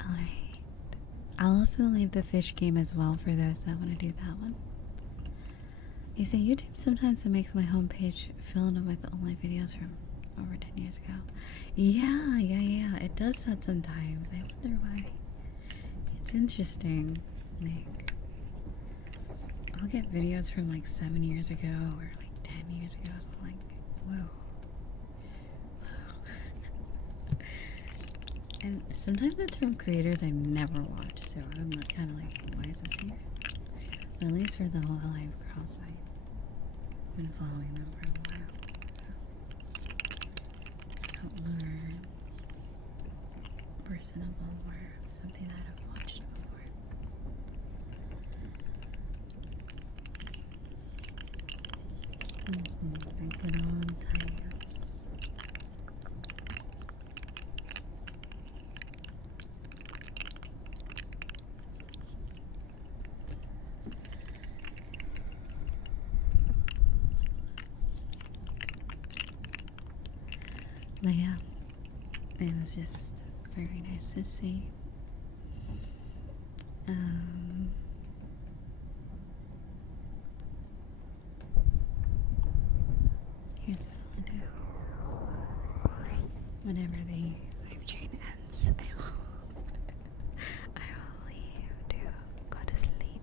Alright. I'll also leave the fish game as well for those that want to do that one. You see, YouTube sometimes it makes my homepage filled with only videos from over 10 years ago. Yeah, it does that sometimes. I wonder why. It's interesting. Like, I'll get videos from like 7 years ago or like 10 years ago. I'm like, whoa. And sometimes it's from creators I never watched, so I'm kind of like, why is this here? But at least for the whole Live Girl site, I've been following them for a while. So felt more personable, more something that I've watched before. Like good old times. But yeah, it was just very nice to see. Here's what I'll do. Whenever the live stream ends, I will leave to go to sleep.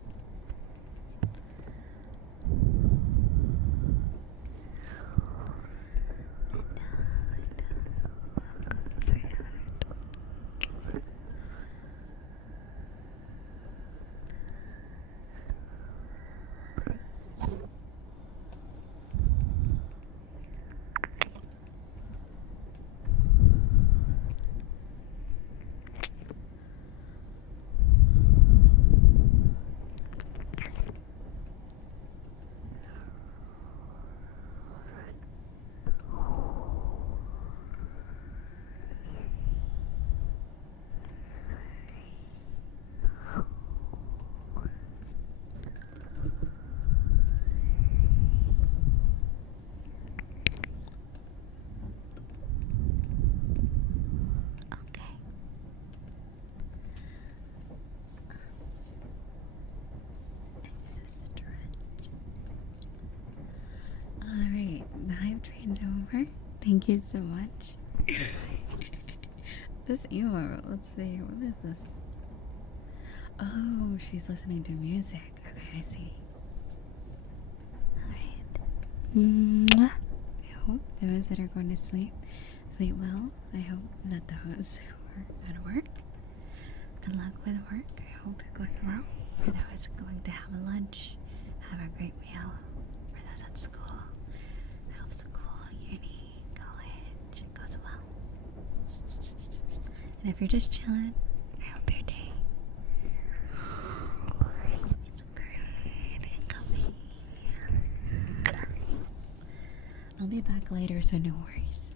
Alright, the hype train's over. Thank you so much. This emo, let's see, what is this? Oh, she's listening to music. Okay, I see. Alright. I hope those that are going to sleep well. I hope that those who are at work, good luck with work. I hope it goes well. For those going to have a lunch, have a great meal. For those at school, I hope school, uni, college, it goes well. And if you're just chilling, I hope your day it's great and comfy. I'll be back later, so no worries.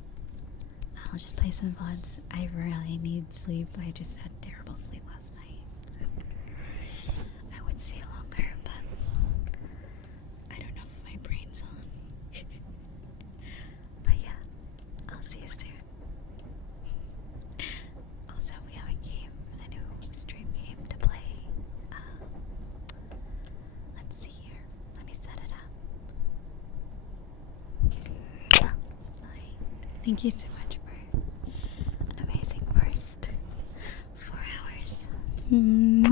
I'll just play some VODs. I really need sleep. I just had terrible sleep last night, so I would say longer, but I don't know if my brain's on. But yeah, I'll see you soon. Also, we have a game, a new stream game to play. Let's see here. Let me set it up. Thank you so much for an amazing Mm.